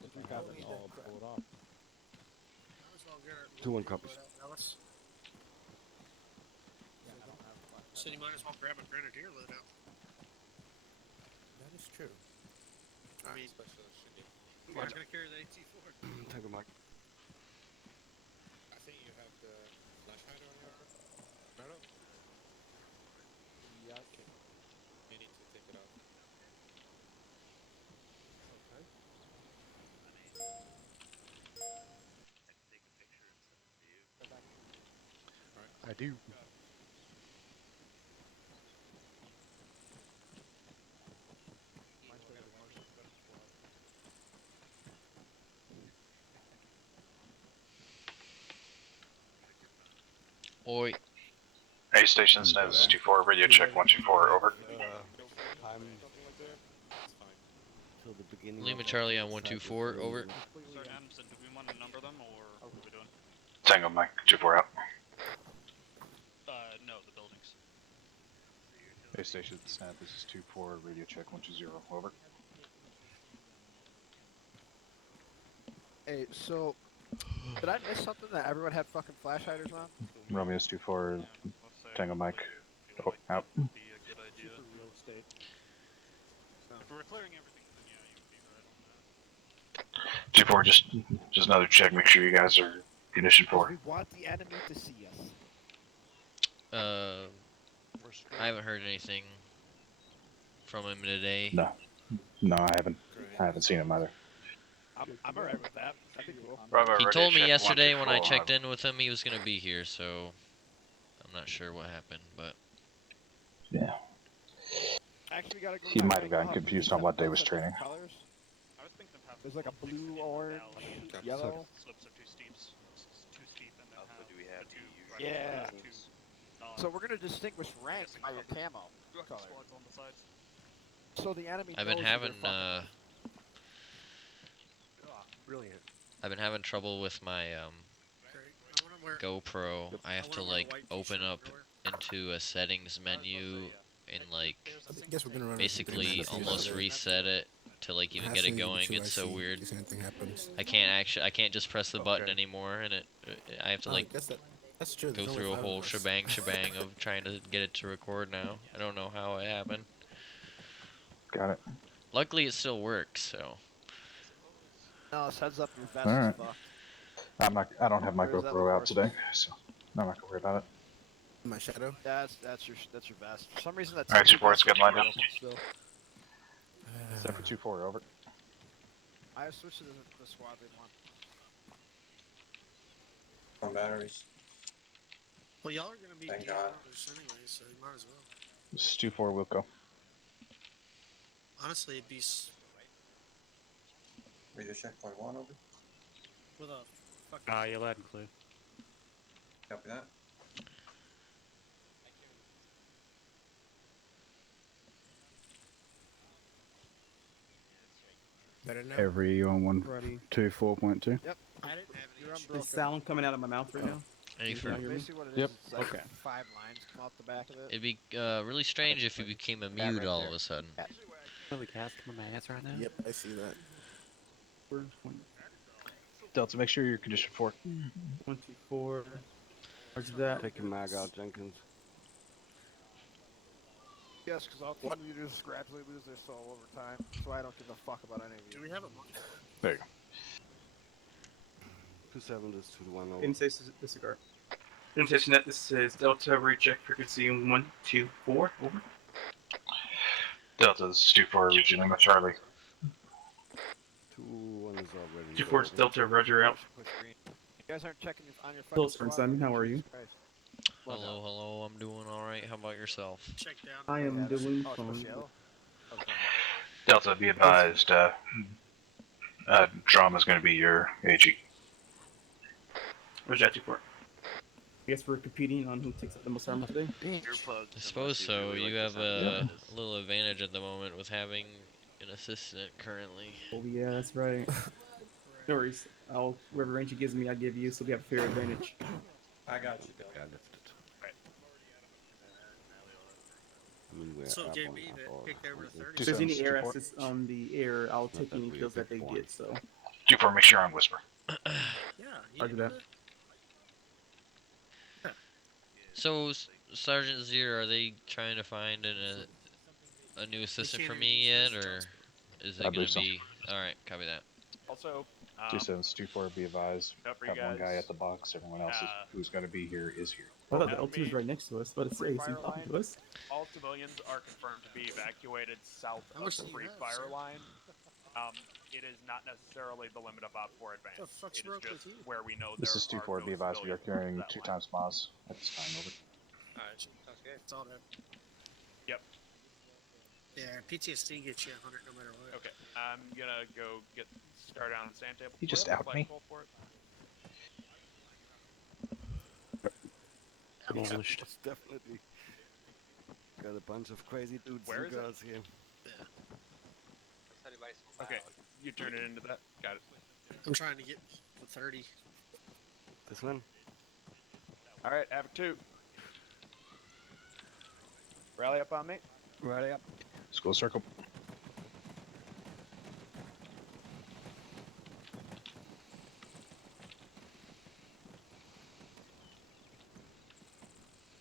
We got it all pulled off. Two one copies. So you might as well grab a grenadier loadout. That is true. I mean, you're not gonna carry the AT4. Tango Mike. I think you have the flash hider on your barrel. Yes. Okay. You need to take it out. Okay. I do. Oi. A stations, Nez 24, radio check 124, over. Time It's fine. till the beginning. Lima of Charlie on the 124, over. Sir Anderson, do we want to number them, or what are we doing? Tango Mike, 24 out. No, the buildings. A station, Snap, this is 24, radio check 120, over. Hey, so did I miss something that everyone had fucking flash hiders on? Romeo's 24, Let's say Tango Mike, feel like out. that would be a good idea. Real estate. If we're clearing everything, then yeah, you would be right on that. 24, just another check, make sure you guys are conditioned for. We want the enemy to see us. I haven't heard anything from him today. No, I haven't seen him either. I'm alright with that. That'd be cool. Romo, He radio told me check yesterday when I 124, checked in with him he was gonna be here, so I'm not sure what happened, but Yeah, Actually, we gotta go. he back. might have gotten confused on what day was training. Colors. I was thinking of having There's like a blue, orange, yellow. Slopes are too steep, too steep, and then Also, have do we have the two the right Yeah. and two non- So we're gonna distinguish rank by your camo color. squads on the sides. So the enemy. I've been knows having you're fucking- Brilliant. I've been having trouble with my Great. I wanna wear. GoPro. I have to wanna wear a like white open t-shirt up everywhere. into a settings menu and like I guess we're gonna run basically almost reset it to like even get it going. It's so weird. If anything happens. I can't just press the button anymore, and I have to like That's true. go through a whole shebang of trying to get it to record now. I don't know how it happened. Got it. Luckily it still works, so. No, it heads up your vest Alright. is fucked. I don't have my Or is that GoPro out worse? today, so I'm not gonna worry about it. My shadow. That's your vest. For some reason that's. Alright, 24, it's good lined up. Still. Except for 24, over. I switched to the squadron one. On batteries. Well, y'all are gonna be Thank dealing God. with this anyway, so you might as well. This is 24, Wilco. Honestly, it'd be Radio check point 1, over. with a fucking. You're loud and clear. Copy that. Better now. Every on Ready. 124.2. Yep. I didn't have any You're issues. unbroken. sound coming out of my mouth right now? Any for Basically what it is, Yep. it's like Okay. 5 lines come off the back of it. it'd be really strange if you became a mute right all there. of a sudden. Really cast coming my ass right now? Yep, I see that. Delta, make sure you're conditioned for. 24. Where's that? Take your mag out, Jenkins. Yes, because all team leaders gradually lose their soul over time, so I don't give a fuck about any of you. Do we have a monk? There you go. 27 is 2-1 over. Instate disregard. Instation net, this is Delta, recheck frequency 124, over. Delta, this is 24, Region Lima Charlie. 2-1 is already. 24 is Delta, roger out. Push green. You guys aren't checking on your fucking Hello, squad? Simon, how are you? Jesus Christ. Hello, I'm doing alright. How about yourself? Check down. I am Yeah, that's- doing oh, it's push fine. yellow? Okay. Delta, be advised, Drama's gonna be your AG. Roger, 24. I guess we're competing on who takes up the most armor today. I suppose so. You have a little advantage at the moment with having an assistant currently. Oh yeah, that's right. No worries. Whatever range he gives me, I give you, so we have a fair advantage. I got you, Delta. I lifted. I mean, we're So up gave on me top the of kicked over to 30. If there's any air 24. assets on the air, I'll take that any we kills that they picked one. get, so. Stu4, make sure you're on whisper. Yeah, you Roger did that. that. So, Sergeant Zero, are they trying to find a new assistant for me yet, or is it I gonna believe so. be? All right, copy that. Also, 2-7, Stu4, be advised. up for you Have one guy guys, at the box. Everyone else who's got to be here is here. I thought the That'll L2 was be right next to us, but it's free he fire seemed talking line. to us. all civilians are confirmed to be evacuated south How of much the do you free have, fire sir? line. It is not necessarily the limit of Op 4 advance. The fuck's It is broke just with you? where we know This there is are Stu4, no be advised. We are civilians carrying that 2 line. times Moz at this time. Over. Alright, sounds good. It's all good. Yep. Yeah, PTSD gets you 100 no matter what. Okay, I'm gonna go get started on the sand table. You just Do I have a out me? flagpole for it? Demolished. It's definitely got a bunch of crazy dudes Where and is it? girls here. Okay, you turn it into that. Got it. I'm trying to get the 30. This one? Alright, Havoc 2. Rally up on me. Right up. School circle.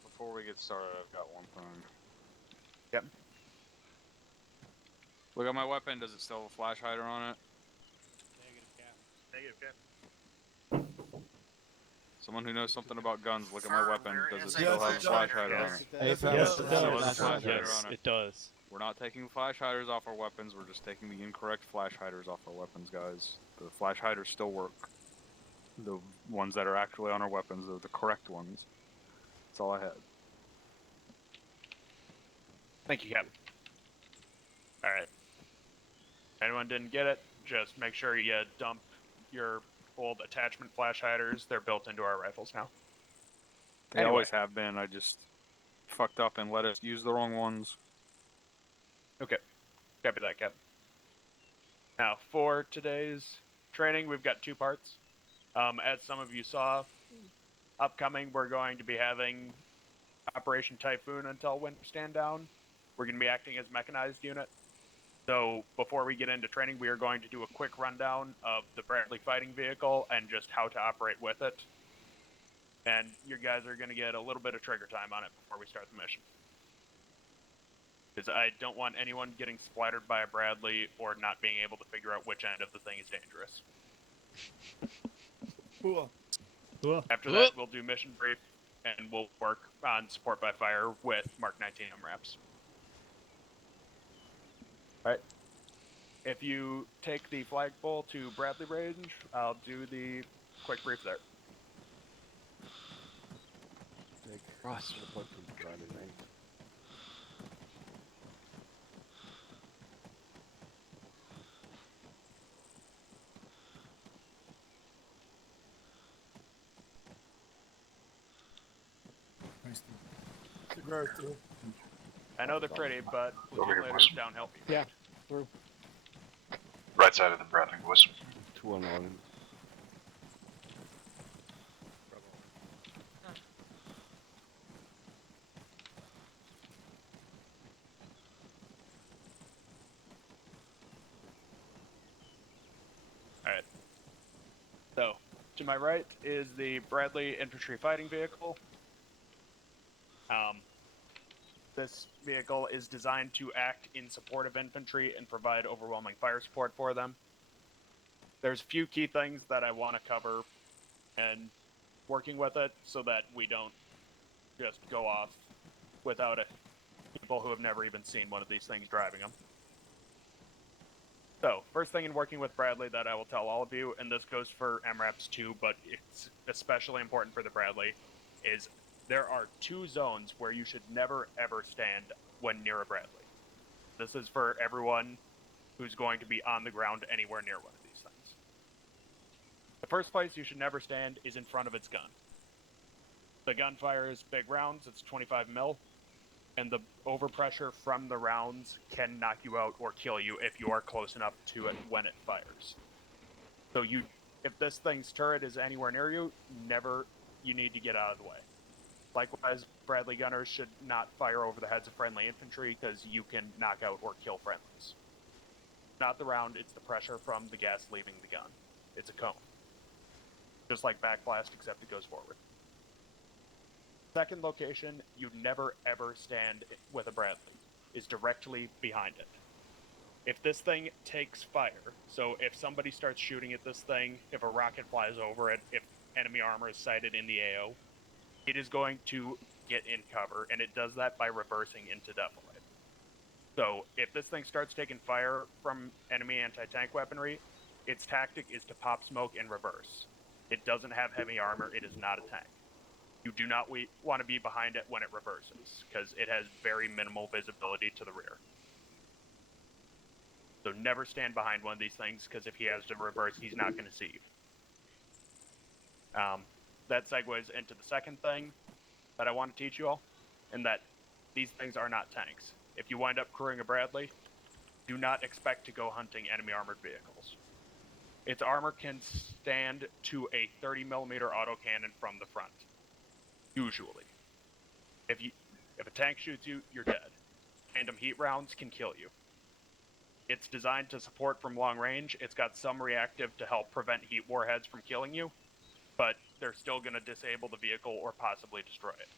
Before we get started, I've got one thing. Yep. Look at my weapon. Does it still have a flash hider on it? Negative cap. Someone who knows something about guns, look at my Firm, weapon. there Does it is still a have a flash flash hider, hider on yes. it? Yes, it does. Flash hider Yes, on it. it does. We're not taking flash hiders off our weapons. We're just taking the incorrect flash hiders off our weapons, guys. The flash hiders still work. The ones that are actually on our weapons are the correct ones. That's all I had. Thank you, Captain. Alright. Anyone didn't get it, just make sure you dump your old attachment flash hiders. They're built into our rifles now. They always have been. I just fucked up and let us use the wrong ones. Okay. Copy that, Cap. Now, for today's training, we've got 2 parts. As some of you saw, upcoming, we're going to be having Operation Typhoon until winter stand down. We're going to be acting as mechanized unit. So before we get into training, we are going to do a quick rundown of the Bradley fighting vehicle and just how to operate with it. And you guys are going to get a little bit of trigger time on it before we start the mission. Because I don't want anyone getting splattered by a Bradley or not being able to figure out which end of the thing is dangerous. Hooah. After that, we'll do mission brief, and we'll work on support by fire with Mark 19 MRAPs. Alright. If you take the flagpole to Bradley range, I'll do the quick brief there. Take Ross report to Charlie range. I know they're pretty, but Over here, leaders Wesson. downhill. Yeah, through. Right side of the Bradley, boys. 2 on all in. Alright. So, to my right is the Bradley infantry fighting vehicle. This vehicle is designed to act in support of infantry and provide overwhelming fire support for them. There's a few key things that I want to cover and working with it so that we don't just go off without people who have never even seen one of these things driving them. So, first thing in working with Bradley that I will tell all of you, and this goes for MRAPs too, but it's especially important for the Bradley, is there are 2 zones where you should never ever stand when near a Bradley. This is for everyone who's going to be on the ground anywhere near one of these things. The first place you should never stand is in front of its gun. The gun fires big rounds, it's 25 mil, and the overpressure from the rounds can knock you out or kill you if you are close enough to it when it fires. So if this thing's turret is anywhere near you, you need to get out of the way. Likewise, Bradley gunners should not fire over the heads of friendly infantry because you can knock out or kill friendlies. Not the round, it's the pressure from the gas leaving the gun. It's a cone. Just like backblast, except it goes forward. Second location you never ever stand with a Bradley is directly behind it. If this thing takes fire, so if somebody starts shooting at this thing, if a rocket flies over it, if enemy armor is sighted in the AO, it is going to get in cover, and it does that by reversing into Defilade. So if this thing starts taking fire from enemy anti-tank weaponry, its tactic is to pop smoke and reverse. It doesn't have heavy armor, it is not a tank. You do not want to be behind it when it reverses, because it has very minimal visibility to the rear. So never stand behind one of these things, because if he has to reverse, he's not going to see you. That segues into the second thing that I want to teach you all, and that these things are not tanks. If you wind up crewing a Bradley, do not expect to go hunting enemy armored vehicles. Its armor can stand to a 30mm autocannon from the front, usually. If a tank shoots you, you're dead. Random heat rounds can kill you. It's designed to support from long range. It's got some reactive to help prevent heat warheads from killing you, but they're still going to disable the vehicle or possibly destroy it.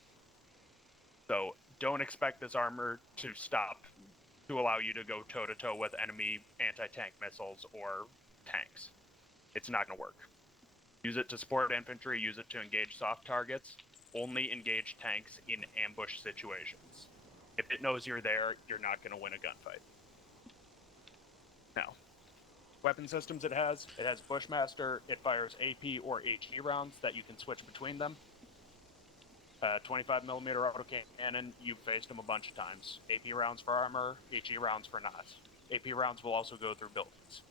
So don't expect this armor to stop to allow you to go toe-to-toe with enemy anti-tank missiles or tanks. It's not going to work. Use it to support infantry, use it to engage soft targets. Only engage tanks in ambush situations. If it knows you're there, you're not going to win a gunfight. Now, weapon systems it has Bushmaster, it fires AP or HE rounds that you can switch between them. 25mm autocannon, you've faced them a bunch of times. AP rounds for armor, HE rounds for not. AP rounds will also go through buildings.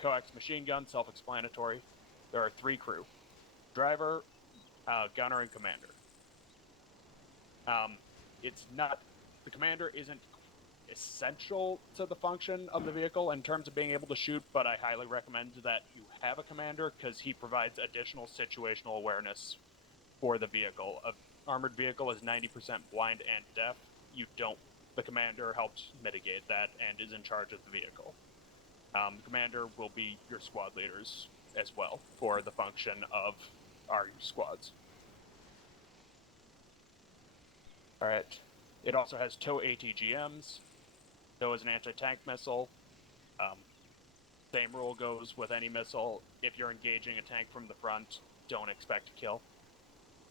Coax machine gun, self-explanatory. There are 3 crew. Driver, gunner, and commander. The commander isn't essential to the function of the vehicle in terms of being able to shoot, but I highly recommend that you have a commander because he provides additional situational awareness for the vehicle. An armored vehicle is 90% blind and deaf. The commander helps mitigate that and is in charge of the vehicle. The commander will be your squad leaders as well for the function of our squads. Alright. It also has TOW ATGMs. TOW is an anti-tank missile. Same rule goes with any missile. If you're engaging a tank from the front, don't expect to kill.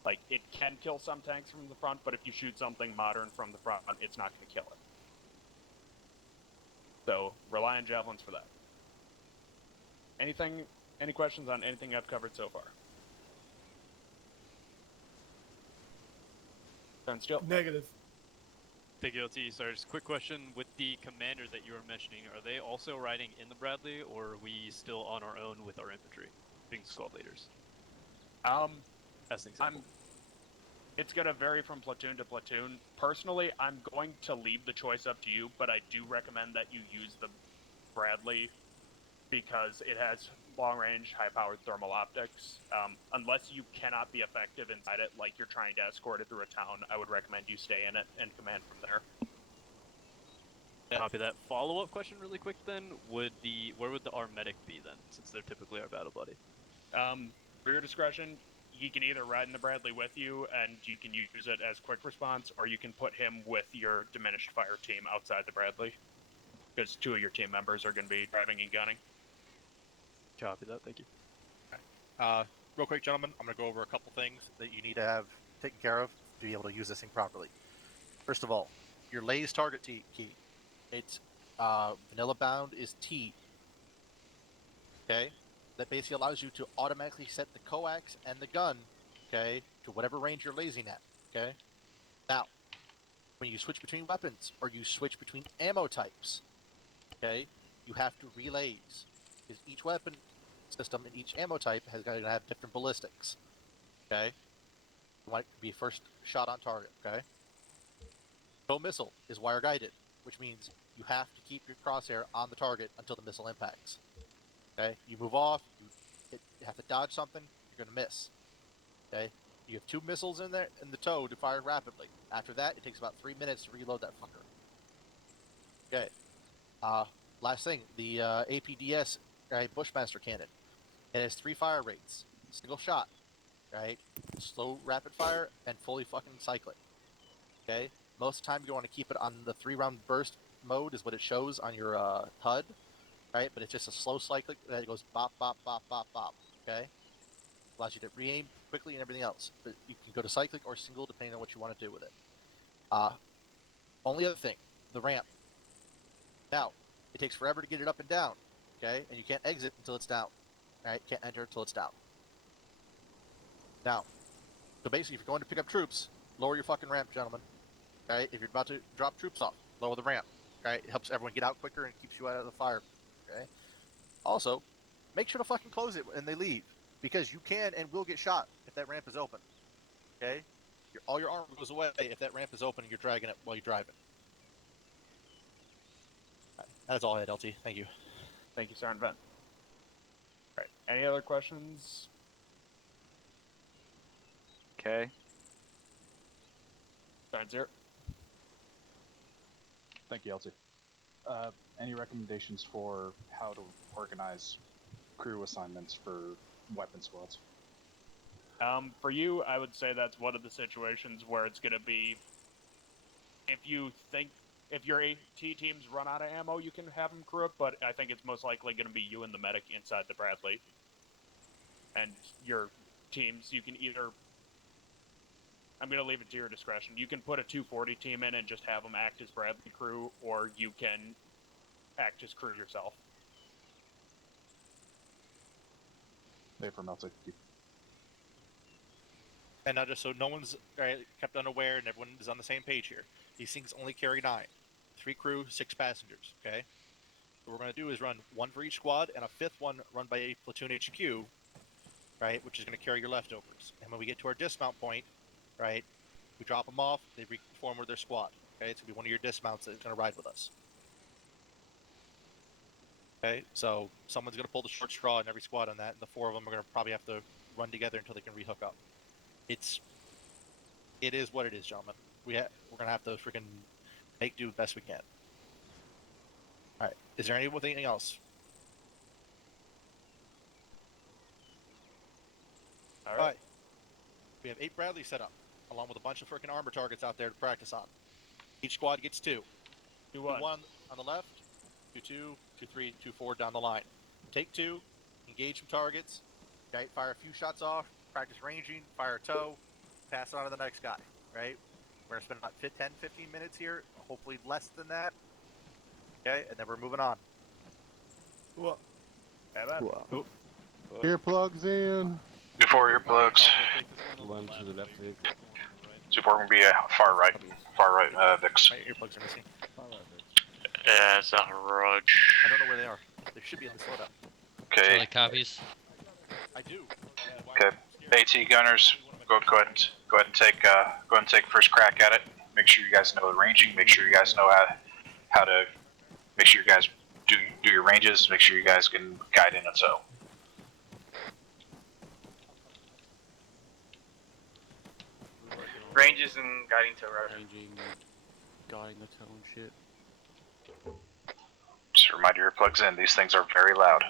Like, it can kill some tanks from the front, but if you shoot something modern from the front, it's not going to kill it. So, rely on javelins for that. Any questions on anything I've covered so far? Still? Negative. Thank you, LT. Sorry, just a quick question. With the commander that you were mentioning, are they also riding in the Bradley, or are we still on our own with our infantry, being squad leaders? As an example. It's going to vary from platoon to platoon. Personally, I'm going to leave the choice up to you, but I do recommend that you use the Bradley because it has long-range, high-powered thermal optics. Unless you cannot be effective inside it, like you're trying to escort it through a town, I would recommend you stay in it and command from there. Copy that. Follow-up question really quick then, where would the Armedic be then, since they're typically our battle buddy? For your discretion, he can either ride in the Bradley with you and you can use it as quick response, or you can put him with your diminished fire team outside the Bradley, because 2 of your team members are going to be driving and gunning. Copy that, thank you. Real quick, gentlemen, I'm going to go over a couple things that you need to have taken care of to be able to use this thing properly. First of all, your Lay's target key. It's vanilla bound is T. Okay? That basically allows you to automatically set the coax and the gun, okay, to whatever range you're lasing at. Okay? Now, when you switch between weapons or you switch between ammo types, okay, you have to relays. Because each weapon system and each ammo type has got to have different ballistics. Okay? You want it to be first shot on target, okay? TOW missile is wire guided, which means you have to keep your crosshair on the target until the missile impacts. Okay? You move off, you have to dodge something, you're gonna miss. Okay? You have 2 missiles in there in the TOW to fire rapidly. After that, it takes about 3 minutes to reload that fucker. Okay. Last thing, the APDS right, Bushmaster cannon. It has 3 fire rates, single shot, right, slow rapid fire, and fully fucking cyclic. Okay, most of the time you want to keep it on the 3-round burst mode is what it shows on your HUD, right? But it's just a slow cyclic that goes bop bop bop bop bop. Okay, allows you to re-aim quickly and everything else. But you can go to cyclic or single depending on what you want to do with it. Only other thing, the ramp. Now, it takes forever to get it up and down. Okay, and you can't exit until it's down. Right, can't enter until it's down. Now, so basically, if you're going to pick up troops, lower your fucking ramp, gentlemen. Right, if you're about to drop troops off, lower the ramp. Right, it helps everyone get out quicker and keeps you out of the fire. Okay. Also, make sure to fucking close it when they leave, because you can and will get shot if that ramp is open. Okay, all your armor goes away if that ramp is open and you're dragging it while you're driving. Right, that's all I had, LT. Thank you. Thank you, Sergeant Vent. All right. Any other questions? Okay. Sergeant Zero. Thank you, LT. Any recommendations for how to organize crew assignments for weapon squads? For you, I would say that's one of the situations where it's going to be, if your AT teams run out of ammo, you can have them crew up, but I think it's most likely going to be you and the medic inside the Bradley. And your teams, you can either, I'm going to leave it to your discretion. You can put a 240 team in and just have them act as Bradley crew, or you can act as crew yourself. From LT. And now, just so no one's kept unaware and everyone is on the same page here, these things only carry 9. 3 crew, 6 passengers, okay? What we're going to do is run 1 for each squad, and a 5th one run by a platoon HQ, right, which is going to carry your leftovers. And when we get to our dismount point, right, we drop them off, they reform with their squad, okay? It's going to be one of your dismounts that's going to ride with us. Okay, so someone's going to pull the short straw in every squad on that, and the 4 of them are going to probably have to run together until they can rehook up. It is what it is, gentlemen. We're going to have to freaking make do the best we can. Alright, is there anything else? Alright. We have 8 Bradleys set up, along with a bunch of freaking armor targets out there to practice on. Each squad gets 2. Do 1 on the left, do 2, do 3, do 4 down the line. Take 2, engage some targets, okay, fire a few shots off, practice ranging, fire a tow, pass it on to the next guy, right? We're going to spend about 10, 15 minutes here, hopefully less than that. Okay, and then we're moving on. Hooah. Hooah. Earplugs in. Before earplugs. One to the left. 2-4 going to be far right, Vix. My earplugs are missing. Yeah, it's not Raj. I don't know where they are. They should be in the slowdown. Okay. Charlie copies. I do. Okay. AT gunners, go ahead and take first crack at it. Make sure you guys know the ranging. Make sure you guys know how to. Make sure you guys do your ranges. Make sure you guys can guide in a tow. Ranges and guiding tow, right? Ranging, guiding the tow and shit. Just a reminder, earplugs in. These things are very loud.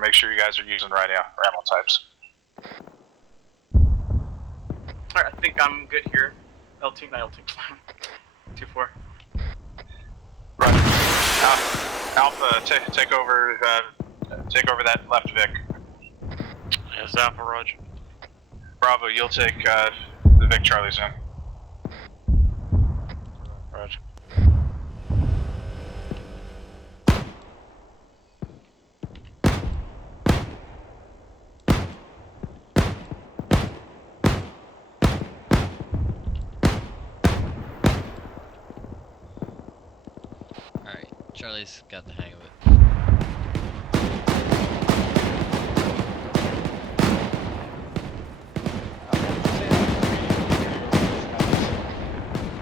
Make sure you guys are using right ammo types. Alright, I think I'm good here. LT, not LT. 2-4. Right. Alpha, take over that left Vic. Yes, Alpha, Raj. Bravo, you'll take the Vic Charlie's in. Raj. Charlie's got the hang of it.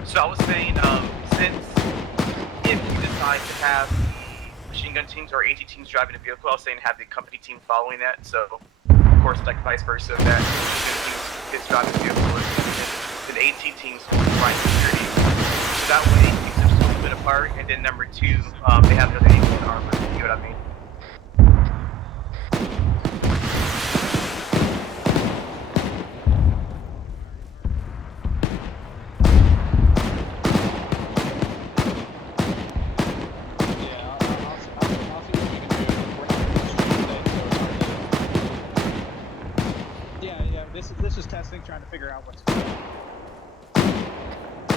So I was saying, since if you decide to have machine gun teams or AT teams driving a vehicle, I was saying have the company team following that. So, of course, like vice versa, that machine gun team is driving a vehicle, and AT teams will provide security. So that way, it keeps them still a little bit apart. And then number two, they have another AT and Arma. You know what I mean? This is testing, trying to figure out what's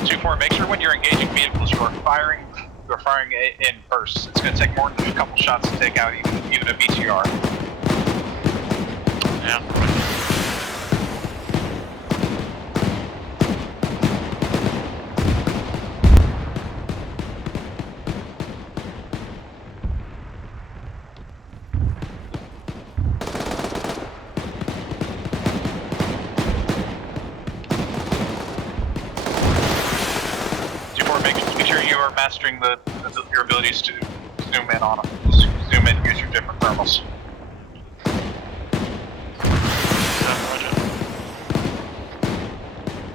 2-4, make sure when you're engaging vehicles you're firing in bursts. It's going to take more than a couple shots to take out even a BTR. Yeah, 2-4, make sure you are mastering your abilities to zoom in on them. Zoom in, use your different thermals.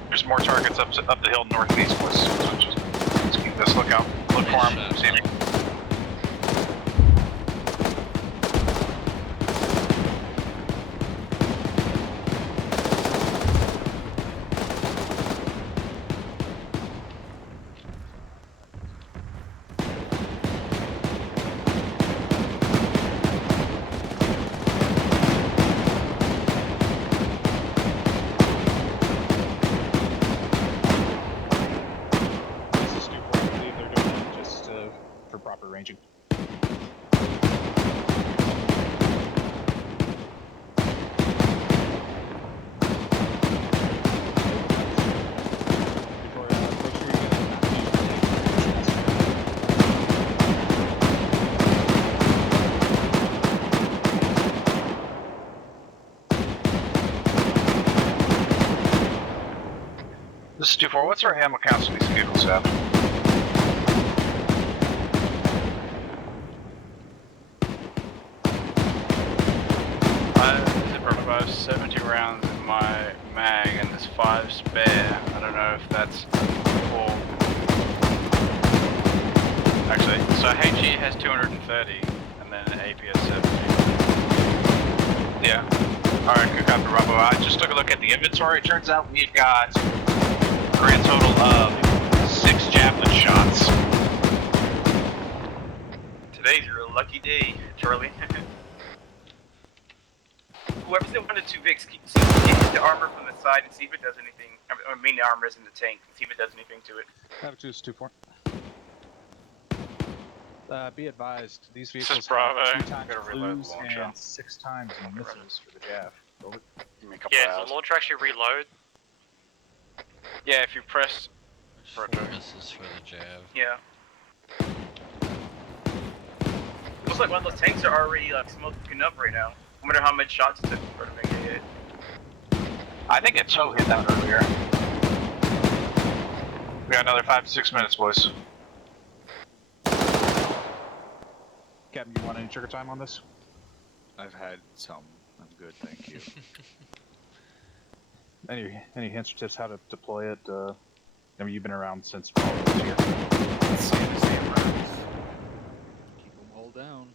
There's more targets up the hill northeast, boys. So just keep this lookout. Look for them. See me. for proper ranging. This is 2-4. What's our ammo counts on these vehicles have? I have 70 rounds in my mag and there's 5 spare. I don't know if that's full. Actually, so HE has 230 and then AP has 70. Yeah. Alright, good copy, Rumbo. I just took a look at the inventory. It turns out we've got a grand total of 6 javelin shots. Today's your lucky day, Charlie. Whoever's in one of the two Vics, see if you hit the armor from the side and see if it does anything. I mean, the armor is in the tank, and see if it does anything to it. Havoc 2 is 2-4. Be advised, these vehicles Bravo. have 2 times Gotta reload blues the and launcher. 6 times missiles for the JAF. Yeah, does the launcher actually reload? Yeah, if you press... Four misses for the jab. Yeah. Looks like one of those tanks are already like smoking up right now. I wonder how much shots it took for to make a hit. I think a toe hit that earlier. We got another 5 to 6 minutes, boys. Captain, you want any trigger time on this? I've had some. I'm good, thank you. Any hints or tips how to deploy it? I mean, you've been around since fall this year. Same rounds. Keep them all down.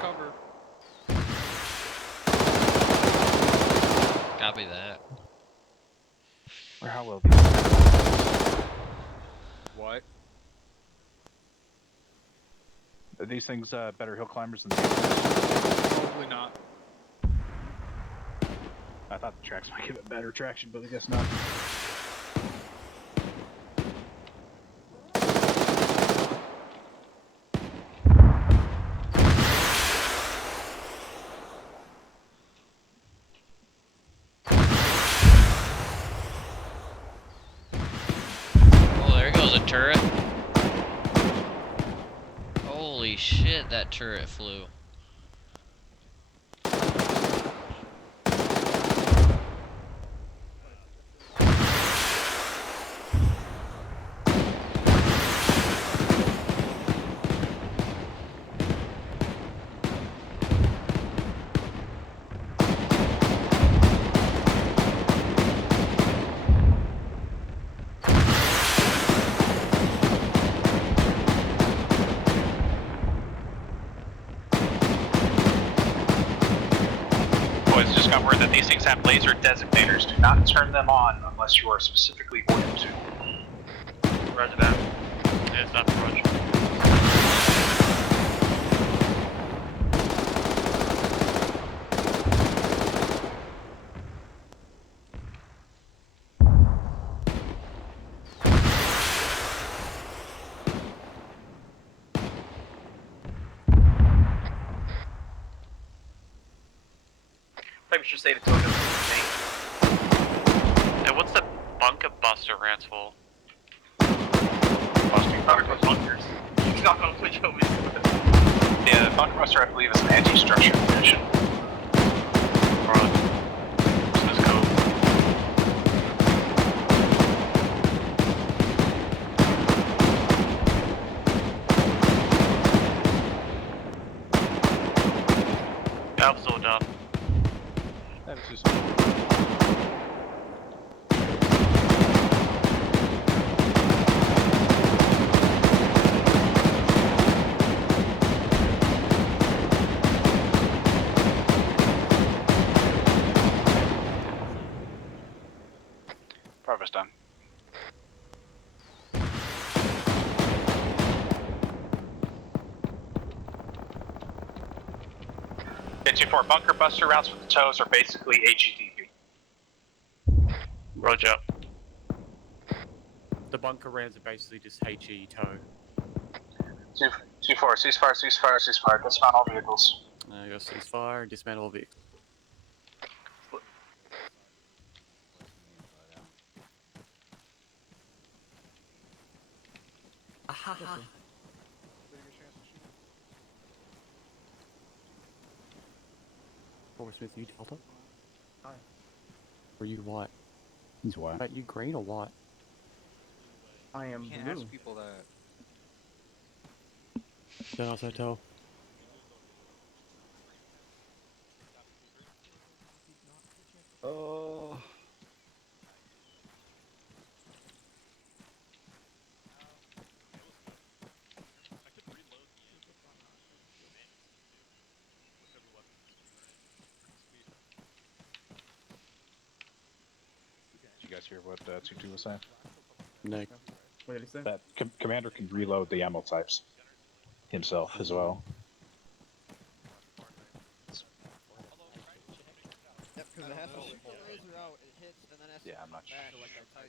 Cover. Copy that. Or how well? What? Are these things better hill climbers than Probably not. I thought the tracks might give it better traction, but I guess not. Oh, there goes a turret. that turret flew. Boys, just got word that these things have laser designators. Do not turn them on unless you are specifically ordered to. Roger that. Yeah, it's not Roger. Maybe we should say the token is the same. And what's the bunker buster ransful? Bunkers. He's not gonna switch over. Yeah, the bunker buster, I believe, is an anti-structure munition. Let's go. Alpha down. That was just... Bravo's done. K24 bunker buster rounds with the toes are basically HEDP. Roger. The bunker rounds are basically just HE tow. 2-4, ceasefire, ceasefire, ceasefire. Dismount all vehicles. Go ceasefire and dismantle all vehicles. Ahaha. Robert Smith, you Delta? Hi. Or you what? He's what? You green or what? I am Can't blue. ask people that. Then also tell. Oh. Did you guys hear what 2-2 was saying? No. What did he say? That commander can reload the ammo types himself as well. Yep, because it has to shoot the laser out, it hits, and then has to Yeah, I'm not sure. back.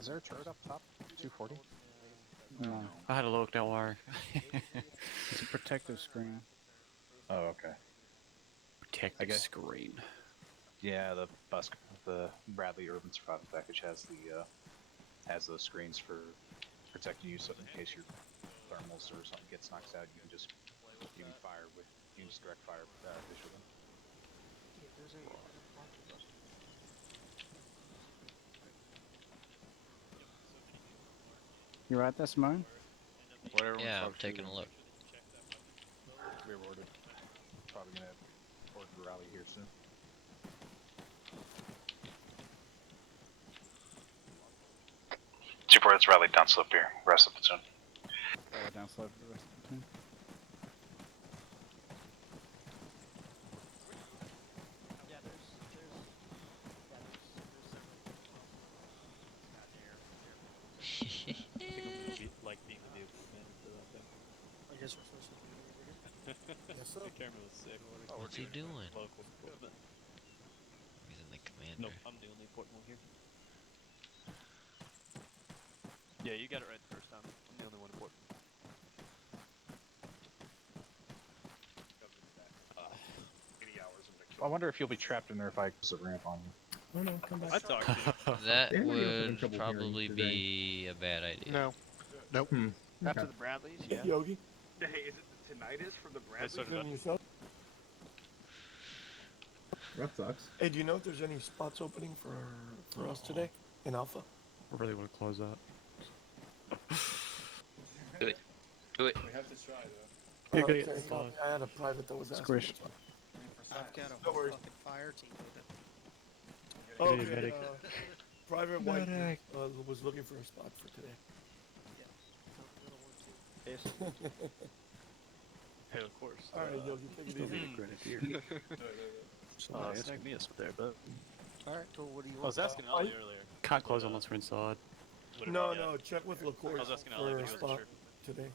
Is there a turret up top? 240? No. I had a look, don't worry. It's a protective screen. Oh, okay. Protective screen. Yeah, the Bradley Urban Survival Package has those screens for protecting you, so in case your thermals or something gets knocked out, you can just direct fire visually. You right there, Simone? Yeah, I'm taking a look. We're ordered. Probably gonna order a rally here soon. Super, it's rallied down slope here. Rest of the platoon. Down slope for the rest of the platoon. Like being the vehicle commander for that thing. I guess we're supposed to be over here. Yes, sir. The camera was sick. What's he doing? Local equipment. He's in the commander. Nope, I'm the only important one here. Yeah, you got it right the first time. I'm the only one important. I wonder if you'll be trapped in there if I close the ramp on you. Oh no, come back. I talked to you. That Yeah, we have would trouble probably hearing today. be a bad idea. No. Nope. After Okay. the Bradleys, Yeah. Yogi. Hey, is it the tonight is for the Nice Bradley? started, bud. Yourself? That sucks. Hey, do you know if there's any spots opening for us today in Alpha? I really want to close that. Do it. Do it. We have to try though. You're gonna Okay, get copy. I had a private that was asking. Squish. I've got a No worries. fucking fire team with it. Okay, medic. Private White Medic. was looking for a spot for today. Hey, of course. All right, yo, you take it easy. Grenadier. Snag me a spot there, but Alright, cool. What do you I want? was asking Ali earlier. Can't close unless we're inside. No, no, check with I LaCourse was asking Ali, for but a he wasn't spot sure. today.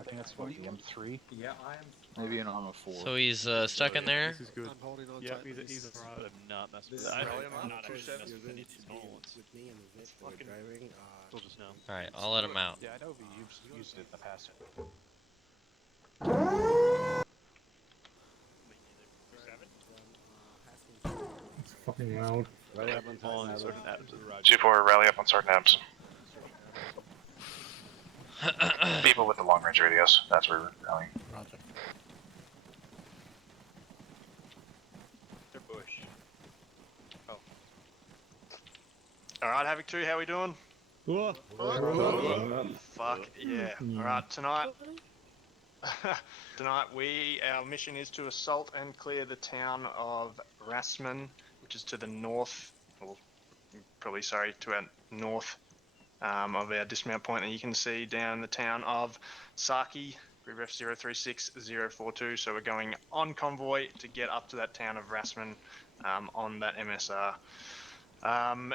I think that's what, the M3? Yeah, I am. Maybe an Arma 4. So he's stuck in there. This is good. I'm holding on Yeah, tight. he's alright. I'm not messing with This that. is really I'm not not actually push-ups. messing with any of these normal ones. With me and the Vic that Fucking- were driving. We'll just know. All right, I'll let him out. Yeah, I know you've used it in the past. It's fucking loud. Rally up on All in Titan certain Adams. atoms. 2-4, rally up on certain Adams. People with the long range radios, that's where we're rallying. Roger. They're bush. Alright, Havoc 2, how we doing? Fuck yeah. Alright, tonight our mission is to assault and clear the town of Rasman, which is to the north, or probably sorry, to our north of our dismount point that you can see down in the town of Saki, ref 036042. So we're going on convoy to get up to that town of Rasman on that MSR. And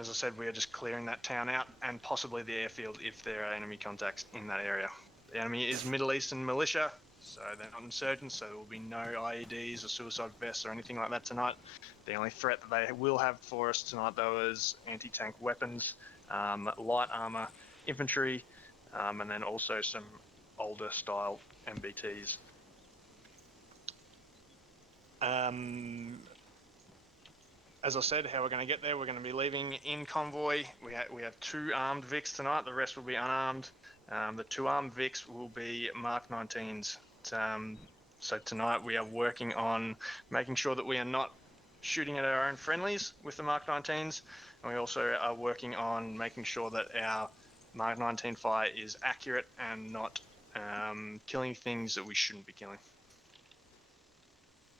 as I said, we are just clearing that town out and possibly the airfield if there are enemy contacts in that area. The enemy is Middle Eastern militia, so they're not insurgents, so there will be no IEDs or suicide vests or anything like that tonight. The only threat that they will have for us tonight, though, is anti-tank weapons, light armor, infantry, and then also some older style MBTs. As I said, how we're going to get there, we're going to be leaving in convoy. We have 2 armed Vics tonight, the rest will be unarmed. The 2 armed Vics will be Mark 19s. So tonight we are working on making sure that we are not shooting at our own friendlies with the Mark 19s, and we also are working on making sure that our Mark 19 fire is accurate and not killing things that we shouldn't be killing.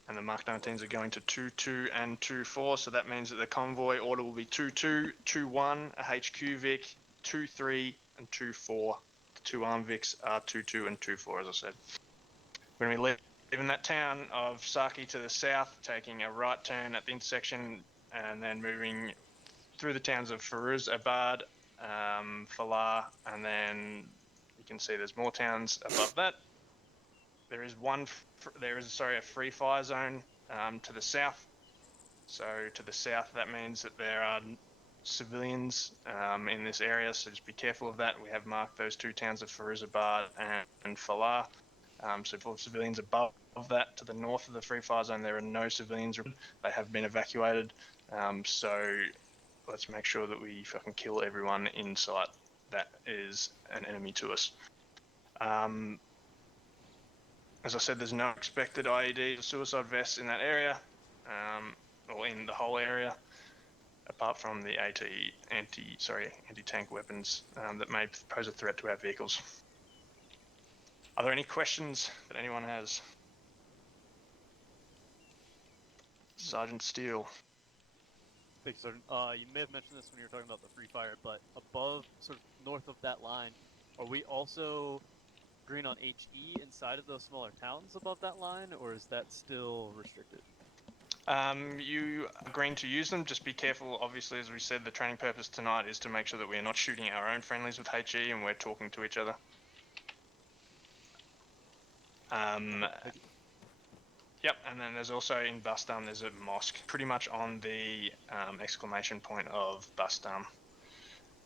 And the Mark 19s are going to 2-2 and 2-4, so that means that the convoy order will be 2-2, 2-1, a HQ Vic, 2-3, and 2-4. The 2 armed Vics are 2-2 and 2-4, as I said. We're going to be leaving that town of Saki to the south, taking a right turn at the intersection, and then moving through the towns of Firuz Abad, Falah, and then you can see there's more towns above that. There is a free fire zone to the south. So to the south, that means that there are civilians in this area. So just be careful of that. We have marked those 2 towns of Firuzabad and Falah. So for civilians above that, to the north of the free fire zone, there are no civilians. They have been evacuated. So let's make sure that we fucking kill everyone in sight that is an enemy to us. As I said, there's no expected IED or suicide vests in that area, or in the whole area, apart from the anti-tank weapons that may pose a threat to our vehicles. Are there any questions that anyone has? Sergeant Steele. Thanks, Sergeant. You may have mentioned this when you were talking about the free fire, but above, sort of north of that line, are we also green on HE inside of those smaller towns above that line, or is that still restricted? You are green to use them, just be careful. Obviously, as we said, the training purpose tonight is to make sure that we are not shooting our own friendlies with HE and we're talking to each other. Yep, and then there's also in Bustam, there's a mosque pretty much on the exclamation point of Bustam.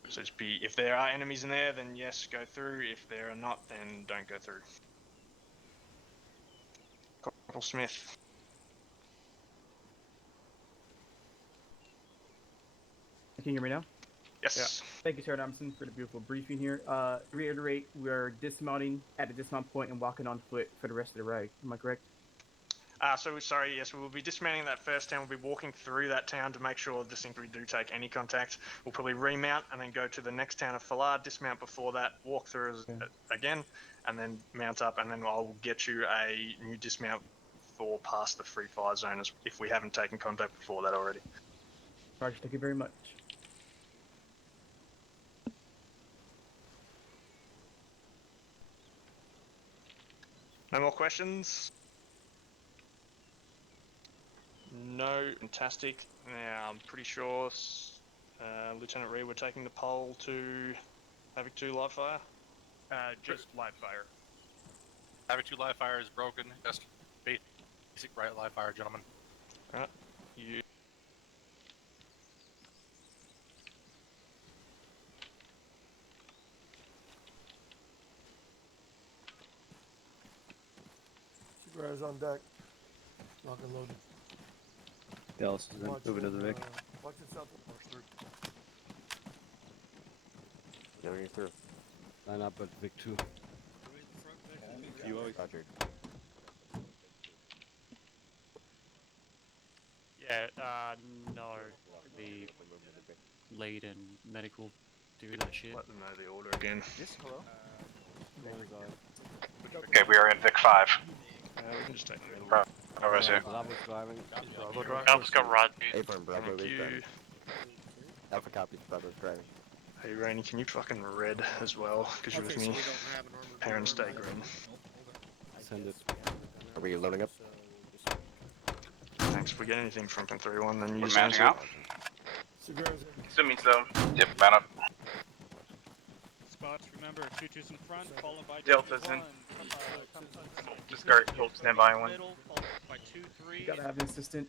So just be, if there are enemies in there, then yes, go through. If there are not, then don't go through. Corporal Smith. Can you hear me now? Yes. Yeah. Thank you, Sarah Thompson, for the beautiful briefing here. To reiterate, we're dismounting at the dismount point and walking on foot for the rest of the ride. Am I correct? So sorry, yes, we will be dismounting that first town. We'll be walking through that town to make sure distinctly we do take any contact. We'll probably remount and then go to the next town of Falar, dismount before that, walk through again, and then mount up, and then I'll get you a new dismount for past the free fire zone if we haven't taken contact before that already. Roger, thank you very much. No more questions? No, fantastic. Now, I'm pretty sure Lieutenant Reed, we're taking the poll to Havoc 2 live fire? Just live fire. Havoc 2 live fire is broken. Just basic right live fire, gentlemen. Alright, you... Cigars on deck. Lock and loaded. Dallas is moving to the Vic. Watch yourself. Through. Yeah, we're through. Line up at Vic 2. You always. Roger. Yeah, no. Be lead and medical do that shit. Let them know the order again. Yes, hello? Okay, we are in Vic 5. We can just take the middle. Bravo's here. Bravo's driving. Bravo driving. Alpha's got Rod. Affirm, Bravo is Thank you. driving. Alpha copies, Bravo's driving. Hey Rainy, can you fucking red as well? Because you're with me. Parents Day green. Send it. Are we loading up? Thanks. If we get anything from 3-1, then We're use mounting answer. out. Assuming so. Yep, mount up. Spots, remember, 2-2's in front, followed by Delta's in. Just guard, hold standby one. by 2-3. You gotta have an assistant.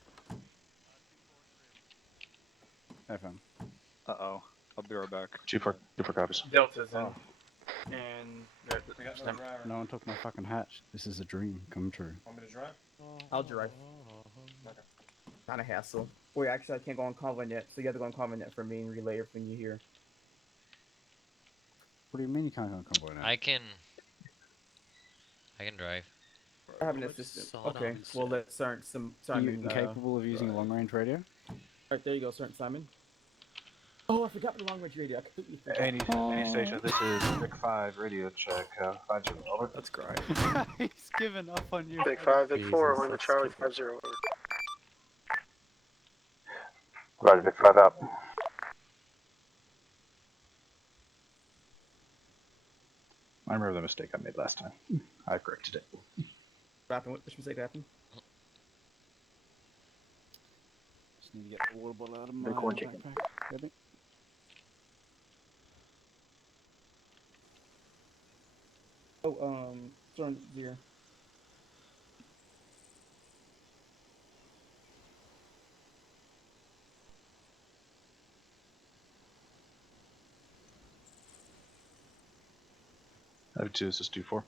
FM. Uh-oh. I'll be right back. 2-4 copies. Delta's in. And No one took my fucking hat. This is a dream come true. Want me to drive? I'll drive. Kind of hassle. Wait, actually, I can't go on convoy net, so you have to go on convoy net for main relay when you're here. What do you mean you can't go on convoy now? I can drive. I have an assistant. Okay, well let Simon. Are you incapable of using a long range radio? Alright, there you go, Simon. Oh, I forgot the long range radio. I completely forgot. Any station, this is Vic 5 radio check. 5-0, over. That's great. He's given up on you. Vic 5, Vic 4, we're in the Charlie 5-0. Over. Roger, Vic 5 out. I remember the mistake I made last time. I corrected it. What happened? Which mistake happened? Just need to get the water bottle out of my Vic 1 chicken. backpack. Ready? Oh, Sergeant Zero. I have 2, this is 2-4.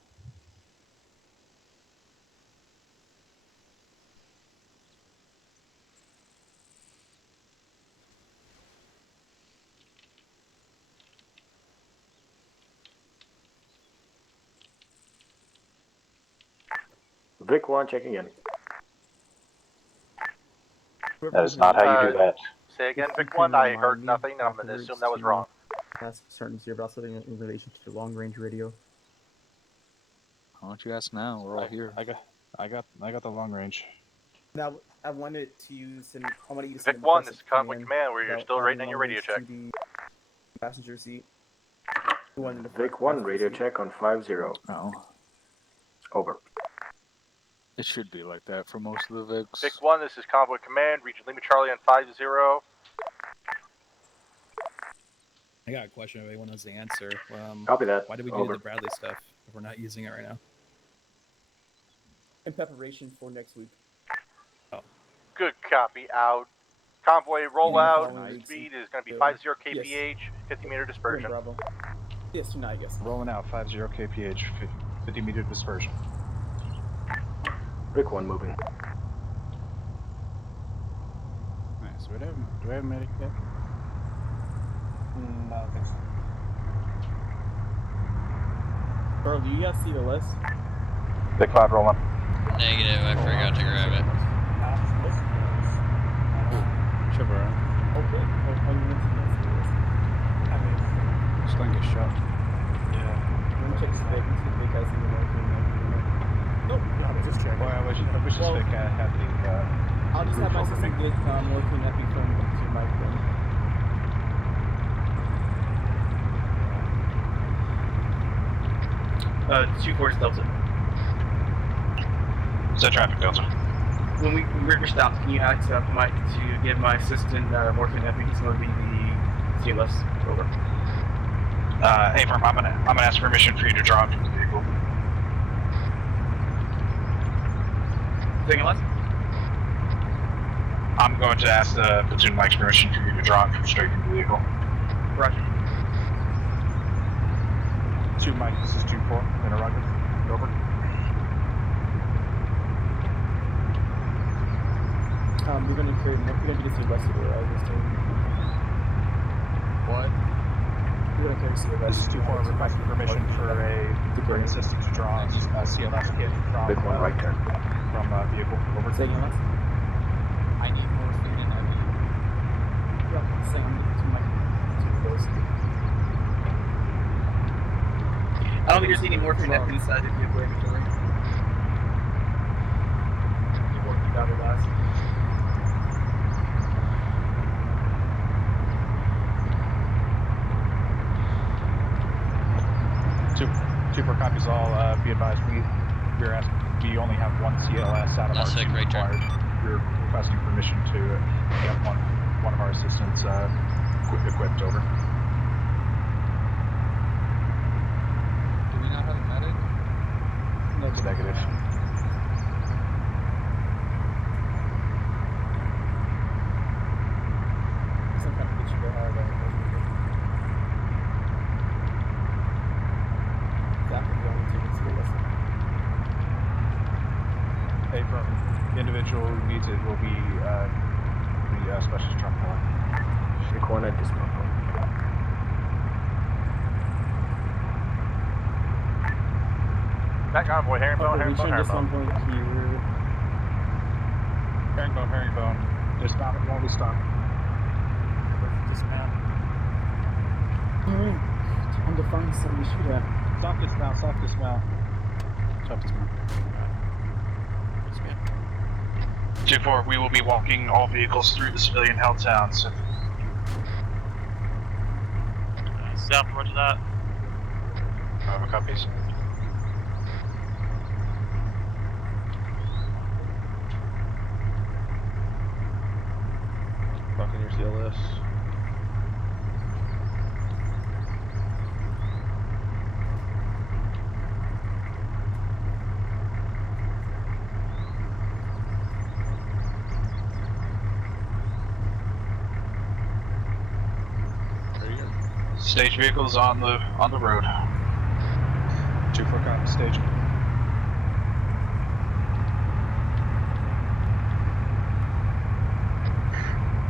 Vic 1 checking in. That is not how you do that. Say again, Vic 1, I heard nothing, and I'm going to assume that was wrong. Ask Sergeant Zero about something in relation to the long range radio. Why don't you ask now? We're all here. I got the long range. Now, I wanted to use an. I want to use. Vic 1, this is Convoy Command, where you're still rating on your radio check. Passenger seat. Vic 1, radio check on 5-0. No. Over. It should be like that for most of the Vics. Vic 1, this is Convoy Command, Region Lima Charlie on 5-0. I got a question if anyone knows the answer. Copy that. Why did we do Over. the Bradley stuff if we're not using it right now? In preparation for next week. Good copy, out. Convoy rollout following route speed is going to be Yeah. 50 kph, 50 meter We're in dispersion. Bravo. Yes, tonight, I guess. Rolling out 50 kph, 50 meter dispersion. Rick 1 moving. Nice. Do we have a medic yet? I don't think so. Bro, do you guys see the list? Big 5 rolling. Negative, I forgot to grab it. Trevor, Okay. just don't get shot. Let me check Vic and see if Vic has any morphine. Nope. I'm just checking. Well, I wish Vic had the. I'll just have my assistant get morphine epi from to my phone. Two force Delta. Set traffic, Delta. When we're stopped, can you ask Mike to give my assistant morphine epi? He's going to be the CLS. Over. Hey, firm, I'm gonna ask permission for you to drop from the vehicle. Anything else? I'm going to ask the platoon Mike's permission for you to drop straight from the vehicle. Roger. 2 Mike, this is 2-4, interrogative. Over. We're gonna create. We're gonna get to West of the right this time. What? We're gonna carry CLS. This is 2-4, requesting permission for an assistant to draw a CLS kit from Big 1 right turn. From vehicle. Over. Say again, last. I need morphine and epi. Yeah, same to my those. I don't think there's any morphine epi inside the vehicle inventory. You won't keep out of last. Super copies all. Be advised, we're asking. We only have 1 CLS out of Last our 2 right turn. required. We're requesting permission to get one of our assistants equipped. Over. Do we not have a medic? No, It's negative. some kind of bitch you go hard Exactly the only two CLS. A from individual who needs it will be the specialist truck line. Big 1 at dismount point. That convoy, herringbone, Okay, we herringbone, should just one herringbone. point here. Herringbone. Dismount it while we stop. Dismount. Alright. Time to find something to shoot at. Stop dismount. Stop dismount. 2-4, we will be walking all vehicles through the civilian held towns. South, roger that. Copies. Fucking your CLS. Stage vehicles on the road. 2-4 copy stage.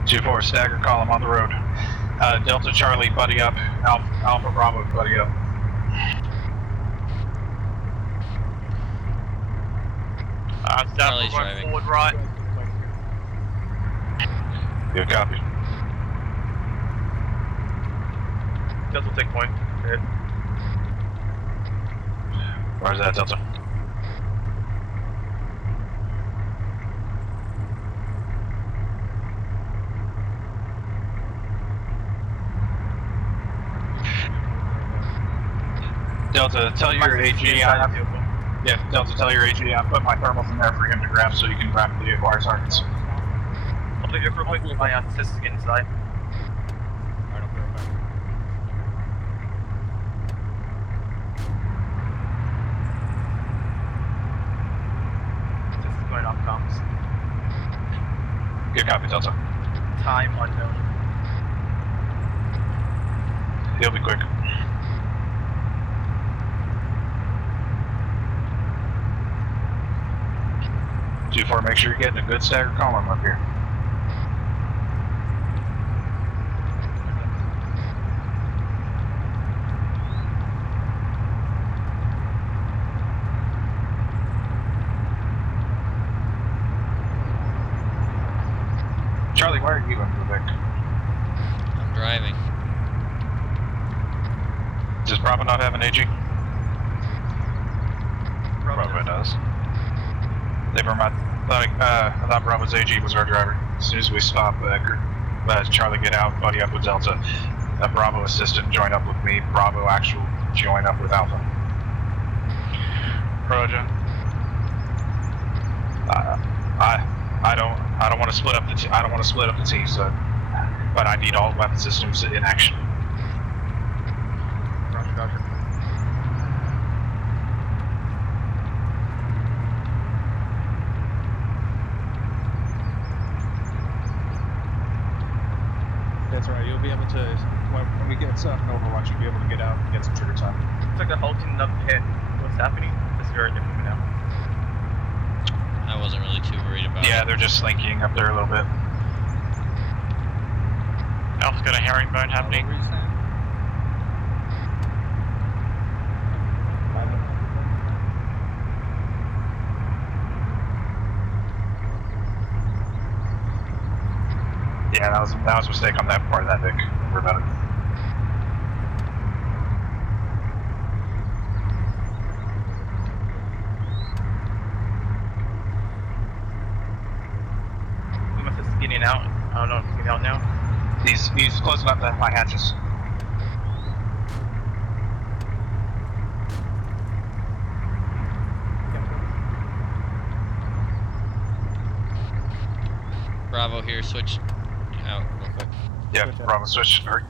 Two-4 stagger column on the road. Delta Charlie, buddy up. Alpha Bravo, buddy up. Charlie's driving. Forward right. Good copy. Delta will take point. Good. Where's that, Delta? Delta, tell your AG Delta, tell your AG I put my thermals in there for him to grab so you can rapidly acquire targets. I'll take it real quick. My assist is getting inside. Alright, I'll be right back. Assist is going off comms. Good copy, Delta. time unknown. He'll be quick. G4, make sure you're getting a good staggered column up here. Charlie, why are you going to Vic? I'm driving. Does Bravo not have an AG? Bravo does. They were my, I thought Bravo's AG was our driver. As soon as we stop, Charlie get out, buddy up with Delta. Bravo assistant join up with me. Bravo actual join up with Alpha. Roger. I don't want to split up the I don't want to split up the team, so, but I need all weapon systems in action. Roger, roger. That's right. You'll be able to when we get stuff in Overwatch, you'll be able to get out and get some trigger time. It's like the whole team up hit. What's happening? This is very different now. I wasn't really too worried about Yeah, it. they're just slinking up there a little bit. Alpha's got a herringbone happening. Yeah, that was a mistake on that part of that, Vic. Don't worry about it. We must have getting out. I don't know if he's getting out now. He's closing up my hatches. Bravo here, switch out real quick. Yeah, Bravo switch. Hurry.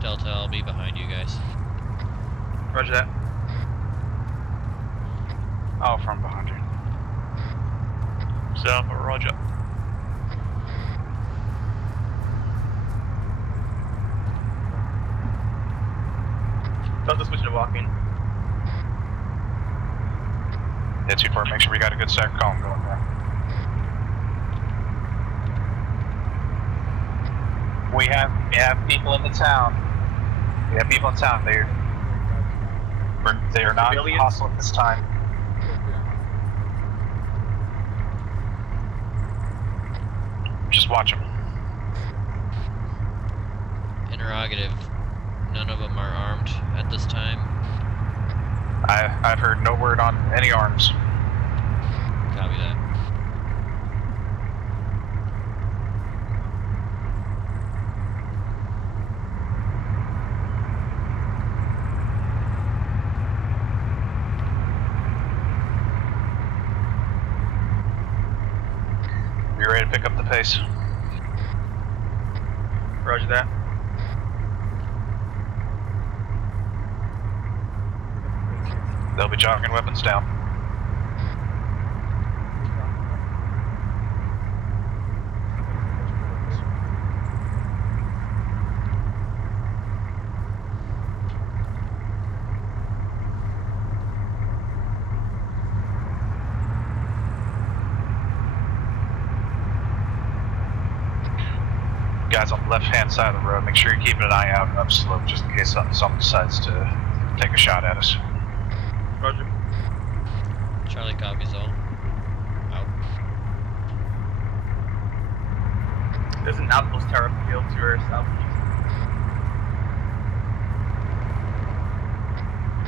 Delta, I'll be behind you guys. Roger that. Oh, from behind you. So, roger. Delta switch to walking. Yeah, 2-4, make sure we got a good stack column going there. We have people in the town. We have people in town. They are not hostile at this time. Just watch them. Interrogative. None of them are armed at this time. I've heard no word on any arms. Copy that. Be ready to pick up the pace. Roger that. They'll be jogging weapons down. Guys on the left-hand side of the road, make sure you're keeping an eye out and upslope just in case someone decides to take a shot at us. Roger. Charlie copies all. Out. There's an outpost tower field to our southeast.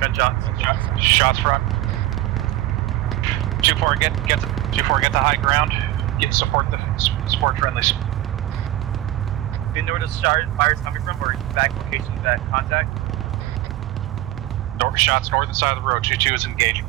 Gunshots. Shots front. 2-4, get the high ground. Get support friendlies. Do you know where the fire's coming from, or exact locations that contact? Shots northern side of the road. 2-2 is engaging.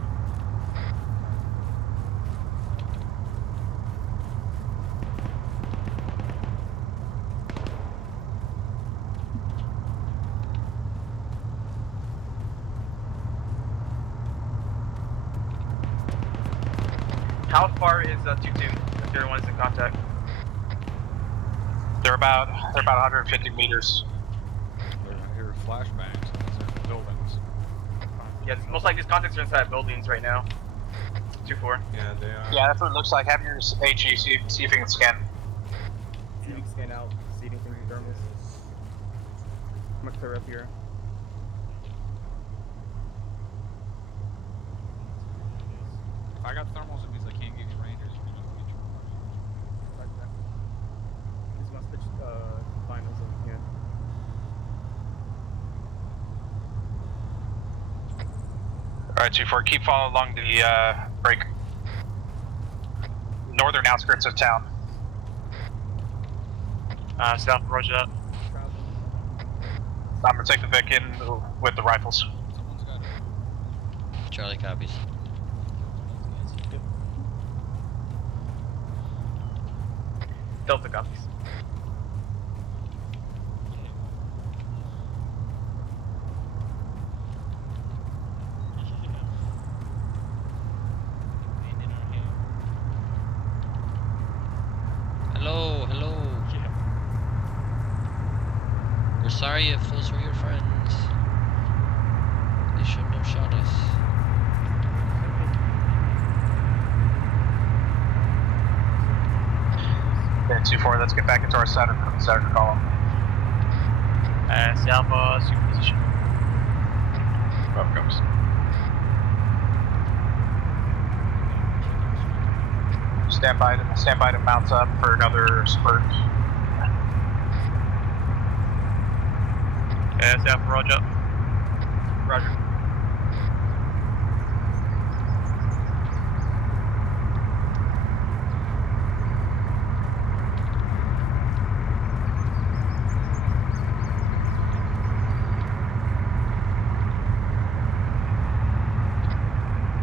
How far is 2-2 if everyone's in contact? They're about 150 meters. I hear flashbangs in buildings. Yeah, most likely these contacts are inside buildings right now. 2-4. Yeah, they are. Yeah, that's what it looks like. Have your HE see if you can scan. See if you can scan out, see anything in thermals. I'm gonna clear up here. If I got thermals, it means I can't give you rangers. You can just get your Like that. He's gonna switch finals over here. Alright, 2-4, keep following along the break. Northern outskirts of town. South, roger that. I'm gonna take the Vic in with the rifles. Charlie copies. Delta copies. Hello, hello. We're sorry if those were your friends. They shouldn't have shot us. Okay, 2-4, let's get back into our center column. South, super position. Up comes. Stand by to mount up for another spurt. South, roger. Roger.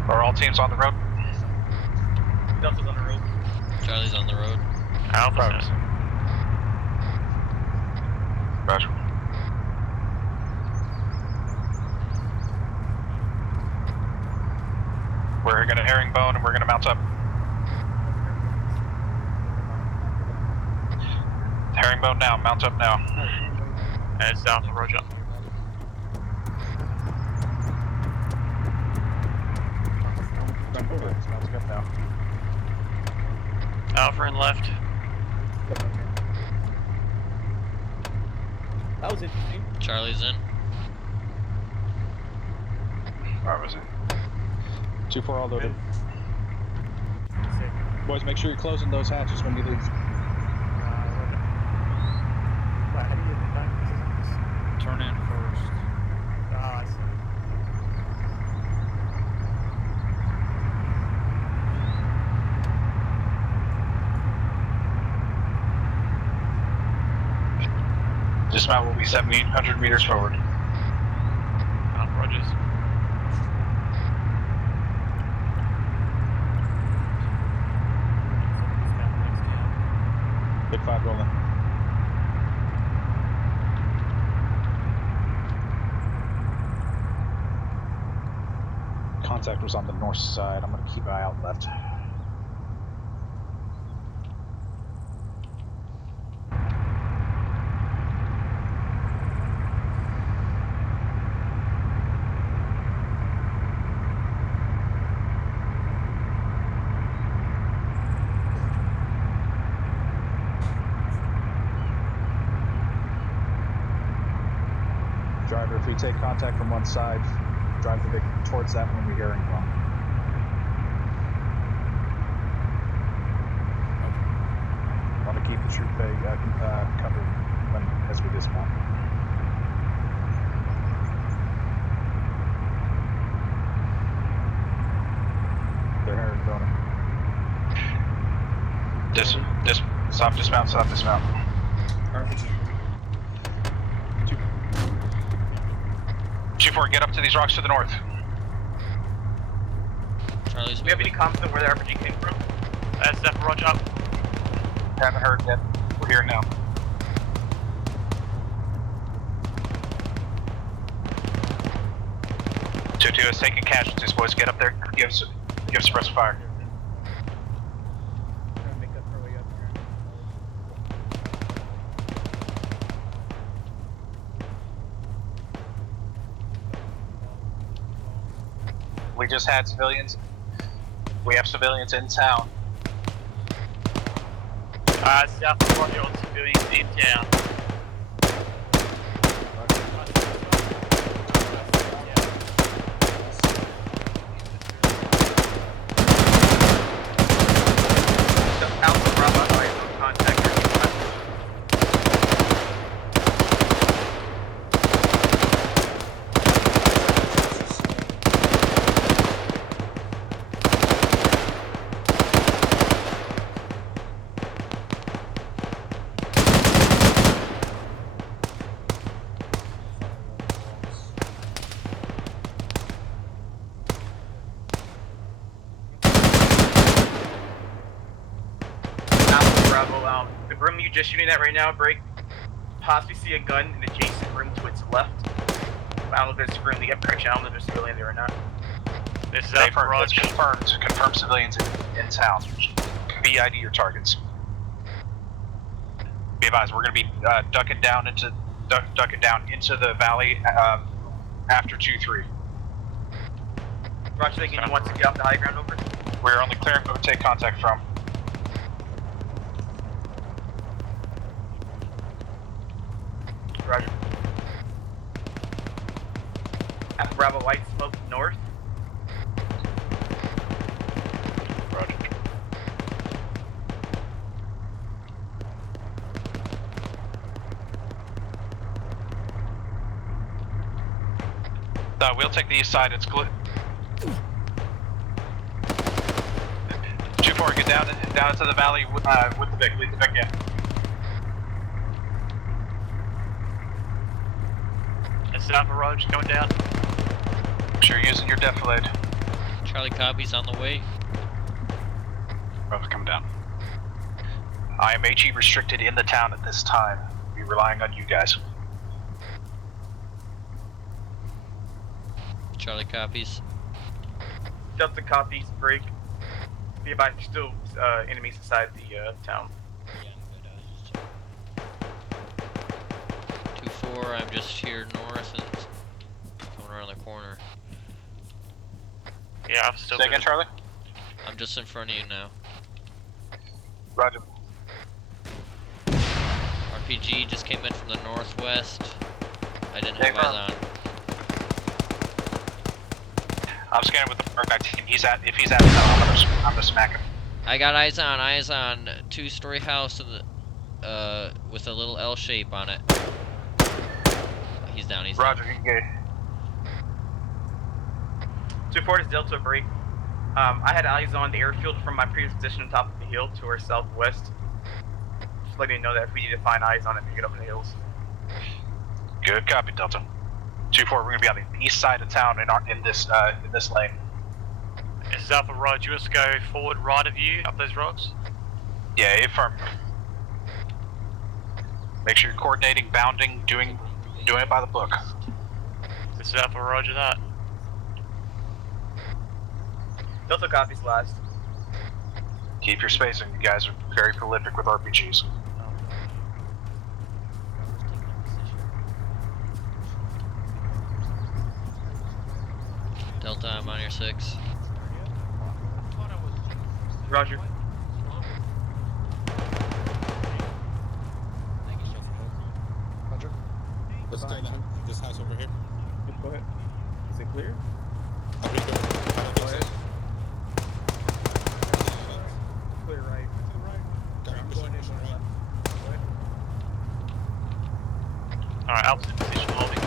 Are all teams on the road? Delta's on the road. Charlie's on the road. Alpha. Roger. We're gonna herringbone and we're gonna mount up. Herringbone now, mount up now. South, roger. Sounds good now. Alpha and left. That was interesting. Charlie's in. Where was it? 2-4 all loaded. Boys, make sure you're closing those hatches when you leave. turn in first. Ah, I see. Dismount will be 700 meters forward. Rogers. Big 5 rolling. Contact was on the north side. I'm going to keep an eye out left. Driver, if we take contact from one side, drive the vehicle towards that when we're hearing from. Want to keep the troop covered as we dismount. They're herringboning. Stop dismount. RPG. 2-4, get up to these rocks to the north. Charlie's Do we have any comments on where the RPG came from? That's Zephyr, roger up. Haven't heard yet. We're here now. Two is taking casualties, boys. Get up there. Give suppressive fire. We just had civilians. We have civilians in town. South of Roger on civilians in town. Alpha Bravo, I have contact. The room you're just shooting at right now, Break, possibly see a gun in the adjacent room to its left. I don't know if it's currently up correction, I don't know if there's a civilian there or not. This is It's confirmed. Confirm civilians in town. BID your targets. Be advised, we're going to be ducking down into the valley after 2-3. Roger, thinking you want to get off the high ground over? We're only clearing who to take contact from. Roger. Bravo White smoke north. Roger. We'll take the east side. It's clear. 2-4, get down into the valley with the Vic. Lead the Vic in. This is Alpha Roger going down. Make sure you're using your defilade. Charlie copies on the way. Bravo, come down. I am HE restricted in the town at this time. We'll be relying on you guys. Charlie copies. Delta copies, Break. Be advised, there's still enemies inside the town. 2-4, I'm just here north and coming around the corner. Yeah, I'm still. Say again, Charlie? I'm just in front of you now. Roger. RPG just came in from the northwest. I didn't have eyes on. I'm scanning with the Murdoch team. If he's at town, I'm gonna smack him. I got eyes on 2-story house in the, with a little L shape on it. He's down, he's Roger, down. you can get 2-4 is Delta Break. I had eyes on the airfield from my previous position on top of the hill to our southwest. Just letting you know that if we need to find eyes on it, we get up in the hills. Good copy, Delta. 2-4, we're gonna be on the east side of town in this lane. This is Alpha Roger. You want to go forward right of you up those rocks? Yeah, affirm. Make sure you're coordinating, bounding, doing it by the book. This is Alpha Roger that. Delta copies last. Keep your spacing. You guys are very prolific with RPGs. Delta, I'm on your 6. Roger. Roger. Let's go down this house over here. Go ahead. Is it clear? I'll be there. Go ahead. Clear right. I'm going in more left. Go ahead. Alright, Alpha's in position holding.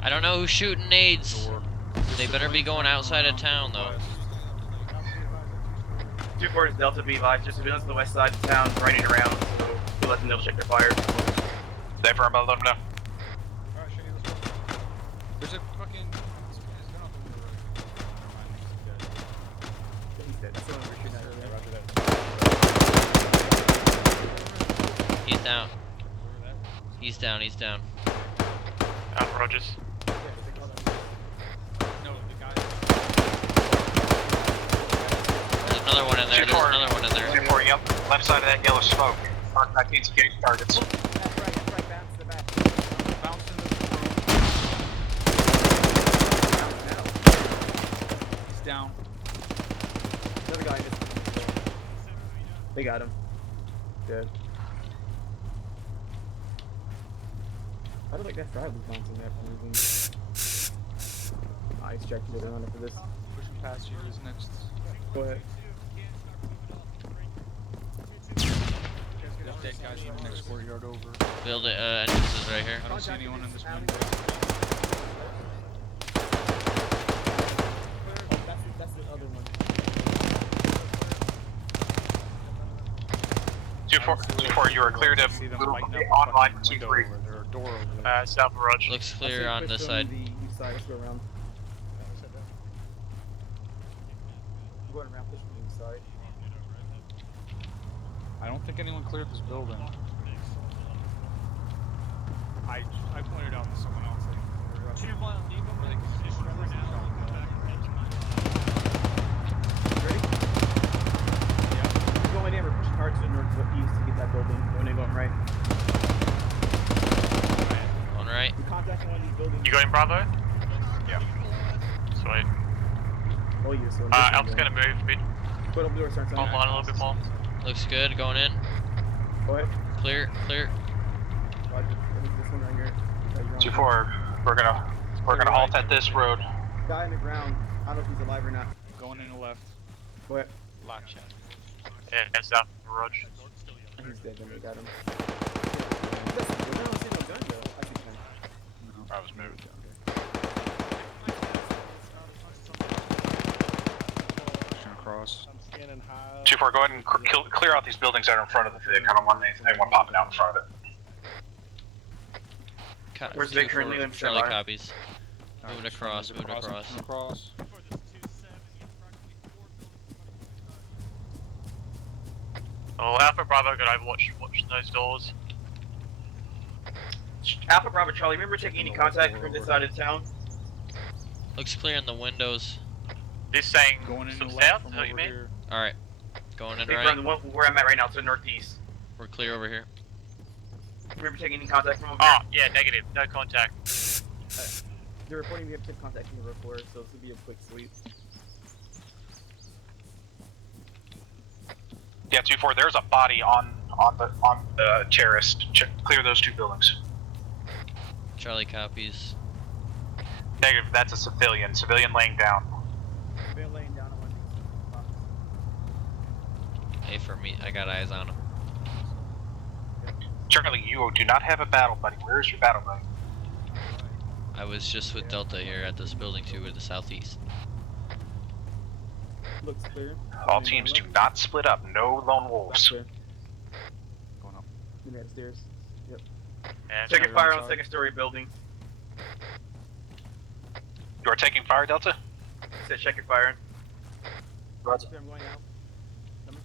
I don't know who's shooting nades. They better be going outside of town though. 2-4 is Delta B live, just civilians on the west side of town running around, so we'll let them know to check their fire. Stay firm, I'll let them know. Alright, Shady, let's go. There's a fucking. That's the one we're shooting at earlier. He's down. He's down, he's down. Alpha Rogers. No, the guy. There's another one in left side of that yellow smoke. Mark 19's engaged targets. That's right, bounce to the back. Bounce into the room. Bounce now. He's down. Another guy just. They got him. Dead. I don't think that frag was bouncing that for anything. Ice check to get on it for this. Pushing past you is next. Go ahead. Dead guys in the next courtyard over. Building entrance is right here. I don't see anyone in this window. That's the other one. 2-4, you are clear to move online for 2-3. South of Rog. Looks clear on this side. The east side, let's go around. I'm going around this from the east side. I don't think anyone cleared this building. I pointed out to someone else. Do you want to leave them or they can just run right now? Ready? Yeah. Going in, we're pushing hard to the northeast to get that building. Going in, going right. On right. We contact one of these buildings. You going Bravo? Yeah. Sweet. Oh, yeah, so Alpha's gonna move mid. Put up the door, starts online a little bit more. Looks good. Going in. Go ahead. Clear. Clear. Roger. This one right here. 2-4, we're gonna halt at this road. Guy in the ground. I don't know if he's alive or not. Going in the left. Go ahead. Lock shot. Yeah, South of Rog. He's dead, then we got him. I don't see no gun though. I see him. I was moved. Pushing across. 2-4, go ahead and clear out these buildings that are in front of the Vic. I don't want anyone popping out in front of it. Where's Vic currently? Charlie copies. Moving across, moving across. Oh, Alpha Bravo got Overwatch watching those doors. Alpha Bravo Charlie, remember taking any contact from this side of town? Looks clear in the windows. This saying Going in the south, left is from that what you over mean? here. Alright. Going in From right. the one where I'm at right now, to the northeast. We're clear over here. Remember taking any contact from over Oh, yeah, negative. No contact. They're reporting we have tip contact from the report, so this will be a quick sweep. Yeah, 2-4, there's a body on the terrace. Clear those two buildings. Charlie copies. Negative, that's a civilian. Civilian laying down. They're laying down on one. Hey, for me, I got eyes on him. Charlie, you do not have a battle buddy. Where is your battle buddy? I was just with Delta here at this building too, to the southeast. Looks clear. All teams do not split up. No lone wolves. Going up. In the stairs. Yep. Taking fire on second story building. You are taking fire, Delta? Said check your firing. Roger. I'm going out. Coming.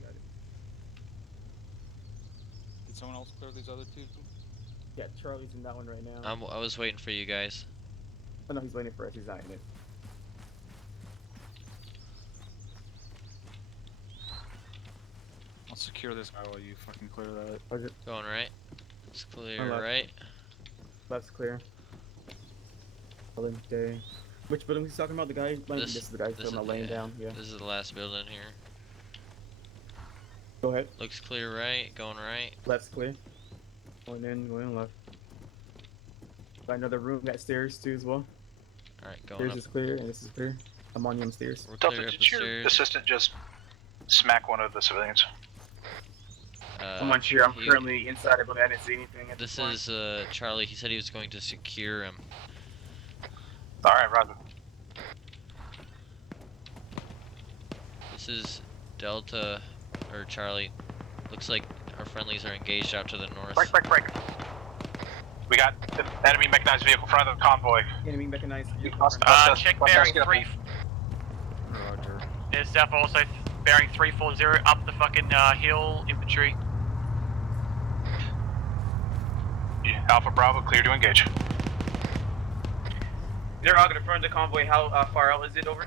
Got it. Did someone else clear these other two? Yeah, Charlie's in that one right now. I was waiting for you guys. Oh no, he's waiting for us. He's not in it. I'll secure this guy while you fucking clear that. Okay. Going right. It's clear Left. right. Left's clear. Building day. Which building he's talking about? The guy? This is the guy still not laying down. Yeah. This is the last building here. Go ahead. Looks clear right. Going right. Left's clear. Going in left. Got another room, got stairs too as well. Alright, going Stairs up. is clear and this is clear. I'm on the stairs. We're Delta, clear up did the your stairs. assistant just smack one of the civilians? I'm unsure. I'm currently inside it, but I didn't see anything at This point. is Charlie. He said he was going to secure him. Alright, Roger. This is Delta or Charlie. Looks like our friendlies are engaged out to the north. Break. We got the enemy mechanized vehicle in front of the convoy. Enemy mechanized. Check bearing 3. Roger. There's South also bearing 340 up the fucking hill, infantry. Alpha Bravo, clear to engage. They're all gonna front the convoy. How far out is it over?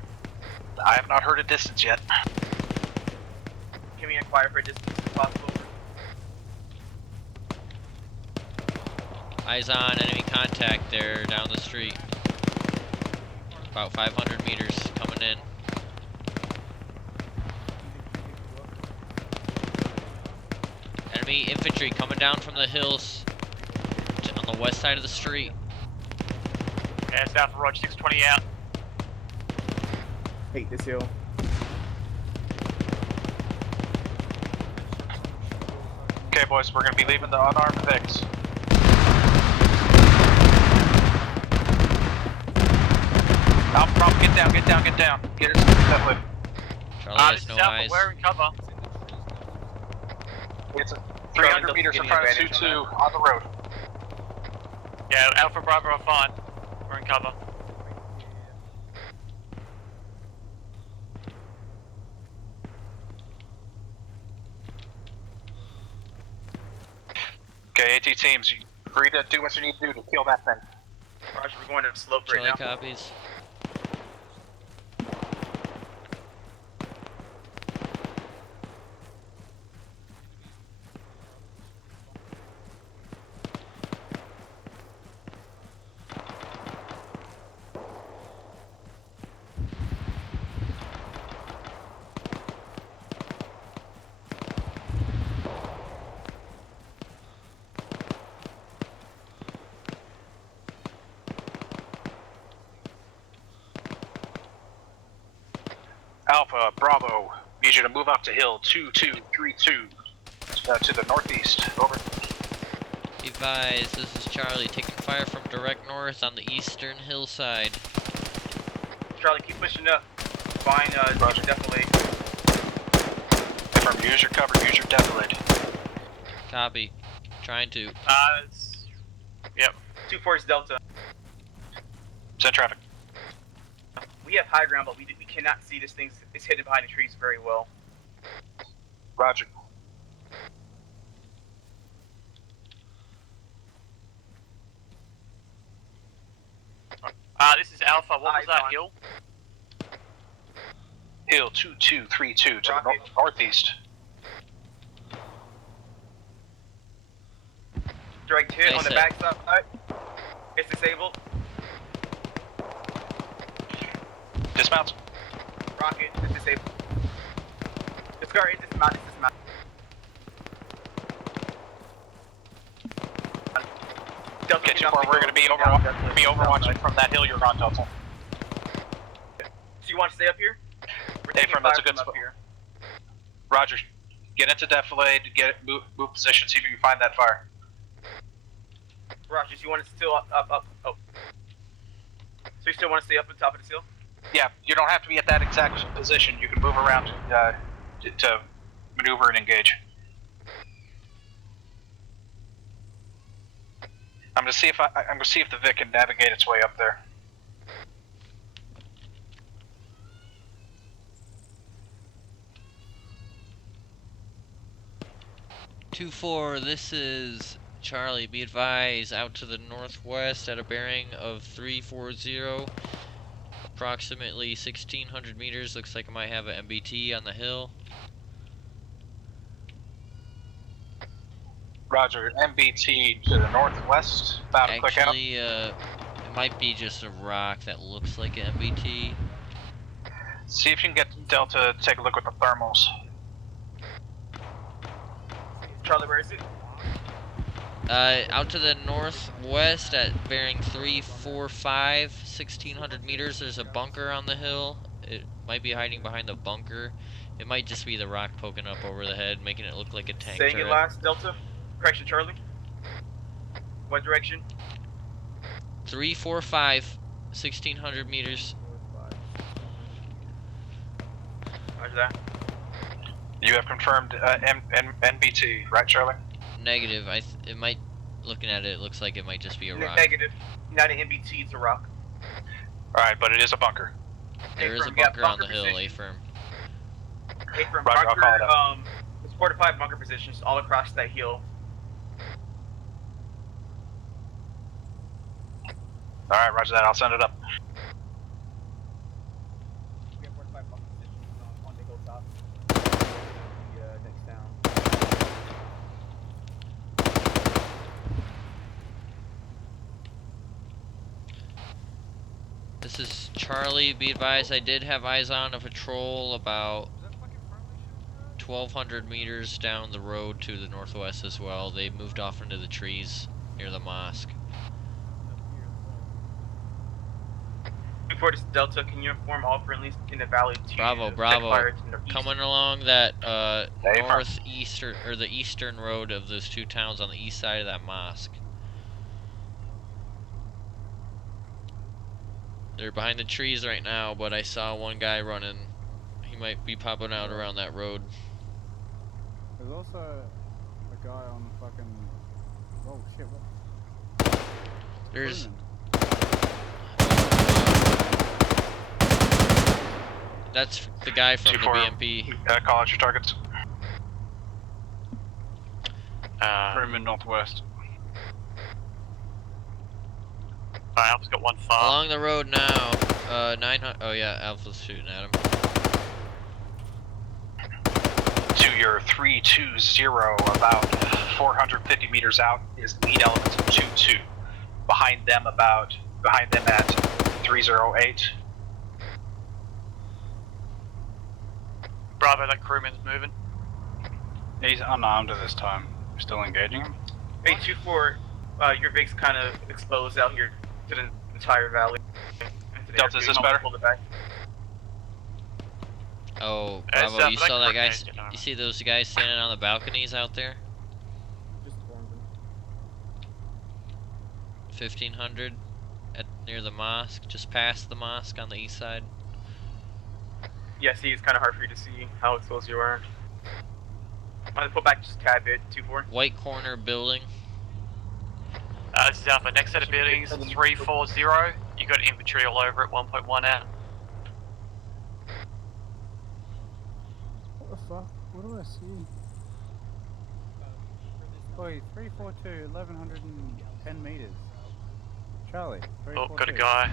I have not heard a distance yet. Can we inquire for a distance if possible? Eyes on enemy contact there down the street. About 500 meters coming in. Enemy infantry coming down from the hills on the west side of the street. Yeah, South Roger 620 out. Hate this hill. Okay, boys, we're gonna be leaving the unarmed Vics. Alpha Bravo, get down, get down, get down. Get it that way. Charlie has This no is Alpha, eyes. we're in cover. It's 300 meters in front of 2-2 on the road. Yeah, Alpha Bravo are fine. We're in cover. Okay, AT teams, you agree to do what you need to do to kill that thing. Roger, we're going to the slope right Charlie now. copies. Alpha Bravo, need you to move up to hill 2232 to the northeast. Over. Be advised, this is Charlie taking fire from direct north on the eastern hillside. Charlie, keep pushing up. Fine, Roger. definitely. Confirm, use your cover, use your defilade. Copy. Trying to. Yep. 2-4 Delta. Send traffic. We have high ground, but we cannot see this thing. It's hidden behind the trees very well. Roger. This is Alpha, what was that hill? Hill 2232 to the northeast. Direct hit on the back side. It's disabled. Dismount. Rocket is disabled. Discard is dismount, it's dismount. Get too far, we're going to be overwatching from that hill you're on, Delta. So you want to stay up here? Hey, from that's a good spot. Roger, get into defilade, move position, see if you can find that fire. Roger, so you want to still up. Oh. So you still want to stay up on top of the hill? Yeah, you don't have to be at that exact position. You can move around to maneuver and engage. I'm gonna see if the Vic can navigate its way up there. Two 4, this is Charlie. Be advised, out to the northwest at a bearing of 340. Approximately 1,600 meters. Looks like I might have an MBT on the hill. Roger, MBT to the northwest. About a click out. Actually, it might be just a rock that looks like an MBT. See if you can get Delta to take a look with the thermals. Charlie, where is it? Out to the northwest at bearing 345, 1,600 meters. There's a bunker on the hill. It might be hiding behind the bunker. It might just be the rock poking up over the head, making it look like a tank Saying turret. it last, Delta. Correction, Charlie. What direction? 345, 1,600 meters. Roger that. You have confirmed NBT, right, Charlie? Negative. It might. Looking at it, it looks like it might just be a rock. Negative. Not an MBT, it's a rock. Alright, but it is a bunker. There is a bunker on the hill, A-firm. A-firm, Roger, I'll call it up. There's 4 to 5 bunker positions all across that hill. Alright, roger that. I'll send it up. We have 45 bucks positions on the hilltop. The next town. This is Charlie. Be advised, I did have eyes on a patrol about 1,200 meters down the road to the northwest as well. They moved off into the trees near the mosque. 2-4 to Delta, can you inform all friendlies in the valley to Bravo, check Bravo. fire to the northeast? Coming along that northeastern or the eastern road of those two towns on the east side of that mosque. They're behind the trees right now, but I saw one guy running. He might be popping out around that road. There's also a guy on fucking. Oh shit! What? There's. That's the guy from the BMP. Call out your targets. Crewman northwest. Alpha's got one far. Along the road now. 900. Oh yeah, Alpha's shooting at him. To your 320, about 450 meters out is lead element 22. Behind them at 308. Bravo, that crewman's moving. He's unarmed at this time. We're still engaging him. 824, your Vic's kind of exposed out here to the entire valley. Delta, is this better? Hold it back. Oh, Bravo, you saw that guy? You see those guys standing on the balconies out there? Just informed them. 1,500 near the mosque, just past the mosque on the east side. Yeah, see, it's kind of hard for you to see how exposed you are. I'm gonna pull back just a tad bit, 2-4. White corner building. This is Alpha. Next set of buildings, 340. You got infantry all over it, 1.1 out. What the fuck? What do I see? Wait, 342, 1,110 meters. Charlie, 342. Oh, got a guy.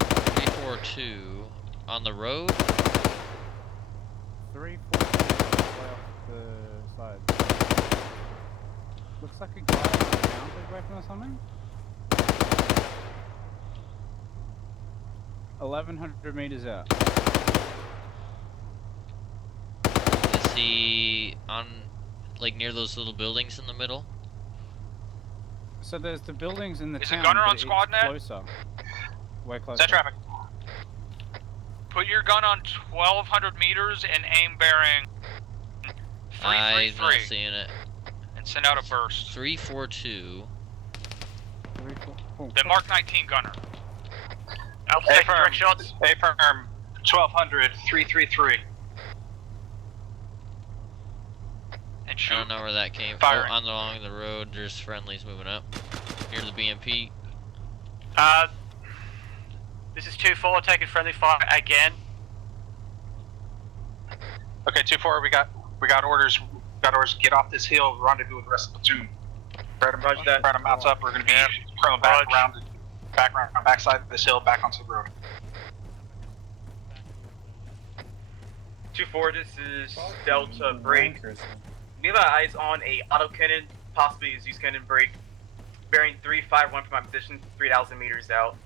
342 on the road. 342 way off the side. Looks like a guy with a mounted weapon or something. 1,100 meters out. Is he on, like, near those little buildings in the middle? So there's the buildings in the Is town. a gunner but on squad it's net? closer. Way closer. Set traffic. Put your gun on 1,200 meters and aim bearing I'm not 333. seeing it. And send out a burst. 342. The Mark 19 gunner. Alpha, A take firm, direct shots. A firm, 1,200, 333. And I shoot. don't know where that came from. Firing. Oh, along the road, there's friendlies moving up. Near the BMP. This is 2-4, taking friendly fire again. Okay, 2-4, we got orders. Got orders. Get off this hill. Rendezvous with the rest of the platoon. Roger that. Spread them out up. We're gonna be curling back around, backside of this hill, back onto the road. 2-4, this is Delta break. We have our eyes on a autocannon, possibly a Zeus cannon break. Bearing 351 from my position, 3,000 meters out.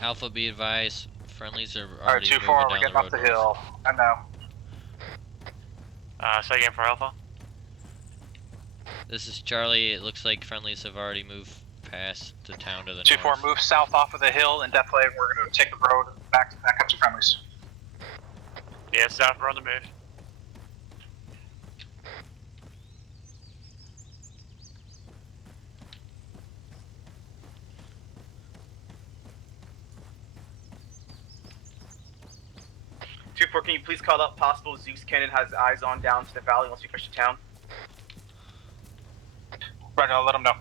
Alpha, be advised. Friendlies are Alright, already 2-4, moving we're down getting the off road the north. hill. I know. Say again for Alpha. This is Charlie. It looks like friendlies have already moved past the town to the 2-4, north. move south off of the hill and definitely we're gonna take the road back up to friendlies. Yeah, South, we're on the move. Can you please call up possible Zeus cannon has eyes on down to the valley once we push the town? Right, I'll let them know.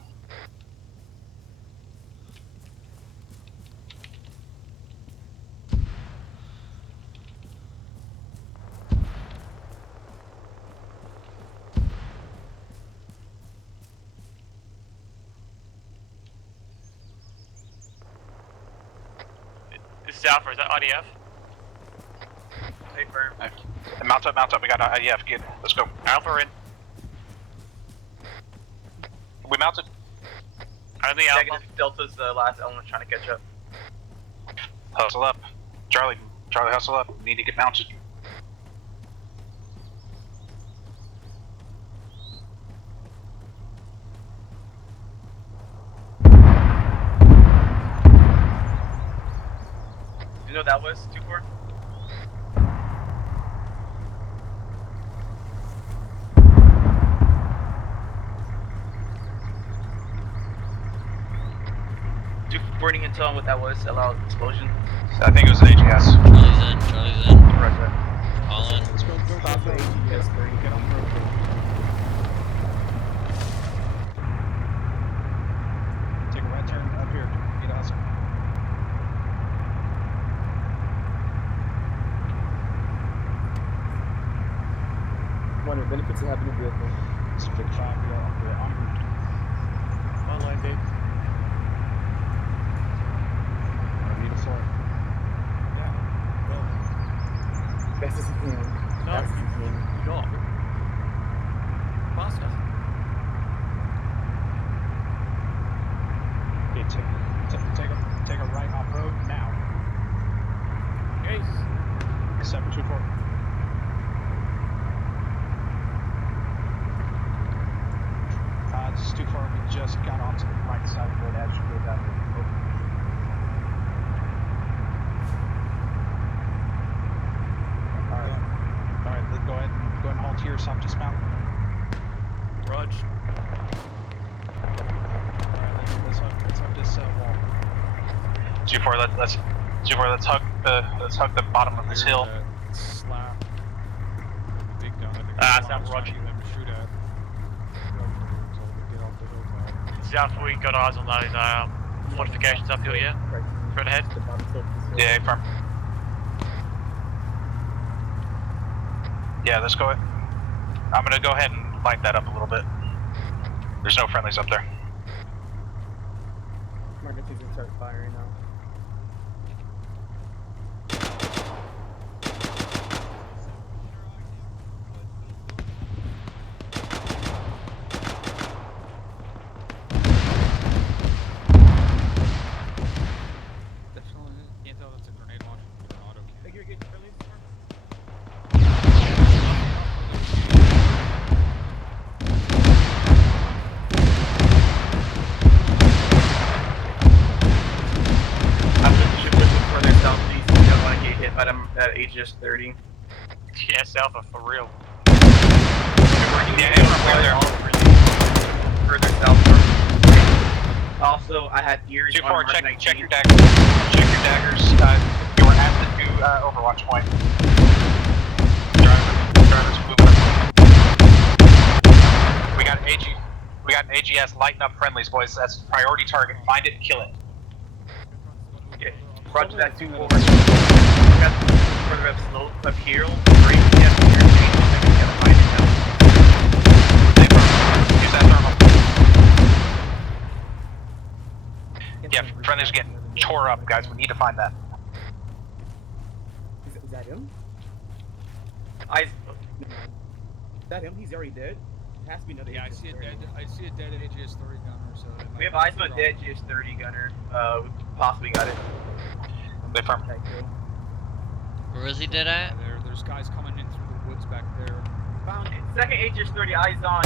Alpha, is that IDF? Hey, firm. Mount up. We got IDF. Get. Let's go. Alpha in. We mounted. Only Alpha. Negative. Delta's the last element trying to catch up. Hustle up. Charlie, hustle up. We need to get mounted. You know what that was, 2-4? Reporting intel on what that was, allowed explosion. I think it was an AGS. Charlie's in. Right there. All in. Let's go. Stop the AGS 30. Get on road. Take a right turn up here. Get a hustle. One of the benefits of having a vehicle. It's 55. We're on route. Online, Dave. Beautiful. Yeah. Well, Best as you can. no, Best as you can. you don't. Faster. Okay, take a right off road now. Ace. 724. This is too far. We just got onto the right side of the road as you go down the road. Alright, let's go ahead and halt here, soft dismount. Rog. Alright, let's hug this wall. 2-4. Let's hug the bottom of this hill. Slap. Big gun. I think Sounds Rog. you them to shoot at. Get off the hilltop. Alpha, we got eyes on those fortifications uphill, yeah? Right ahead. Yeah, firm. Yeah, let's go ahead. I'm gonna go ahead and light that up a little bit. There's no friendlies up there. Emergencies can start firing now. Can't tell that's a grenade launcher from an auto cannon. Think you're getting friendly? Further southeast, you don't want to get hit by them at AGS 30. Yes, Alpha, for real. Further south. Also, I had ears on 2-4, Mark check 19. your daggers. Check your daggers. You were at the new Overwatch point. Drivers moving up. We got an AGS lighting up friendlies, boys. That's priority target. Find it and kill it. Okay, roger that 2-4. We got further up slope up here. Break the atmosphere change. I think we gotta find it now. Use that thermal. Yeah, friendlies are getting tore up, guys. We need to find that. Is that him? Eyes. Is that him? He's already dead. It has to be another. Yeah, I see a dead AGS 30 gunner. So it We have might eyes on a be dead GS-30 gunner. We possibly got it. They firm. Where was he dead at? There's guys coming in through the woods back there. Found it. Second AGS-30 eyes on.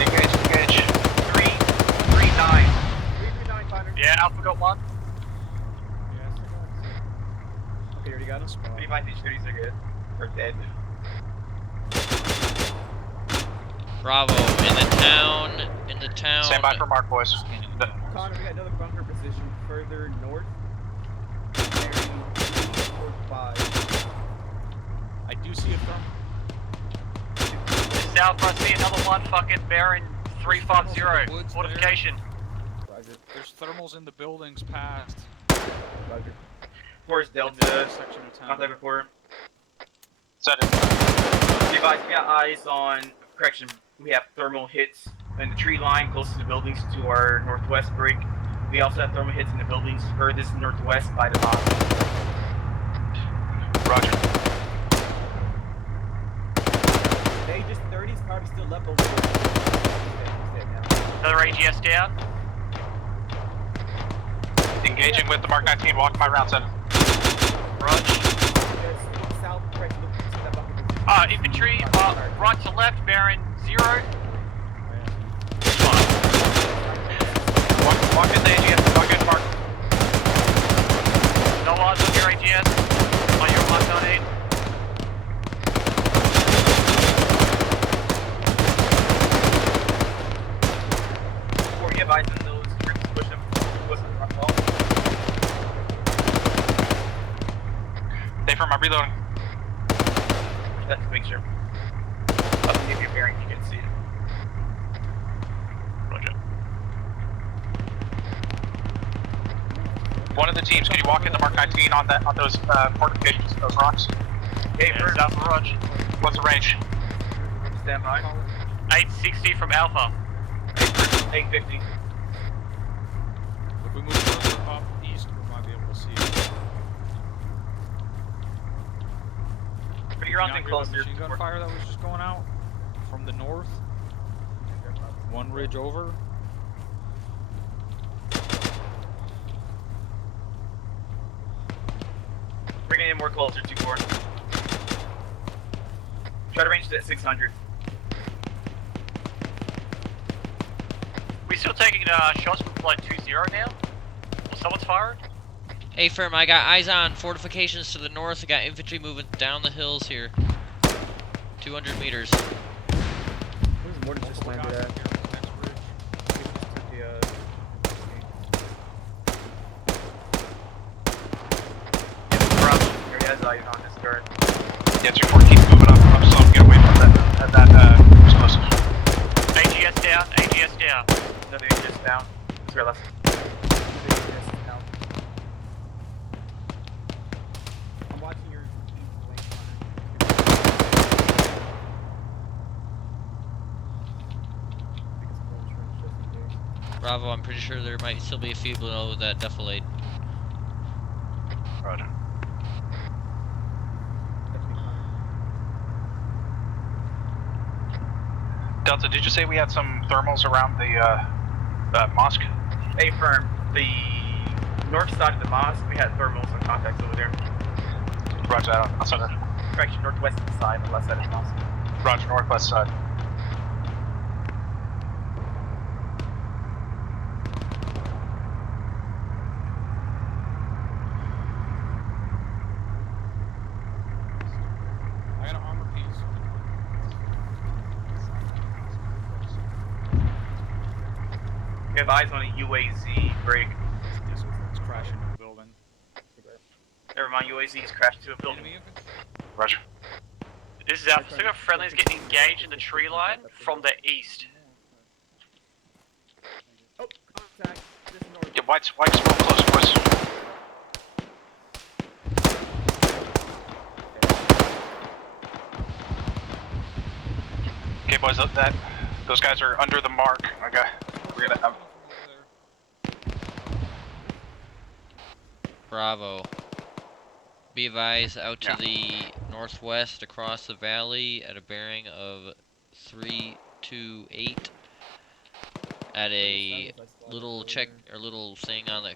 Engage. 339. 339 finder. Yeah, Alpha got one. Okay, already got him. 35 AGS-30s are good. Or dead. Bravo. In the town. Stand by for mark, boys. Connor, we got another bunker position further north. Bearing 4-5. I do see a thermal. This is Alpha, I see another one fucking bearing 350. Fortification. There's thermals in the buildings past. Roger. Force Delta. Section of town. Contact report. Set it. Device, we got eyes on. Correction. We have thermal hits in the tree line close to the buildings to our northwest break. We also have thermal hits in the buildings furthest northwest by the mosque. Roger. They just 30's probably still left over there. Another AGS down. Engaging with the Mark 19, walking my route 7. Infantry, right to left, bearing 0. Walk in the AGS, walk in Mark. No odds on your AGS. On your Mark 19. Before you have eyes on those groups, push them towards the front wall. Stay firm, I'm reloading. That's to make sure. I'll give you a bearing, you can see it. Roger. One of the teams, can you walk in the Mark 19 on those fortifications, those rocks? Okay, first. Alpha Roger. What's the range? Stand by. 860 from Alpha. 850. If we move further up east, we might be able to see it. But you're on Not the hear closer. the machine gun fire that was just going out from the north. One ridge over. Bringing in more closer, 2-4. Try to range it at 600. We still taking shots from like 2-0 now? Well, someone's fired? Hey, firm, I got eyes on fortifications to the north. I got infantry moving down the hills here. 200 meters. Where's Mortis just landed at? Yeah, 2-4, keep moving up slow, get away from that explosive. AGS down, AGS down. Another AGS down. Let's go left. I'm watching your Bravo, I'm pretty sure there might still be a few below that defilade. Roger. Delta, did you say we had some thermals around the mosque? Hey, firm. The north side of the mosque, we had thermals and contacts over there. Roger that, I'll send it. Correction, northwest side, the left side of the mosque. Roger, northwest side. I got an armor piece. We have eyes on a UAZ break. Yes, it's crashing in the building. Never mind, UAZ is crashed to a building. Roger. This is Alpha. Still got friendlies getting engaged in the tree line from the east. Oh, contact. Just north. Yeah, white's real close, boys. Okay, boys, those guys are under the mark. Okay, we're gonna have. Bravo. Be advised, out to the northwest across the valley at a bearing of 328 at a little check or little thing on the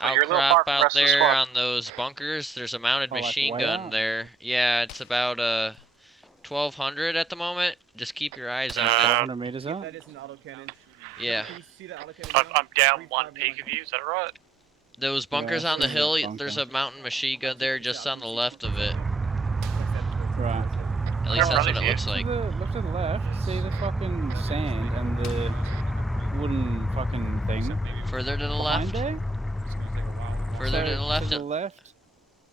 outcrop out there on those bunkers. There's a mounted machine gun there. Yeah, it's about 1200 at the moment. Just keep your eyes on it. 1200 meters out. That is an autocannon. Yeah. Can you see the autocannon? I'm down one peak of you, is that right? Those bunkers Yeah, on the see hill, that bunker. there's a mountain machine gun there just on the left of it. Right. At least that's what it looks like. Look to the left. See the fucking sand and the wooden fucking thing. Further to the behind left? there? Further to the left? To the left.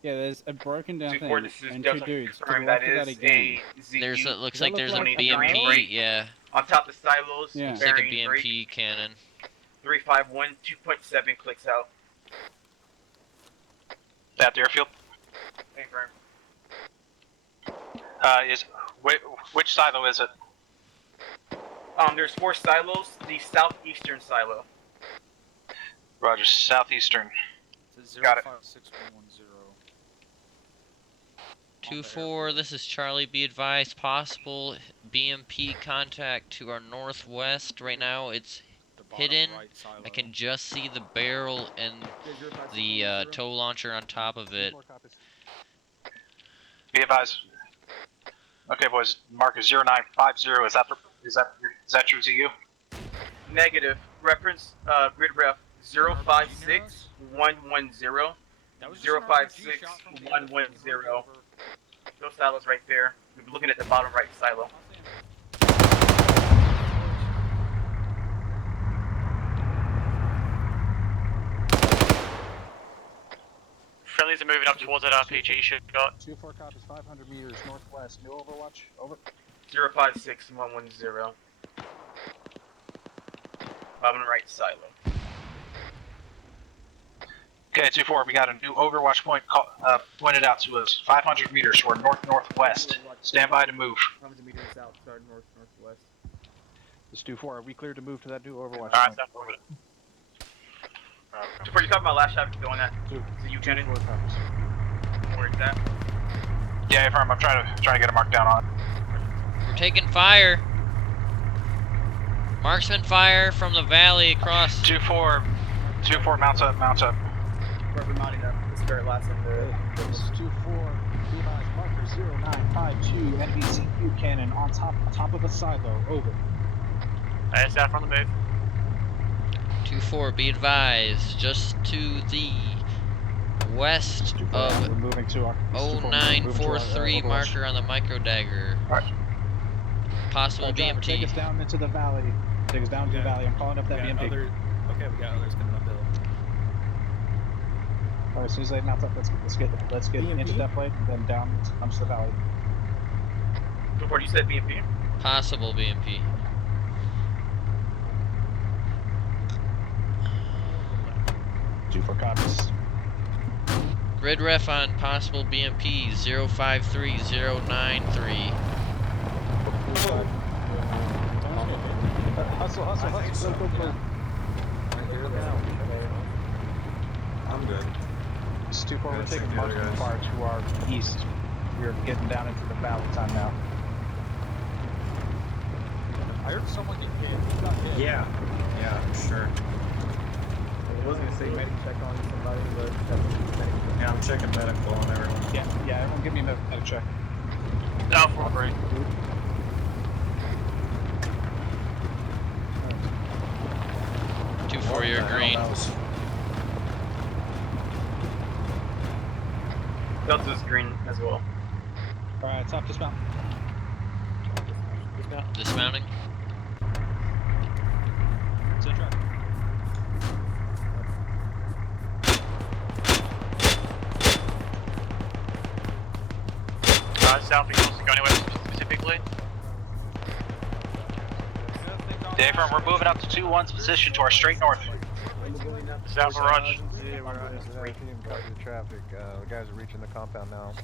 Yeah, there's a broken down thing This is and two definitely dudes. To the confirmed left that of that is again. a ZU. There's a, looks Does that like there's look a like a BMP, break? yeah. On top of the silos, Yeah. Looks like a bearing break. BMP cannon. 351, 2.7 clicks out. At the airfield. Hey, firm. Which silo is it? There's 4 silos. The southeastern silo. Roger, southeastern. Got it. 2-4, this is Charlie. Be advised, possible BMP contact to our northwest. Right now it's hidden. I can just see the barrel and the tow launcher on top of it. Be advised. Okay, boys. Marker 0950. Is that true to you? Negative. Reference grid ref 056110. 056110. Those silos right there. We'll be looking at the bottom right silo. Friendlies are moving up towards that RPG shot. 2-4 copies, 500 meters northwest. New Overwatch. Over. 056110. Bottom right silo. Okay, 2-4, we got a new Overwatch point pointed out to us. 500 meters toward north-northwest. Stand by to move. 500 meters out, start north-northwest. This 2-4, are we cleared to move to that new Overwatch Alright, point? stop over it. 2-4, you talking about last shot doing that? So you can 2-4 copies. Where's that? Yeah, affirm. I'm trying to get a mark down on it. We're taking fire. Marksman fire from the valley across. 2-4, mounts up. Whoever mounting up, this very last in the. This is 2-4, Levi's marker 0952, NVCQ cannon on top of a silo. Over. It's out from the move. 2-4, be advised, just to the west of 0943 marker on the micro dagger. Possible BMT. Take us down into the valley. Take us down into the valley. I'm calling up that BMT. Okay, we got others coming uphill. Alright, as soon as they mount up, let's get into that plate and then down to the valley. 2-4, you said BMP? Possible BMP. Two for copies. Grid ref on possible BMP 053093. Hustle. Go. I'm good. This is 2-4, we're taking marksman fire to our east. We're getting down into the valley time now. I heard someone get hit. Who got hit? Yeah, sure. I was gonna say medic check on somebody, but Yeah, I'm checking medical on everyone. Yeah, everyone give me a medic check. Down for break. 2-4, you're green. Delta's green as well. Alright, top dismount. Dismounting. Sit track. South, you wants to go anywhere specifically? Dave, we're moving up to 2-1's position to our straight north. South of Raj. Yeah, we're on this team copy the traffic. The guys are reaching the compound now.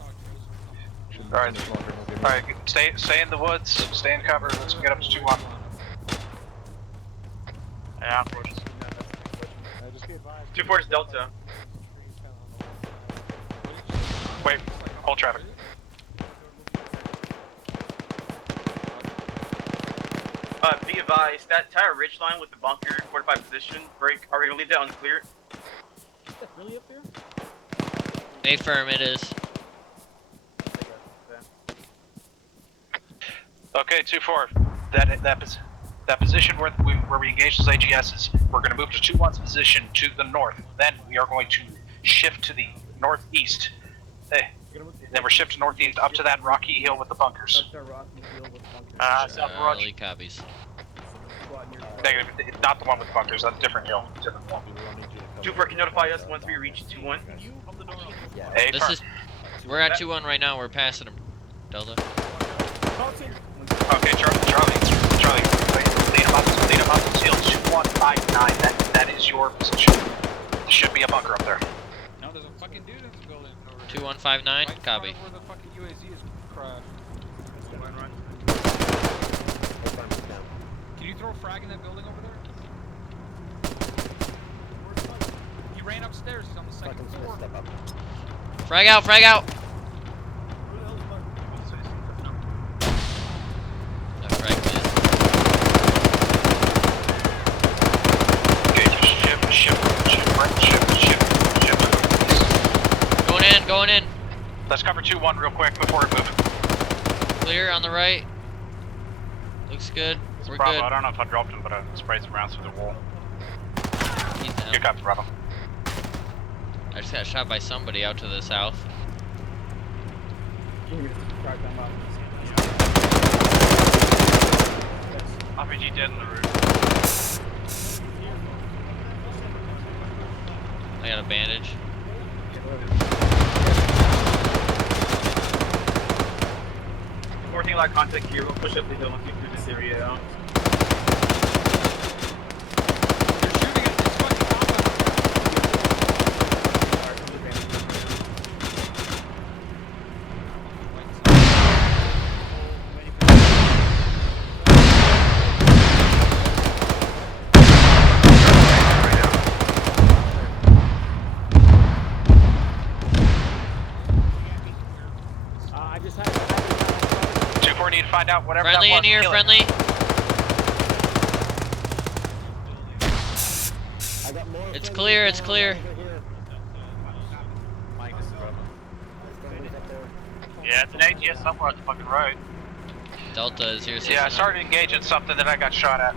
Alright, stay in the woods, stay in cover, let's get up to 2-1. Yeah, approach. 2-4 is Delta. Wait, hold traffic. Be advised, that entire ridge line with the bunker, fortified position, break, are we gonna leave that unclear? really up there? Affirm, it is. Okay, 2-4, that position where we engaged as AGSs, we're going to move to 2-1's position to the north. Then we are going to shift to the northeast. Then we're shifting northeast up to that rocky hill with the bunkers. South Raj. Early copies. Negative, not the one with the bunkers, that's a different hill. Different one. 2-4 can notify us once we reach 2-1. Hey, This is. We're at 2-1 right now. We're passing them. Delta. Okay, Charlie, lead him up to seal 2159. That is your position. There should be a bunker up there. No, there's a fucking dude in the building over here. 2159. Copy. Where the fucking UAZ is crashed. Can Can you throw a frag in that building over there? He ran upstairs. He's on the second floor. Frag out, frag out! That frag missed. Going in. Let's cover 2-1 real quick before we move. Clear on the right. Looks good. We're Bravo, good. I don't know if I dropped him, but I sprayed some rounds through the wall. He's down. Good copy, Bravo. I just got shot by somebody out to the south. RPG dead in the roof. I got a bandage. Reporting a lot of contact here. We'll push up the hill and keep through this area out. I just had 2-4 need to find out whatever Friendly that in was. here, Kill friendly. It's clear, it's clear. Yeah, it's an AGS somewhere at the fucking road. Delta is here. Yeah, I started engaging something that I got shot at.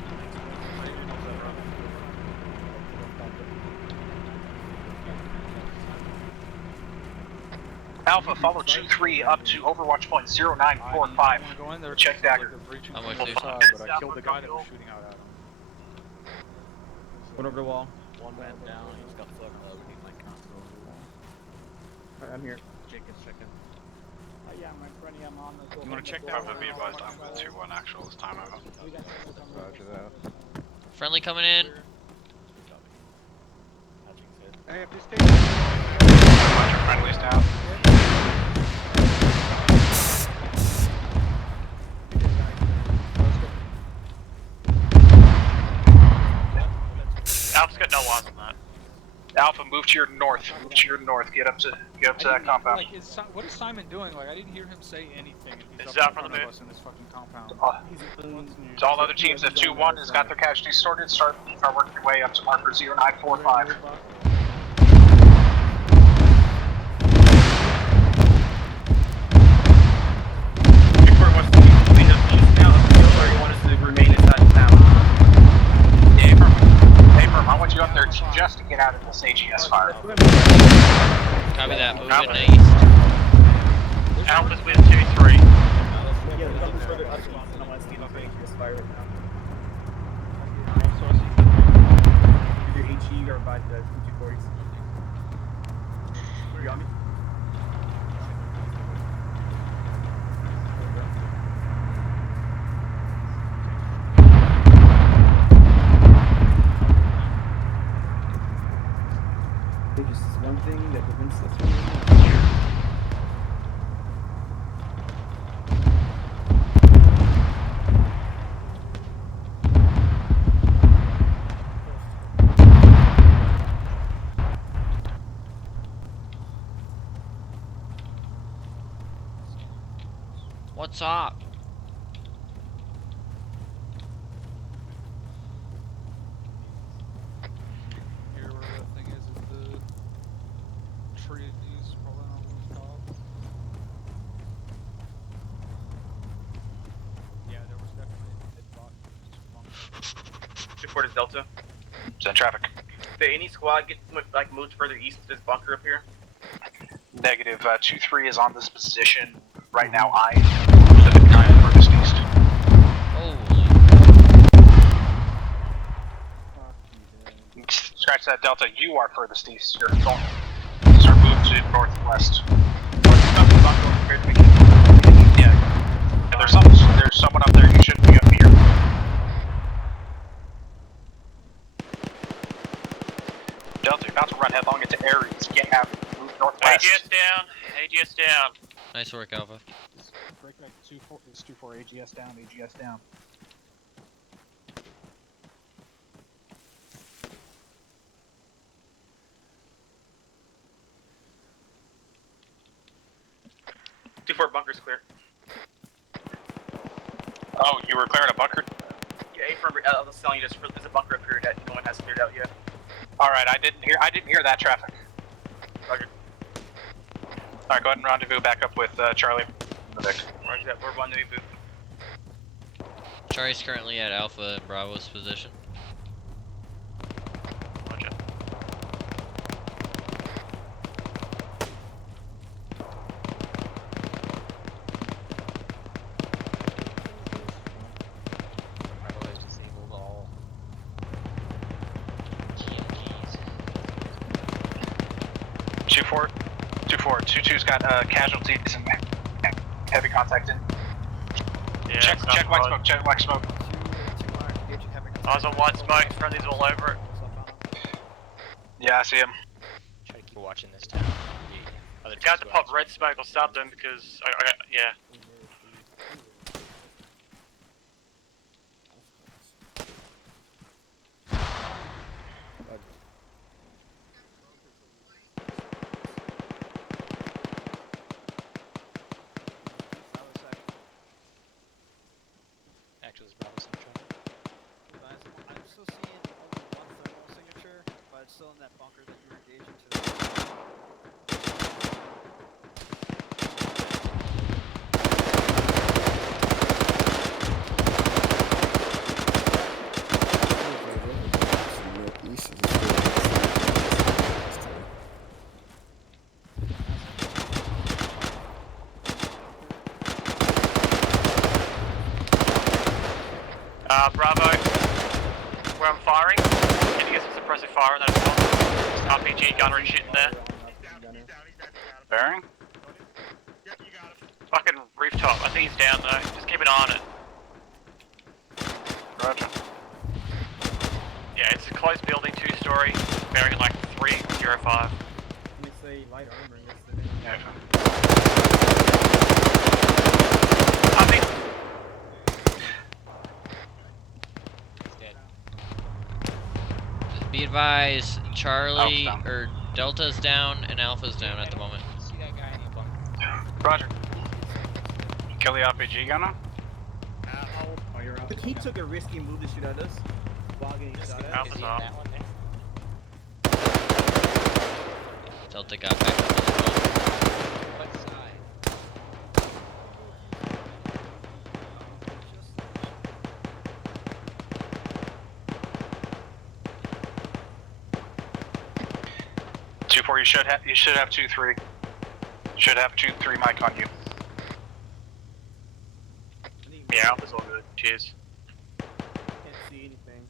Alpha, follow 2-3 up to Overwatch point 0945. Check dagger. How much but I killed the guy that was shooting out at him. Went over the wall. One went down, he just got fucked up. He might console over the wall. Alright, I'm here. Jenkins checking. Oh yeah, my friend, I'm on the door. You want to check that? I'm gonna be advised I'm with 2-1 actual this time over. Roger that. Friendly coming in. Hey, if this Bunch of friendlies down. Alpha's got no eyes on that. Alpha, move to your north. Move to your north. Get up to that compound. Like, what is Simon doing? Like, I didn't hear him say anything. Is He's that up from in the front of mid? us in this fucking compound. So all other teams at 2-1 has got their casualties sorted. Start working your way up to marker 0945. Before wants to clean up east now, or you want us to remain inside the town? Abram, I want you up there just to get out of this AGS fire. Copy that. Moving east. Alpha's with 2-3. Yeah, the numbers further up, and I want to see if AGS fire right now. Either HE or by the 240s. You got me? There's just one thing that prevents us from What's up? Here where the thing is the tree is probably on the top. Yeah, there was definitely a hit Before this Delta. Send traffic. Did any squad get like moved further east to this bunker up here? Negative. 2-3 is on this position. Right now, I am the guy furthest east. Scratch that Delta. You are furthest east. You're going. Start moving to northwest. Yeah. If there's someone up there, you shouldn't be up here. Delta, you're about to run headlong into Aries. Get out. Move northwest. AGS down. AGS down. Nice work, Alpha. Break back 2-4. It's 2-4. AGS down. AGS down. 2-4 bunker's clear. Oh, you were clearing a bunker? Yeah, A-firm, I was telling you there's a bunker up here that no one has cleared out yet. Alright, I didn't hear that traffic. Roger. Alright, go ahead and rendezvous back up with Charlie. Roger that, we're rendezvous. Charlie's currently at Alpha and Bravo's position. Roger. Disabled all. 2-4, 2-2's got casualties and heavy contact in. Yeah, check white smoke, check white smoke. Eyes on white smoke, friendly's all over it. Yeah, I see him. Try to keep watching this town. The guys that pop red smoke will stop them because, yeah. Actually, it's Bravo Central. I'm still seeing only one thermal signature, but it's still in that bunker that you were engaging to. Bravo, where I'm firing, can you get some suppressive fire on that as well? RPG, gunner and shit in there. Bearing? Fucking rooftop, I think he's down though, just keep an eye on it. Roger. Yeah, it's a closed building, 2-story, bearing like 305. Let me say light armor yesterday. I think Be advised, Charlie or Delta's down and Alpha's down at the moment. See that guy in the bunker? Roger. Kill the RPG gunner? Oh, you're out. He took a risky move to shoot at us while getting shot at. Alpha's off. Delta got back up to the boat. What side? 2-4, you should have 2-3. Should have 2-3 mic on you. Yeah, Alpha's all good. Cheers. Can't see anything.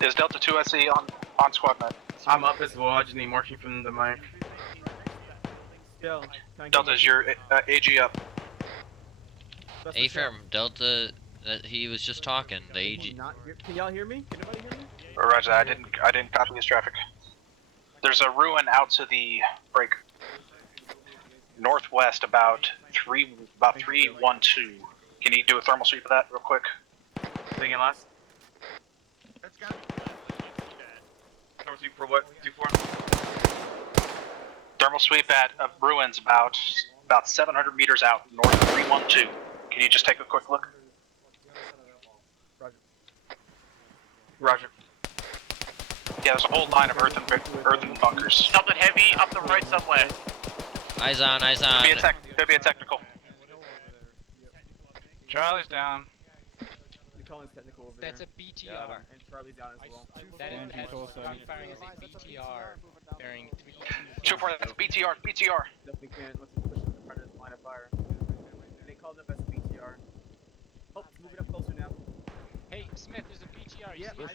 Is Delta 2 SE on squad net? I'm up as well, I just need marking from the mic. Yo, Delta's your AG up. A-firm, Delta, he was just talking. The AG. Can y'all hear me? Can anybody hear me? Roger that. I didn't copy his traffic. There's a ruin out to the break northwest about 312. Can you do a thermal sweep of that real quick? Say again, last. Thermal sweep for what? 2-4? Thermal sweep at ruins about 700 meters out north of 312. Can you just take a quick look? Roger. Yeah, there's a whole line of earthen bunkers. Something heavy up the road somewhere. Eyes on, eyes on. Could be a technical. Charlie's down. Collins technical over That's there. a BTR. And Charlie's down as well. That is firing as a BTR bearing 2-4, that's BTR. Definitely can't. Let's push the front of this line of fire. They called up as a BTR. Oh, moving up closer now. Hey, Smith, there's a BTR. You Yep, see it? I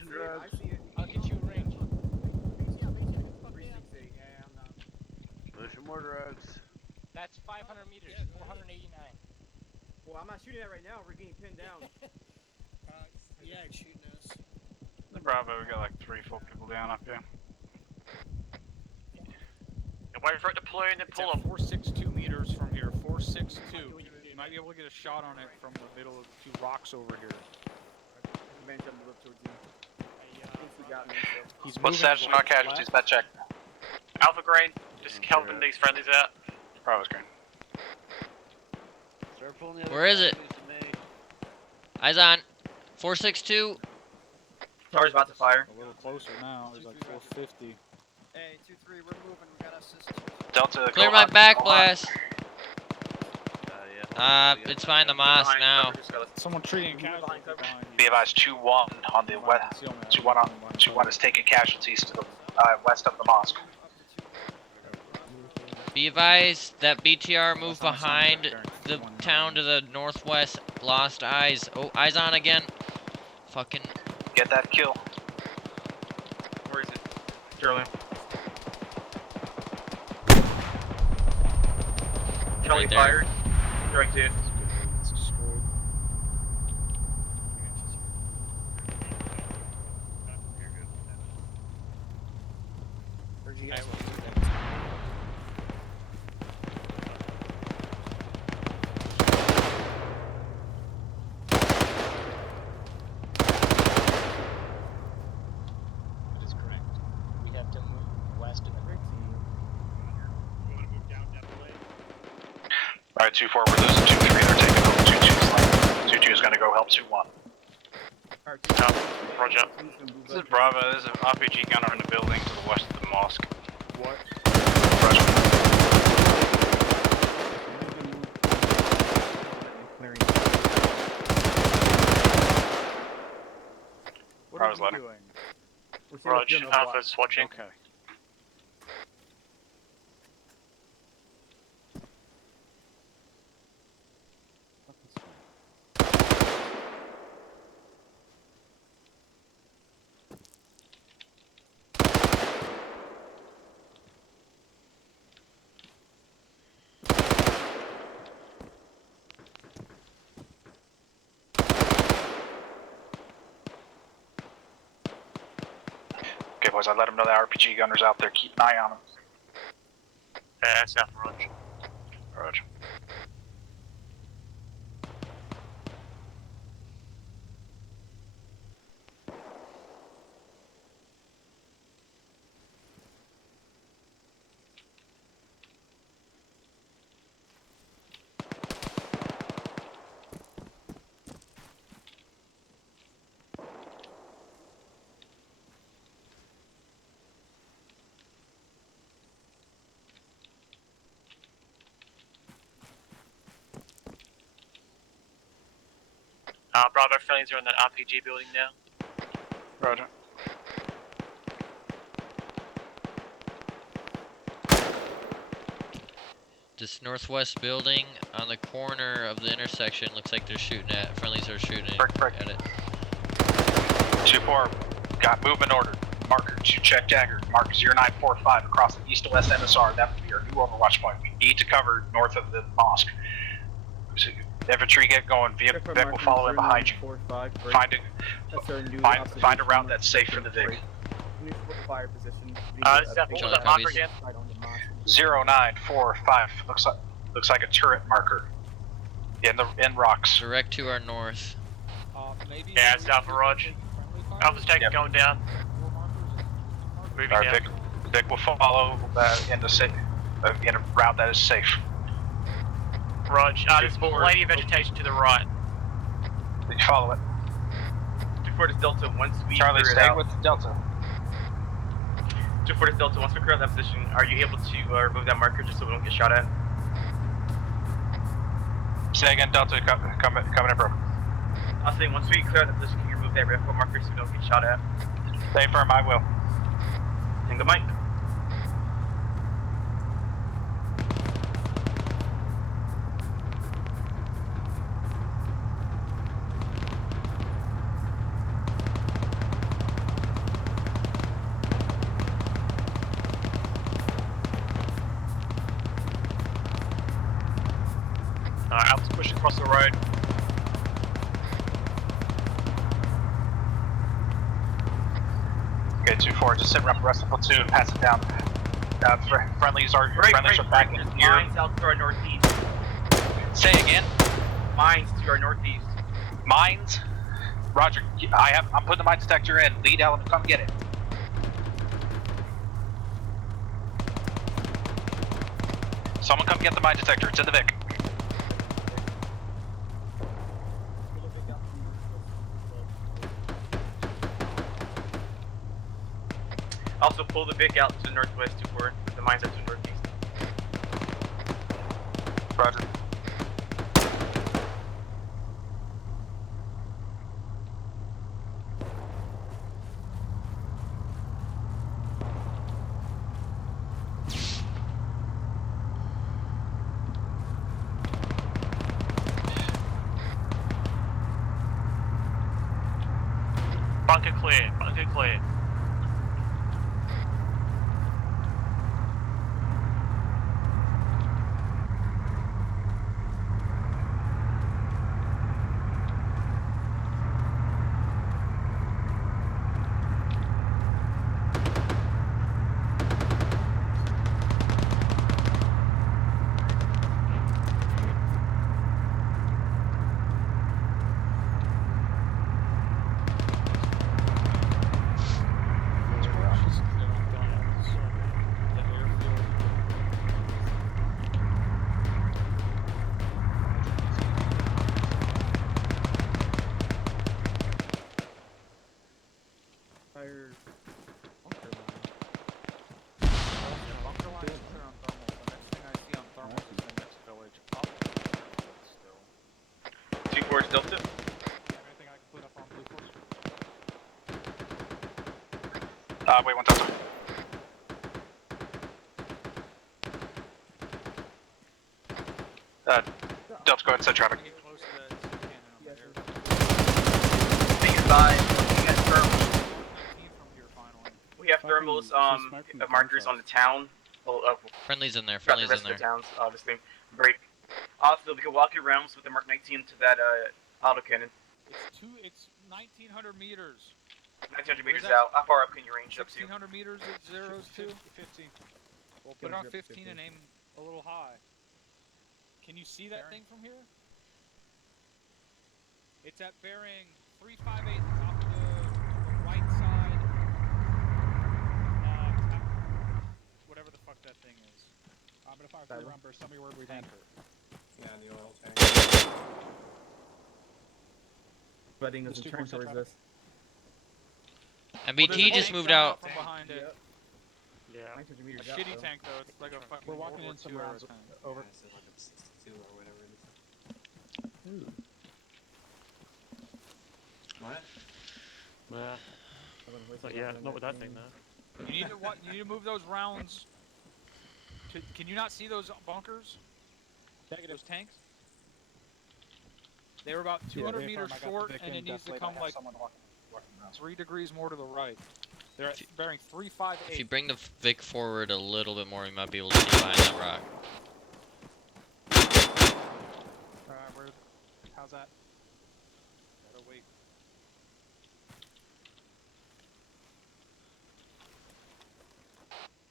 see it. I'll get you a range. 368. Yeah, I'm not. Pushing more drugs. That's 500 meters, 489. Well, I'm not shooting that right now. We're getting pinned down. Yeah, it's shooting us. The Bravo, we got like 3 full people down up here. And wait for it to platoon and pull them. 462 meters from here. 462. You might be able to get a shot on it from the middle of 2 rocks over here. Man, jumped up towards you. He got me. So. He's What's status on our casualties? That check. Alpha Green, just helping these friendlies out. Bravo's Green. Where is it? Eyes on. 462. Char's about to fire. A little closer now. He's like 450. Hey, 2-3, we're moving. We got assist. Delta, Clear go my on, back go on. blast. It's behind the mosque now. Someone treating casualties behind you. Be advised, 2-1 on the west. 2-1 is taking casualties to the west of the mosque. Be advised that BTR moved behind the town to the northwest. Lost eyes. Oh, eyes on again. Fucking. Get that kill. Where is it? Charlie. Charlie Right there. fired. Charlie 2. It's destroyed. Where'd you guys That is correct. We have to move west of the Alright, 2-4, we're losing 2-3, they're taking over 2-2's lane. 2-2 is gonna go help 2-1. Roger. This is Bravo. There's an RPG gunner in the building to the west of the mosque. What? What Bravo's are you letter. doing? Roger, Alpha's watching. Okay. Okay, boys, I let them know the RPG gunner's out there. Keep an eye on them. That's Alpha Roger. Roger. Bravo, friendlies are in that RPG building now. Roger. This northwest building on the corner of the intersection looks like they're shooting at. Friendlies are shooting at it. 2-4, got movement order. Marker 2 check dagger. Marker 0945 across the east to west NSR. That would be our new overwatch point. We need to cover north of the mosque. Infantry get going. Vic will follow in behind you. Find a route that's safe for the Vic. Fire position. What was that marker again? 0945. Looks like a turret marker. In rocks. Direct to our north. Yeah, it's Alpha Roger. Alpha's taking going down. Moving down. Vic will follow in a route that is safe. Roger. There's plenty of vegetation to the right. Did you follow it? 2-4 to Delta, once we Charlie, clear it stay out. with Delta. 2-4 to Delta, once we clear out that position, are you able to remove that marker just so we don't get shot at? Say again, Delta, coming in, bro. I'll say once we clear out that position, can you remove that red marker so we don't get shot at? Stay firm, I will. And the mic. Alpha's pushing across the road. Okay, 2-4, just sit rep the rest of the platoon, pass it down. Friendlies are back in gear. Mines out to our northeast. Say again. Mines to our northeast. Mines? Roger, I'm putting the mine detector in. Lead element, come get it. Someone come get the mine detector. It's in the Vic. Also pull the Vic out to the northwest 2-4. The mines are to the northeast. Roger. Bunker clear, bunker clear. Delta. Anything I can put up on Blue Force? Wait, 1 Delta. Delta, go ahead and set traffic. We have thermals, markers on the town. Friendly's in there. Throughout Friendly's the rest in there. of the towns, obviously. Great. Also, we can walk your rounds with the Mark 19 to that autocannon. It's 1,900 meters. 1,900 meters out. How far up can you range up to? 1,600 meters at zeros too. 15. We'll put it on 15 and aim a little high. Can you see that thing from here? It's at bearing 358, top of the right side. Whatever the fuck that thing is. I'm gonna fire 3 round burst. Tell me where we anchor. Yeah, the oil tank. Flooding is turn towards us. MBT just moved out. From behind it. Yeah. A shitty tank though. It's like a fucking. We're walking in some rounds over. What? Yeah, not with that thing though. You need to what? You need to move those rounds. Can you not see those bunkers? Those tanks? They were about 200 meters short, and it needs to come like 3 degrees more to the right. They're at bearing 358. If you bring the Vic forward a little bit more, you might be able to see behind that rock. Alright, how's that? Gotta wait.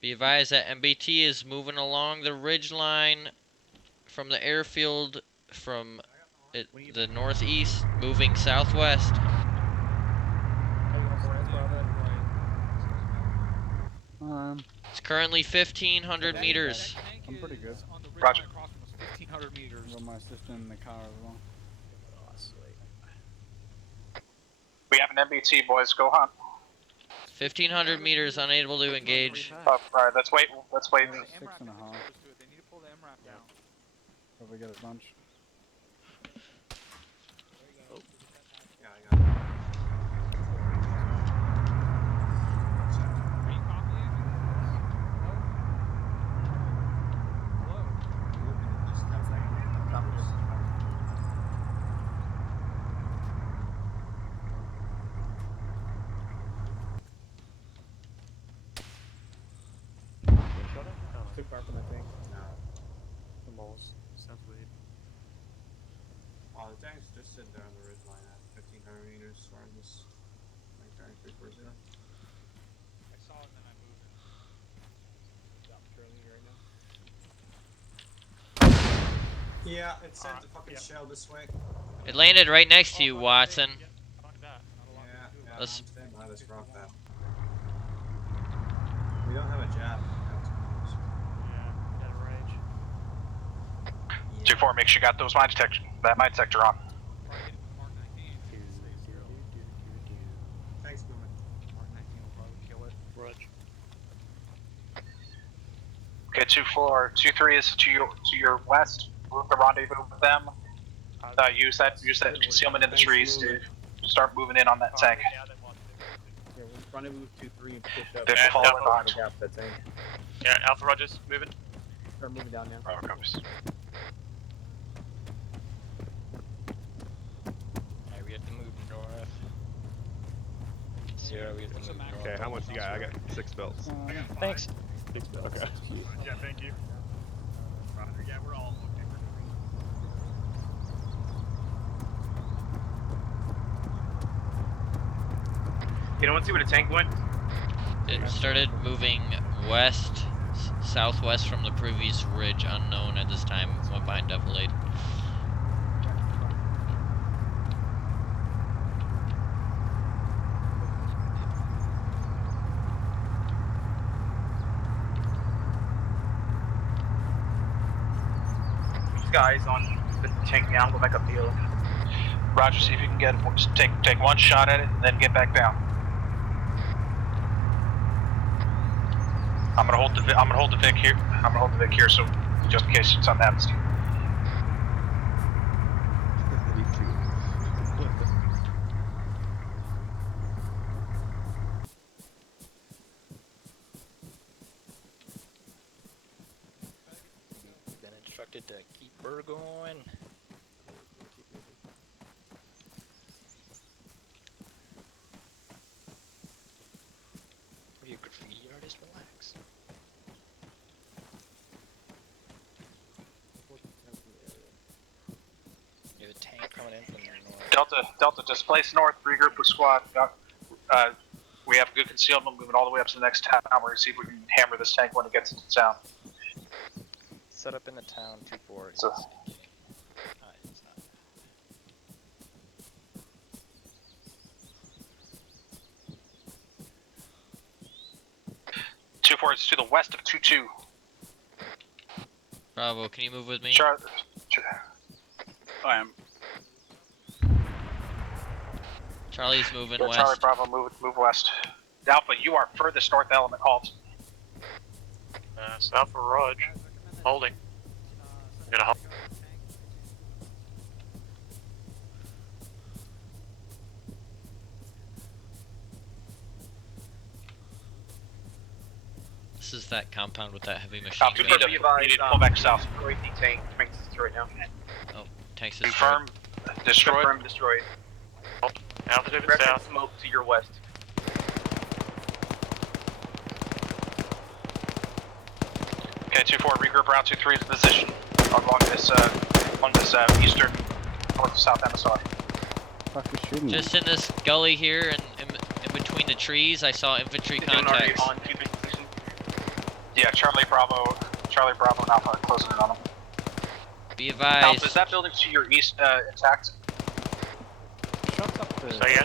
Be advised that MBT is moving along the ridge line from the airfield from the northeast, moving southwest. It's currently 1,500 meters. I'm pretty good. Roger. 1,500 meters. Got my assistant in the car as well. We have an MBT, boys. Go hunt. 1,500 meters, unable to engage. Alright, let's wait. Let's wait. 6.5. They need to pull the MRAP down. Probably get a bunch. Too far from the thing. No. The moles. Sounds weird. Oh, the tank's just sitting there on the ridge line at 1,500 meters, around this, like, 340. I saw it and then I moved it. Yeah, it sent the fucking shell this way. It landed right next to you, Watson. Yeah, Let's I'm standing by this rock now. We don't have a jab. Yeah, got a range. 2-4, make sure you got those mine detection, that mine detector on. Thanks, Boomer. Mark 19 will probably kill it. Roger. Okay, 2-4, 2-3 is to your west. Move the rendezvous with them. Use that concealment in the trees to start moving in on that tank. Yeah, we'll rendezvous with 2-3 and push up. They should follow in behind. Gap that tank. Yeah, Alpha Rogers, moving. Start moving down now. Oh, copies. Alright, we have to move north. 0, we have to move north. Okay, how much you got? I got 6 belts. Thanks. 6 belts. Okay. Yeah, thank you. Yeah, we're all okay. Anyone see where the tank went? It started moving west, southwest from the previous ridge, unknown at this time. Went behind Devil 8. These guys on the tank now. Go back up the hill. Roger, see if you can get take one shot at it and then get back down. I'm gonna hold the Vic here. I'm gonna hold the Vic here, so just in case something happens to you. Been instructed to keep her going. Are you a graffiti artist? Relax. You have a tank coming in from the north. Delta, displace north, regroup with squad. We have good concealment moving all the way up to the next town. We're gonna see if we can hammer this tank when it gets into town. Set up in the town, 2-4. So, It's not. 2-4 is to the west of 2-2. Bravo, can you move with me? I am. Charlie's moving Charlie, west. Bravo, move west. Alpha, you are furthest north element, halt. It's Alpha Rog. Holding. Gonna hold. This is that compound with that heavy machine gun. You need to pull back south. Destroyed the tank. Tank's destroyed now. Oh, tank's destroyed. Confirm. Destroyed. Confirm destroyed. Altitude Reference south. smoke to your west. Okay, 2-4, regroup around 2-3's position along this eastern north-south MSR. Just in this gully here and in between the trees, I saw infantry contacts. On 2-3's position. Yeah, Charlie Bravo and Alpha closing in on them. Be advised. Alpha, is that building to your east intact?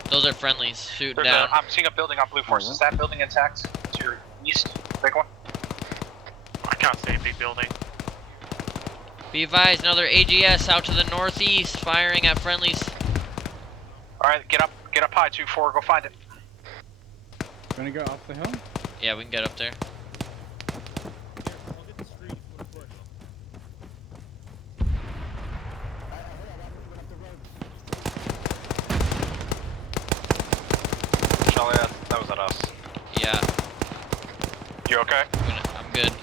Those are friendlies. Shoot There's down. I'm seeing a building on Blue Force. Is that building intact to your east? Big one? I can't see a big building. Be advised, another AGS out to the northeast, firing at friendlies. Alright, get up high, 2-4, go find it. Gonna go off the hill? Yeah, we can get up there. Charlie, that was at us. Yeah. You okay? I'm good.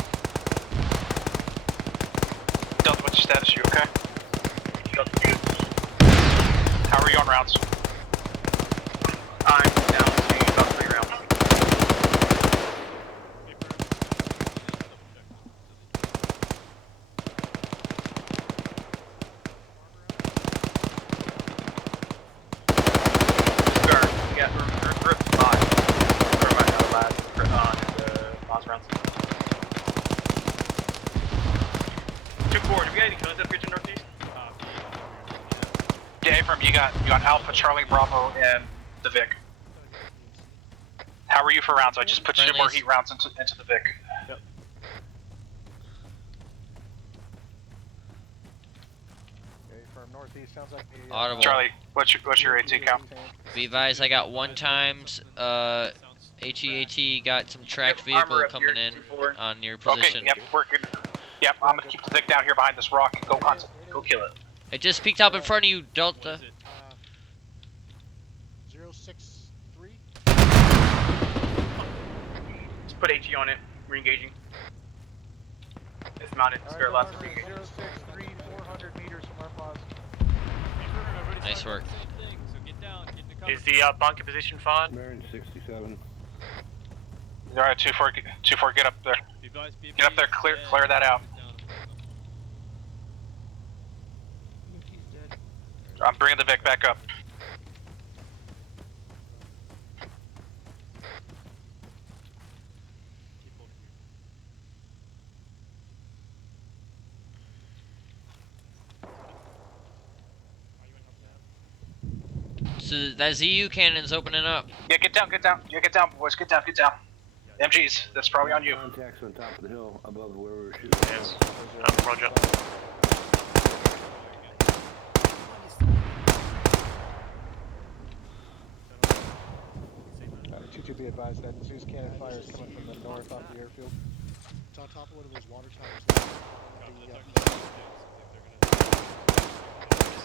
Delta, what's your status? You okay? How are you on rounds? I'm down to about 3 rounds. Last rounds. 2-4, do we got any guns up here to northeast? Yeah, Abram, you got Alpha, Charlie, Bravo, and the Vic. How are you for rounds? I just put 2 more heat rounds into the Vic. Yep. northeast. Sounds like the, Audible. Charlie, what's your AT count? Be advised, I got 1 times. HEAT got some tracked vehicle coming in on your position. Okay, yep, we're good. Yep, I'm gonna keep the Vic down here behind this rock and go hunt it. Go kill it. It just peeked up in front of you, Delta. 063. Just put HE on it. We're engaging. It's mounted. Spare last to re-engage. 063, 400 meters from our pause. Nice work. Is the bunker position fine? Bearing 67. Alright, 2-4, get up there. Get up there, clear that out. I'm bringing the Vic back up. So that ZU cannon's opening up. Yeah, get down, boys, get down. MGs, that's probably on you. Contacts on top of the hill above where we were shooting. Yes. Roger. 2-2, be advised that Zeus cannon fire is coming from the north off the airfield. It's on top of one of those water towers.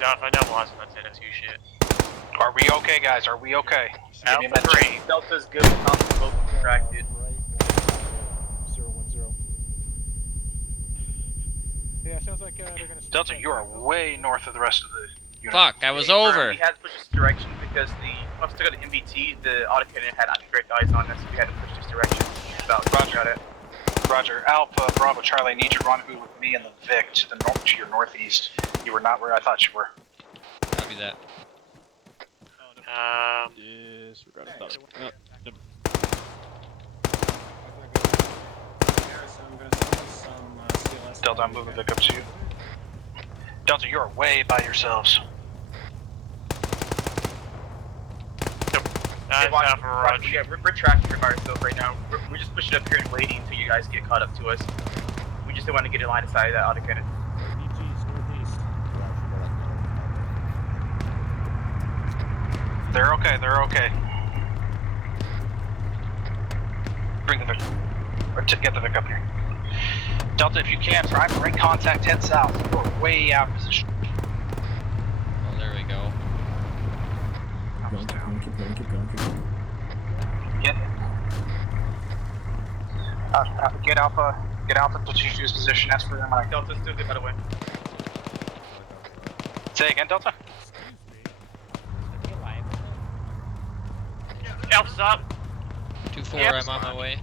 Alpha, no loss, that's it, that's you shit. Are we okay, guys? Are we okay? Alpha 3, Delta's good, Alpha both contracted. 010. Yeah, sounds like they're gonna. Delta, you are way north of the rest of the unit. Fuck, I was over. We had to push this direction because once we got an MBT, the autocannon had direct eyes on us, so we had to push this direction. Roger. Alpha, Bravo, Charlie, I need you to rendezvous with me and the Vic to your northeast. You were not where I thought you were. Copy that. Disregard thought. Delta, I'm moving Vic up to you. Delta, you are way by yourselves. Yeah, we're tracking here by ourselves right now. We're just pushing up here and waiting until you guys get caught up to us. We just don't want to get in line of sight of that autocannon. They're okay. Bring the Vic. Or get the Vic up here. Delta, if you can, try to bring contact, head south. We're way out of position. Oh, there we go. Keep going. Get Alpha to 2-2's position. That's where my Delta's still good, by the way. Say again, Delta. Alpha's up. 2-4, Yep. I'm on my way.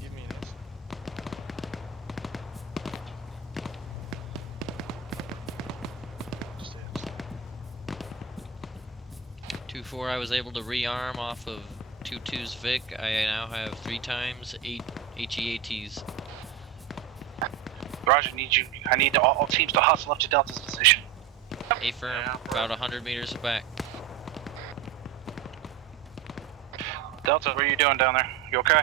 Give me an answer. 2-4, I was able to rearm off of 2-2's Vic. I now have 3 times 8 HEATs. Roger, I need all teams to hustle up to Delta's position. A firm, about 100 meters back. Delta, what are you doing down there? You okay?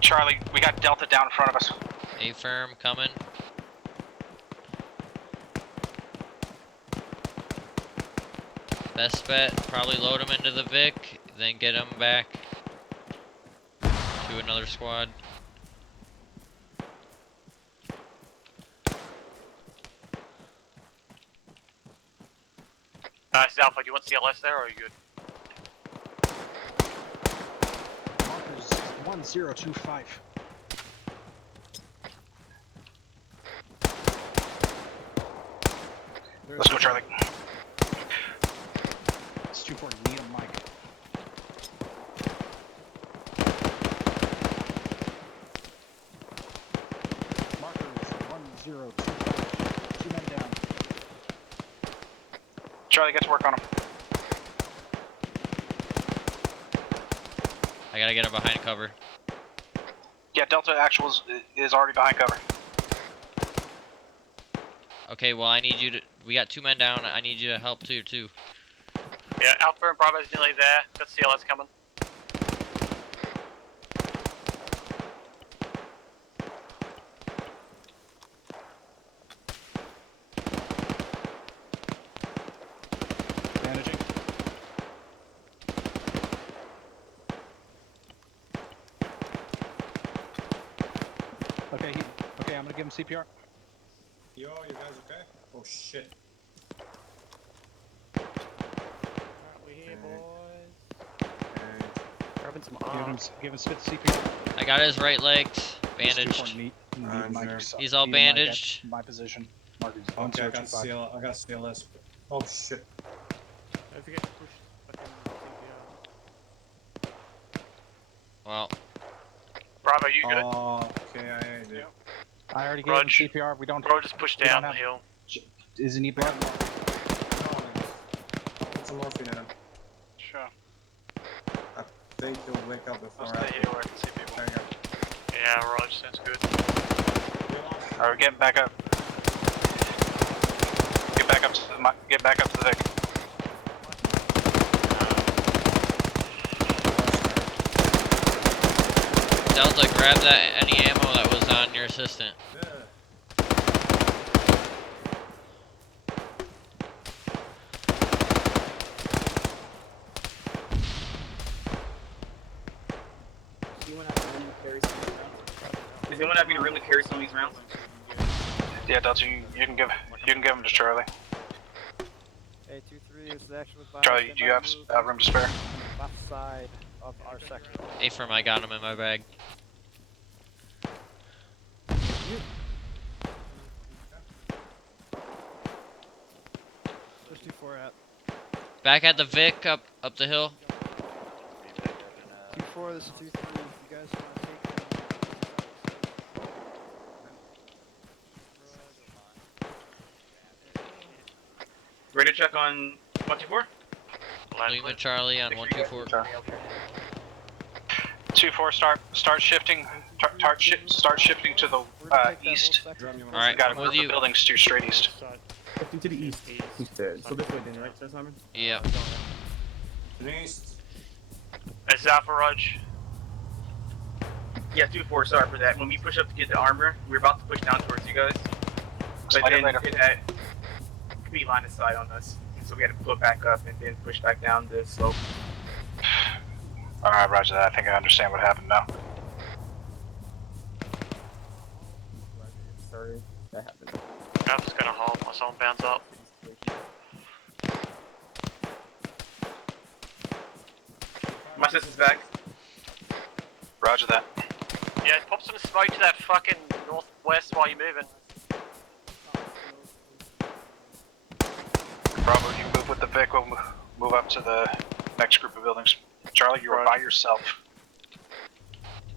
Charlie, we got Delta down in front of us. A firm coming. Best bet, probably load him into the Vic, then get him back to another squad. Nice, Alpha, do you want CLS there or are you good? Markers 1025. Let's go, Charlie. It's 240, need a mic. Markers 1025. Charlie, get to work on him. I gotta get him behind cover. Yeah, Delta Actual is already behind cover. Okay, well I need you to. We got 2 men down. I need you to help too. Yeah, Alpha and Bravo's nearly there. Got CLS coming. Bandaging. Okay, I'm gonna give him CPR. Yo, you guys okay? Oh shit. We here, boys. Grabbing some Give him CPR. I got his right legs bandaged. He's all bandaged. My position. Okay, I got CLS. Oh shit. Don't forget to push fucking CPR. Well. Bravo, you good? Oh, okay, I did. I already gave him CPR. We don't. Bro, just push down the hill. Is he need blood? Put some morphine in him. Sure. I think he'll wake up before I'll stay here where I can see people. There you go. Yeah, Raj, sounds good. Alright, we're getting back up. Get back up to the Vic. Delta, grab any ammo that was on your assistant. Does anyone have any room to carry some of these rounds? Yeah, Delta, you can give them to Charlie. Hey, 2-3 is actually by Charlie, do you have room to spare? left side of our sector. Affirm, I got him in my bag. Where's 2-4 at? Back at the Vic, up the hill. 2-4, this is 2-3. You guys want to take Ready to check on 124? Lima Charlie on 124. 2-4, start shifting. Start shifting to the east. Alright, Got I'm a with group you. of buildings to straight east. Shifting to the east. So this way then, right, Sir Simon? Yeah. To the east. It's Alpha Raj. Yeah, 2-4, sorry for that. When we push up to get the armor, we were about to push down towards you guys. But then it had complete line of sight on us. So we had to pull back up and then push back down the slope. Alright, roger that. I think I understand what happened now. Sorry, that happened. I'm just gonna hold my zone bounds up. My system's back. Roger that. Yeah, pop some smoke to that fucking northwest while you're moving. Bravo, you move with the Vic. We'll move up to the next group of buildings. Charlie, you are by yourself.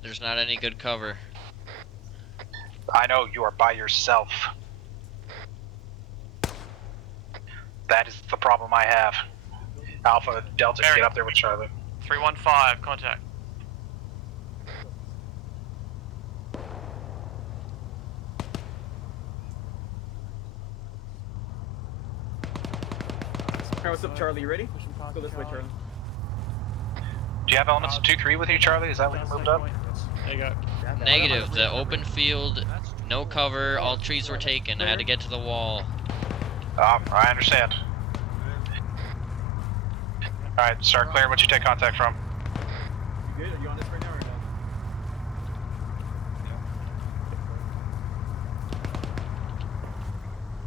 There's not any good cover. I know, you are by yourself. That is the problem I have. Alpha, Delta, get up there with Charlie. 315, contact. Alright, what's up, Charlie? You ready? Let's go this way, Charlie. Do you have elements of 2-3 with you, Charlie? Is that what you moved up? There you go. Negative. The open field, no cover, all trees were taken. I had to get to the wall. I understand. Alright, start clearing what you take contact from. You good? Are you on this right now or no?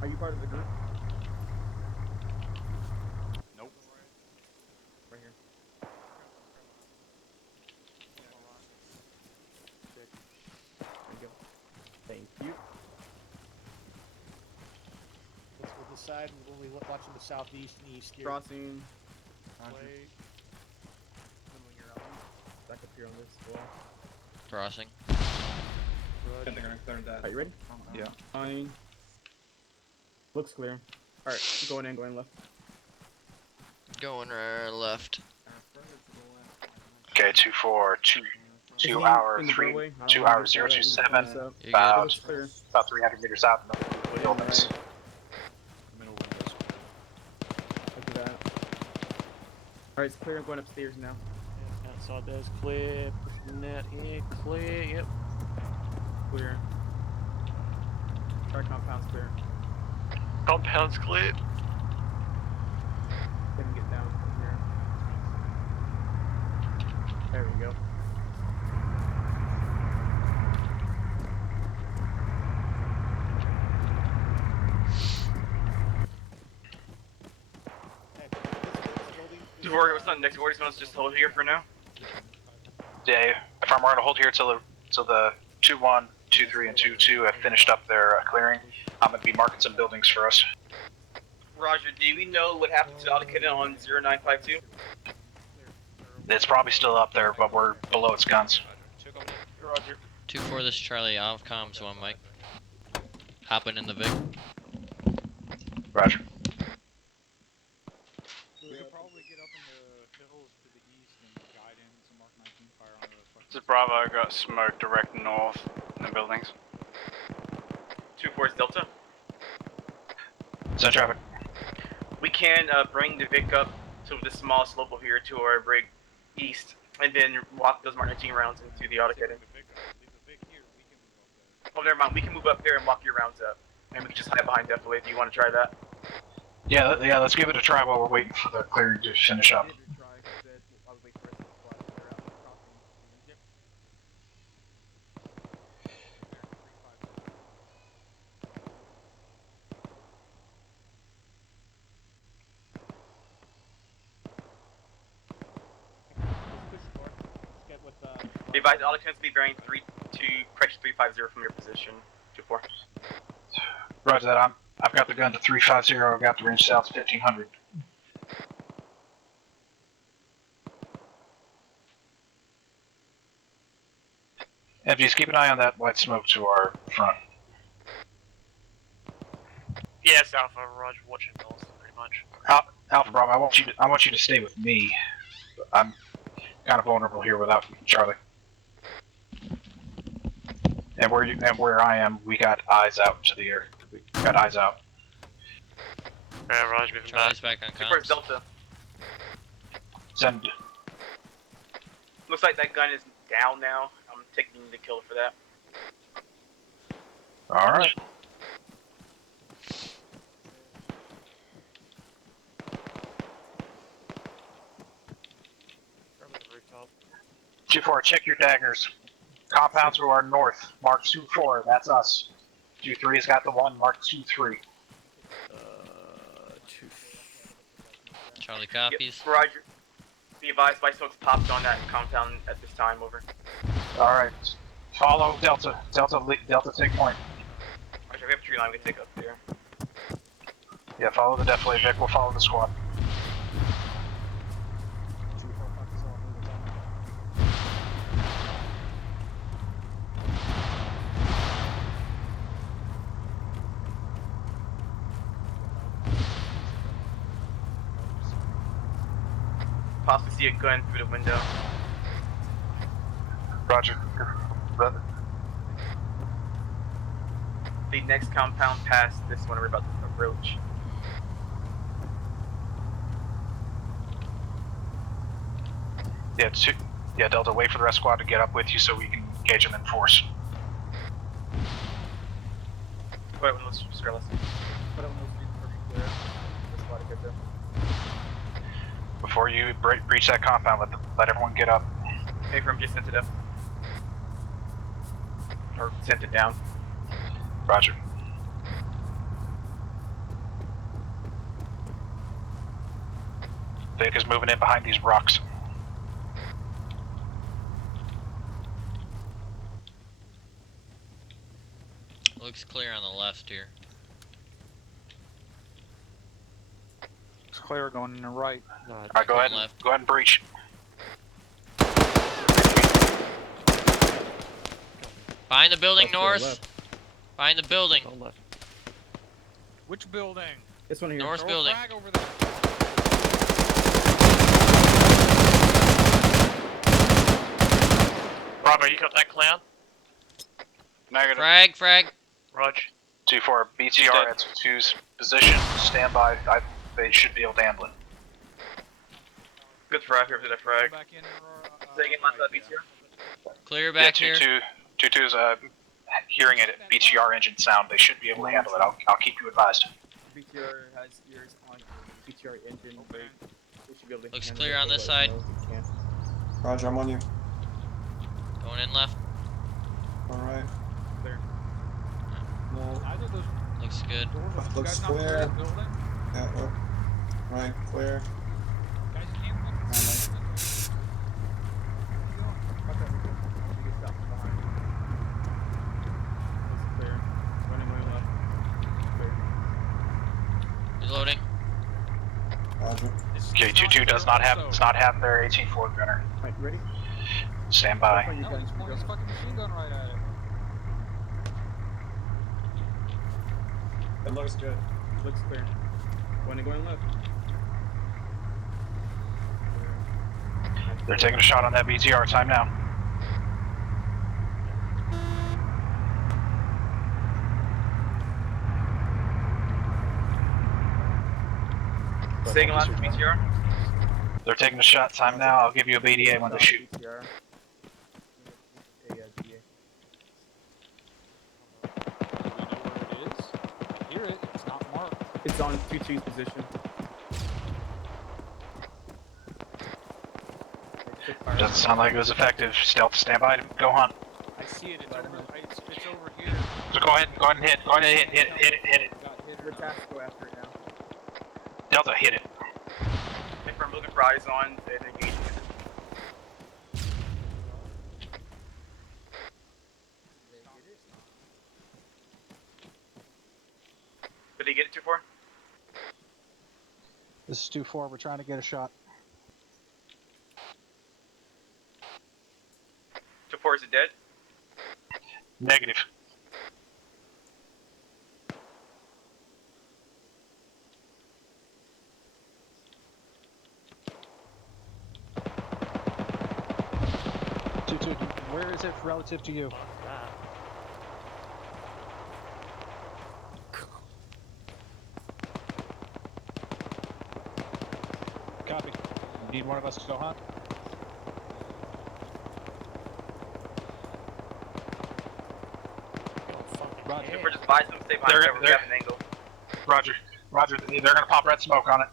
Are you part of the group? Nope. Right here. There you go. Thank you. We'll decide when we watch in the southeast and east here. Crossing. Wait. Then when you're out, back up here on this wall. Crossing. They're gonna clear that. Are you ready? Yeah. Fine. Looks clear. Alright, going in, going left. Going right left. Okay, 2-4, 2 hour 3, 2 hour 027, about 300 meters out in the buildings. Look at that. Alright, it's clear. I'm going upstairs now. Outside there's clear. Pushing out here, clear. Yep. Clear. Our compound's clear. Compound's clear. Couldn't get down from here. There we go. What's on next orders? Want to just hold here for now? Yeah, if I'm going to hold here till the 2-1, 2-3, and 2-2 have finished up their clearing, I'm going to be marking some buildings for us. Roger, do we know what happened to the autocannon on 0952? It's probably still up there, but we're below its guns. Roger. 2-4, this is Charlie. Off comms 1, Mike. Hopping in the Vic. Roger. We could probably get up in the hills to the east and guide in some Mark 19 fire on the This is Bravo, got smoke direct north in the buildings. 2-4 is Delta. Send traffic. We can bring the Vic up to the small slope over here to our brig east, and then walk those Mark 19 rounds into the autocannon. Oh, never mind. We can move up there and walk your rounds up, and we can just hide behind Defilade. Do you want to try that? Yeah, let's give it a try while we're waiting for the clearing to finish up. Be advised, all attempts to be bearing 350 from your position. 2-4. Roger that. I've got the gun to 350. I've got the range south to 1500. FGs, keep an eye on that white smoke to our front. Yes, Alpha. Roger, watching those pretty much. Alpha Bravo, I want you to stay with me. I'm kind of vulnerable here without Charlie. And where I am, we got eyes out to the air. We got eyes out. Yeah, Roger, moving Charlie's back on Super comms. Delta. Send. Looks like that gun is down now. I'm taking the kill for that. All right. Rooftop. 2-4, check your daggers. Compound to our north. Mark 2-4, that's us. 2-3 has got the one. Mark 2-3. Charlie copies. Yep, Roger. Be advised, by smokes popped on that compound at this time. Over. All right. Follow Delta. Delta take point. Roger, we have a tree line we can take up there. Yeah, follow the Defilade Vic. We'll follow the squad. Possibly see a gun through the window. Roger. Brother. The next compound past this one we're about to approach. Yeah, Delta, wait for the rest squad to get up with you so we can engage them in force. Wait, let's just grab us. Put on those feet perfect clear. This squad to get there. Before you breach that compound, let everyone get up. Hey, from just sent it up. Or sent it down. Roger. Vic is moving in behind these rocks. Looks clear on the left here. It's clear going in the right. Alright, go ahead and breach. Behind the building, That's to the north. left. Behind the building. Which building? This one here. North Throw a building. frag over there. Bravo, you got that clown? Negative. Frag. Rog. 2-4, BTR at 2's position. Stand by. They should be able to handle it. Good frag, whoever did that frag. Say again, last BTR. Clear back here. 2-2's hearing it at BTR engine sound. They should be able to handle it. I'll keep you advised. BTR has ears on BTR engine. They should be able to Looks handle clear it, on this but side. no, they can't. Roger, I'm on you. Going in left. Alright. Clear. No. Either those Looks good. doors, are you Looks guys not clear. clear the building? Yeah, oh. Right, clear. Guys came in. Reloading. Roger. Okay, 2-2 does not have their 18-4 gunner. Right, ready? Stand by. No, he's pointing his fucking machine gun right at it. It looks good. Looks clear. When going left. They're taking a shot on that BTR. Time now. Saying last BTR. They're taking a shot. Time now. I'll give you a BDA when they shoot. BTR. Hear it. It's not marked. It's on 2-2's position. Doesn't sound like it was effective. Stealth, stand by to go hunt. I see it. It's over here. So go ahead and hit. Go ahead and hit it. Your task go after it now. Delta, hit it. If I'm looking for eyes on, they're engaging it. Did he get it 2-4? This is 2-4. We're trying to get a shot. 2-4, is it dead? Negative. Where is it relative to you? Copy. Need one of us to go hunt? Roger. If we're just buy some, stay behind wherever we have an angle. Roger. They're gonna pop red smoke on it.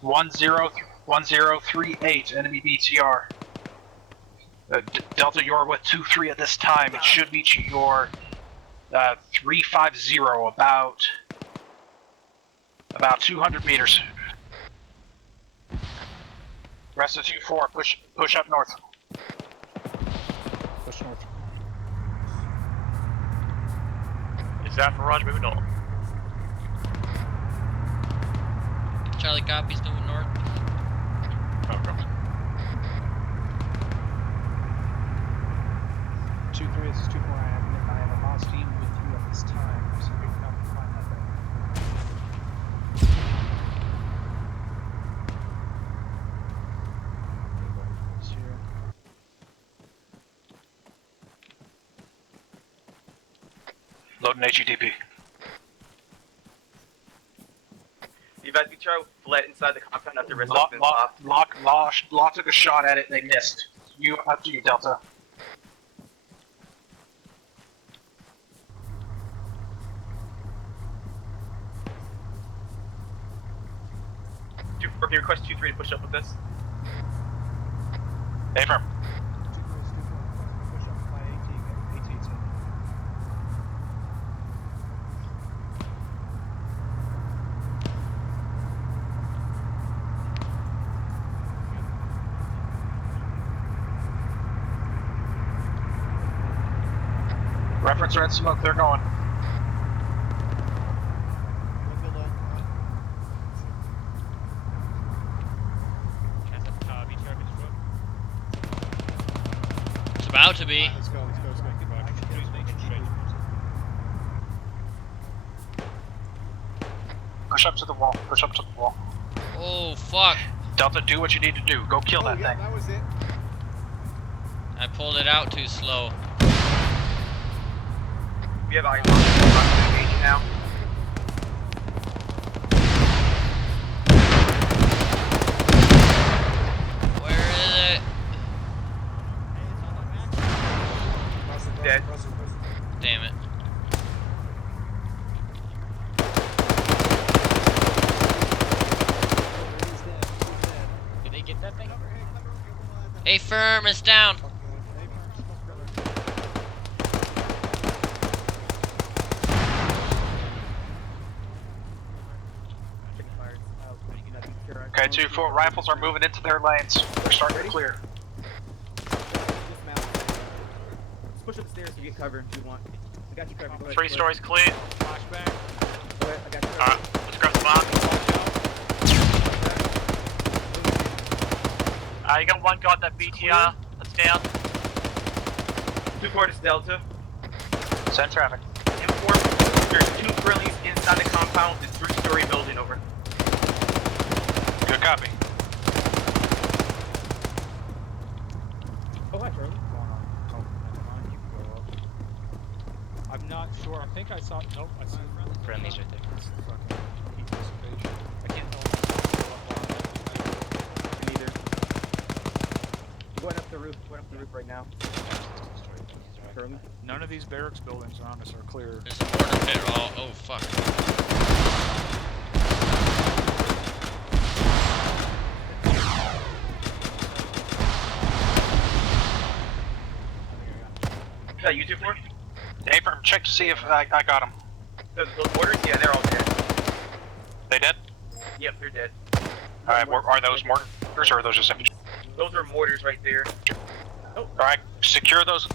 1038 enemy BTR. Delta, you're with 2-3 at this time. It should be your 350 about 200 meters. Rest of 2-4, push up north. Push north. Is that for Raj moving north? Charlie copies moving north. Okay. 2-3, this is 2-4. I have a mouse team with you at this time, so we can help find that thing. Here. Loading HETP. You guys be trying to flat inside the compound after rest has been popped. Law took a shot at it, they missed. Up to you, Delta. Can you request 2-3 to push up with this? Affirm. Push up by AT. Reference red smoke, they're going. It's about to be. Let's go. Push up to the wall. Oh fuck. Delta, do what you need to do. Go kill that thing. That was it. I pulled it out too slow. We have eyes on engaging now. Where is it? Dead. Damn it. Did they get that thing? Hey, firm is down. Okay, 2-4 rifles are moving into their lanes. They're starting to clear. Just push up the stairs to get cover if you want. I got you covered. Go ahead, 3 stories clear. Flashbang. Go ahead, I got you covered. Alright, let's grab the mark. You got one guy at that BTR. That's down. 2-4 is Delta. Send traffic. Inform there's 2 friendlies inside the compound. It's 3-story building over. Good copy. Oh, hi, Charlie. I'm not sure. I think I saw. Nope, I see Friendly's right there. I can't tell. Neither. Going up the roof. Going up the roof right now. Charlie. None of these barracks buildings around us are clear. There's a mortar pit. Oh, fuck. You 2-4? Abram, check to see if I got them. Those mortars? Yeah, they're all dead. They dead? Yep, they're dead. Alright, are those mortars or are those just infantry? Those are mortars right there. Alright, secure those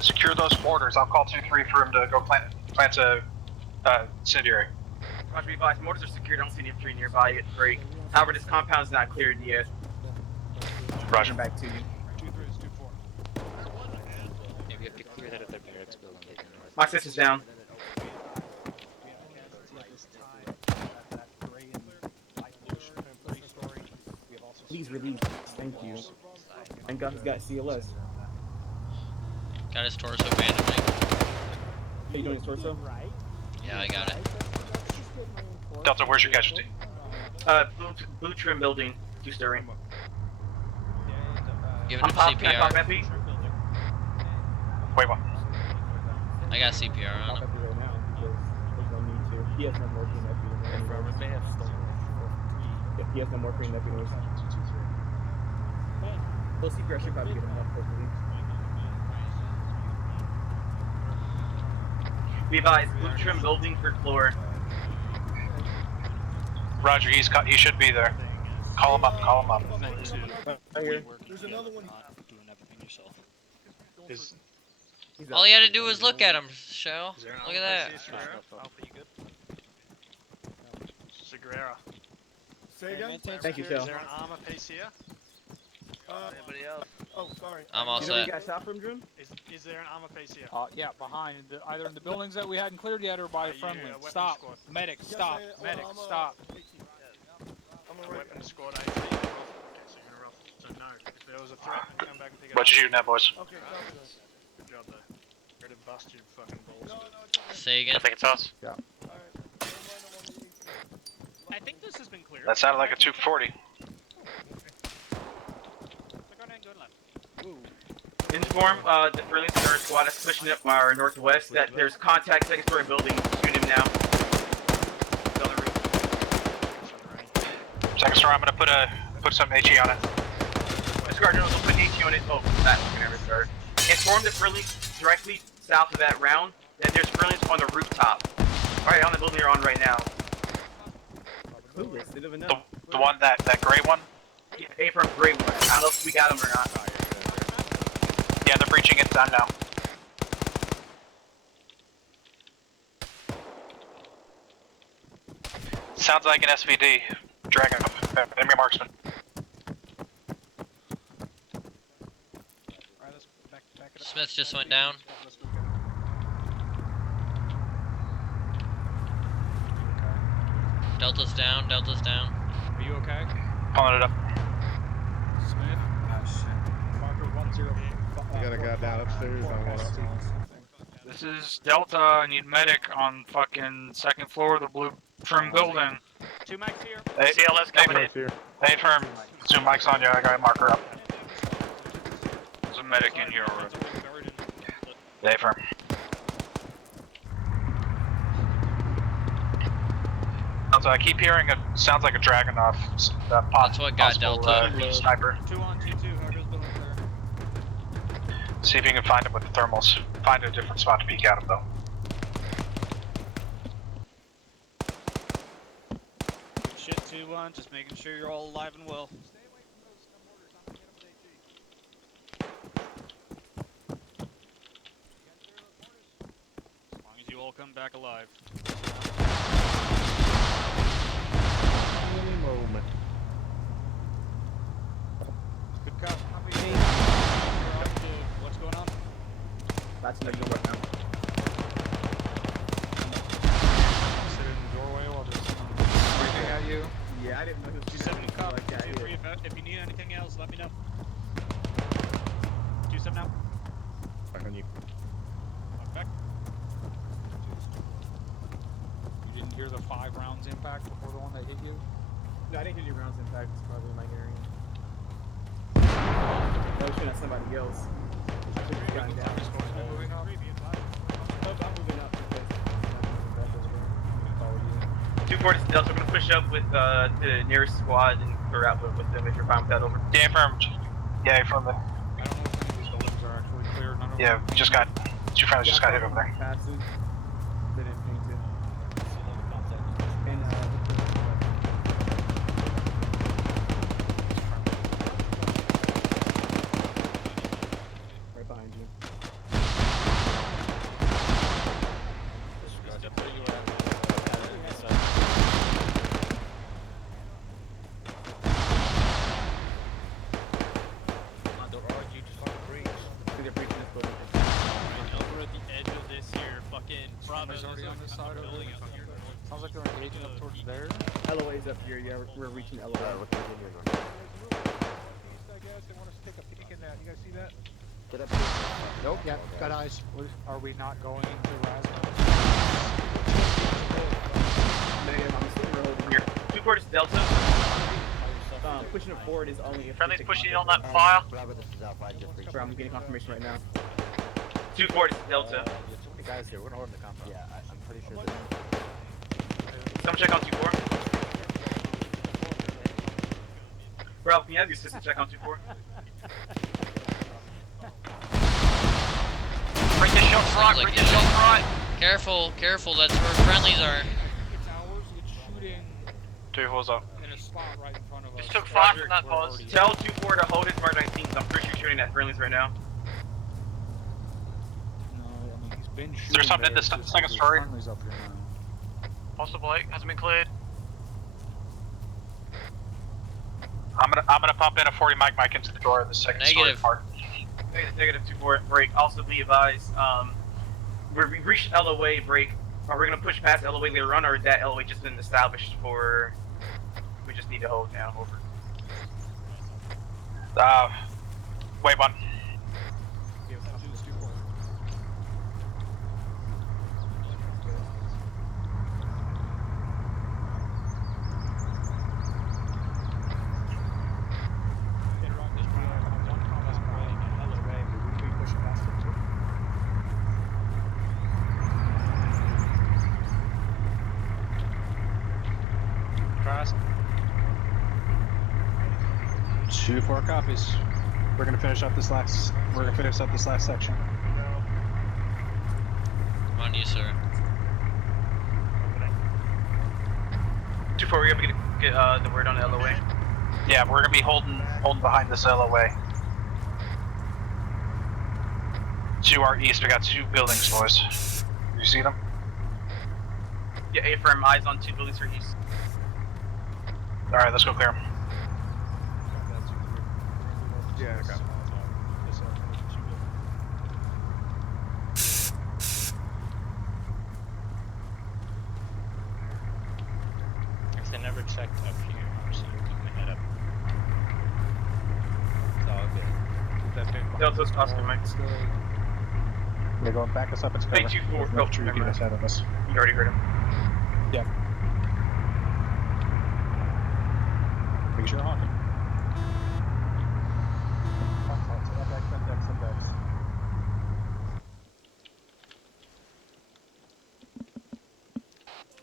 mortars. I'll call 2-3 for him to go plant a incendiary. Roger, be advised, mortars are secured. I don't see any infantry nearby yet. Great. However, this compound's not cleared yet. Roger. Back to you. 2-3 is 2-4. Yeah, we have to clear that other barracks building. My sister's down. Please release. Thank you. Thank God he's got CLS. Got his torso randomly. Are you doing his torso? Yeah, I got it. Delta, where's your casualty? Blue trim building, 2-story. Giving him Can I pop CPR. MP? Wait, what? I got CPR on him. Right now, because there's no need to. He has no morphine that he has no morphine that We'll see pressure probably get him up quickly. Be advised, blue trim building, 3rd floor. Roger, he should be there. Call him up, call him up. Right here. There's another one. All you had to do was look at him, Shell. Look at that. Segura. Say again? Thank you, Shell. Is there an Arma piece here? Anybody else? Oh, sorry. I'm all You know where set. you got shot from, Drum? Is there an Arma piece here? Yeah, behind, either in the buildings that we hadn't cleared yet or by a friendly. weapons Stop. squad? Medic, stop. Medic, stop. I'm a weapons squad 18. Okay, so you're gonna roll. So no, if there was a threat, come back and pick it What up. you shooting at, boys? Okay, good job though. Ready to bust your fucking balls. Say again. I think it's us. Yeah. I think this has been cleared. That sounded like a 240. Inform the friendlies in our squad is pushing up our northwest that there's contact 2nd-story building. Shooting him now. He's on the roof. Second story, I'm gonna put some HE on it. Mr. Gardner, we'll put HE on it. Oh, that's gonna restart. Inform the friendlies directly south of that round that there's friendlies on the rooftop. Alright, on the building you're on right now. The one, that gray one? Yeah, A from gray one. I don't know if we got him or not. Yeah, they're breaching it down now. Sounds like an SVD. Dragon up. Enemy marksman. Smith just went down. Delta's down, Delta's down. Are you okay? Pulling it up. I got a guy down upstairs on 102. This is Delta. I need medic on fucking second floor of the blue trim building. 2 max here. Hey, CLS coming in. Hey, firm. Zoom mic's on you. I got a marker up. There's a medic in here already. Hey, firm. So I keep hearing it sounds like a Dragunov. That's what got Delta. Sniper. 2 on 2-2. Whoever's building clear. See if you can find him with the thermals. Find a different spot to peek at him though. Shit, 2-1. Just making sure you're all alive and well. As long as you all come back alive. Any moment. Good cop. What's going on? That's no right now. Sit in the doorway while there's someone breathing at you. Yeah, I didn't know who was 2-7 cop. like that. 2-3. If you need anything else, let me know. 2-7 now. Back on you. Back. You didn't hear the 5 rounds impact before the one that hit you? No, I didn't hear any rounds impact. It's probably my hearing. I was shooting at somebody else. I should have gotten down. Moving up. I'm moving up. 2-4 to Delta. We're gonna push up with the nearest squad and clear out with them if you're fine with that. Over. Yeah, affirmed. Yeah, affirmed. I don't know if any of these buildings are actually clear. None of Yeah, them. we just got 2 friends just got hit over there. Passes. They didn't paint it. And right behind you. Over at the edge of this here, fucking Bravo's already on this side of it. Sounds like they're engaging up towards there. LOA's up here. Yeah, we're reaching LOA. Get up here. Nope. Yeah, got eyes. Are we not going into Rasmus? I'm still rolling here. 2-4 to Delta. Pushing it forward is only if Friendly's pushing in on that fire. Sorry, I'm getting confirmation right now. 2-4 to Delta. The guys here, we're gonna hold the compound. Yeah, I'm pretty sure that. Someone check on 2-4. Ralph, can you have your assistant check on 2-4? Bring the shots right, bring the shots right. Careful, careful, that's where friendlies are. It's ours, it's shooting 2-4's up. in a spot right in front of us. Just took 5 from that pause. Tell 2-4 to hold his Mark 19s. I'm pretty sure you're shooting at friendlies right now. No, I mean, he's been shooting. There's something in there, this it's just second there's story. friendlies up here now. Possibly, hasn't been cleared. I'm gonna pump in a 40 mic into the door of the second story part. Negative 2-4 break. Also be advised, we reached LOA break. Are we gonna push past LOA later on, or is that LOA just been established for? We just need to hold down. Over. Wait one. Cross. 2-4 copies. We're gonna finish up this last. We're gonna finish up this last section. On you, sir. 2-4, we're gonna get the word on the LOA. Yeah, we're gonna be holding behind this LOA. To our east, we got 2 buildings, boys. You see them? Yeah, A-firm, eyes on 2 buildings for east. Alright, let's go clear them. Yeah, I got it. If they never checked up here, so you can head up. It's all good. Keep that Delta's Oscar Mike. They're going back us up. It's cover. 324 There's no Delta, tree remember. ahead of us. You already heard him. Yeah. Make sure you're honking. Index.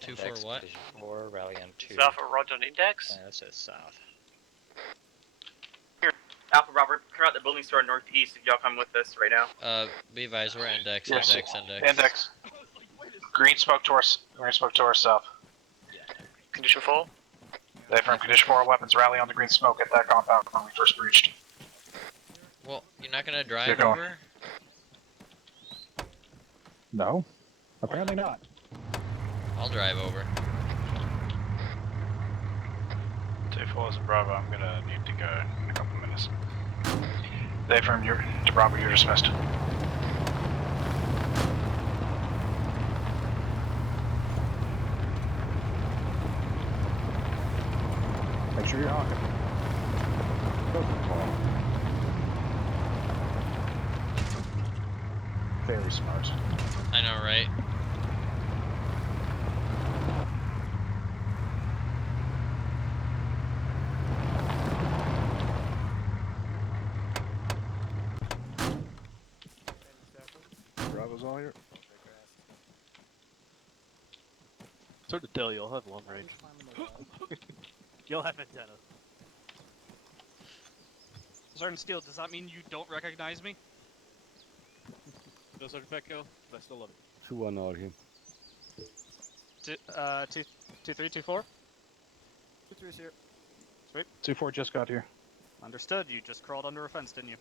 2-4 what? 4, rally on 2. South of Roger on index? That says south. Here, Alpha Robert, clear out the buildings to our northeast if y'all come with us right now. Be advised, we're index, Yes. index. Index. Green smoke to our south. Condition 4? They affirm condition 4 weapons rally on the green smoke at that compound when we first breached. Well, you're not gonna drive Keep going. over? No. Apparently not. I'll drive over. 2-4 is a Bravo. I'm gonna need to go in a couple minutes. They affirm you're to Bravo. You're dismissed. Make sure you're honking. Go for the ball. Very smart. I know, right? Bravo's all here. Sort of tell you'll have long range. You'll have antenna. Sergeant Steele, does that mean you don't recognize me? No, Sergeant Petco, but I still love it. 2-1 all here. 2324? 2-3's here. Sweet. 2-4 just got here. Understood. You just crawled under a fence, didn't you?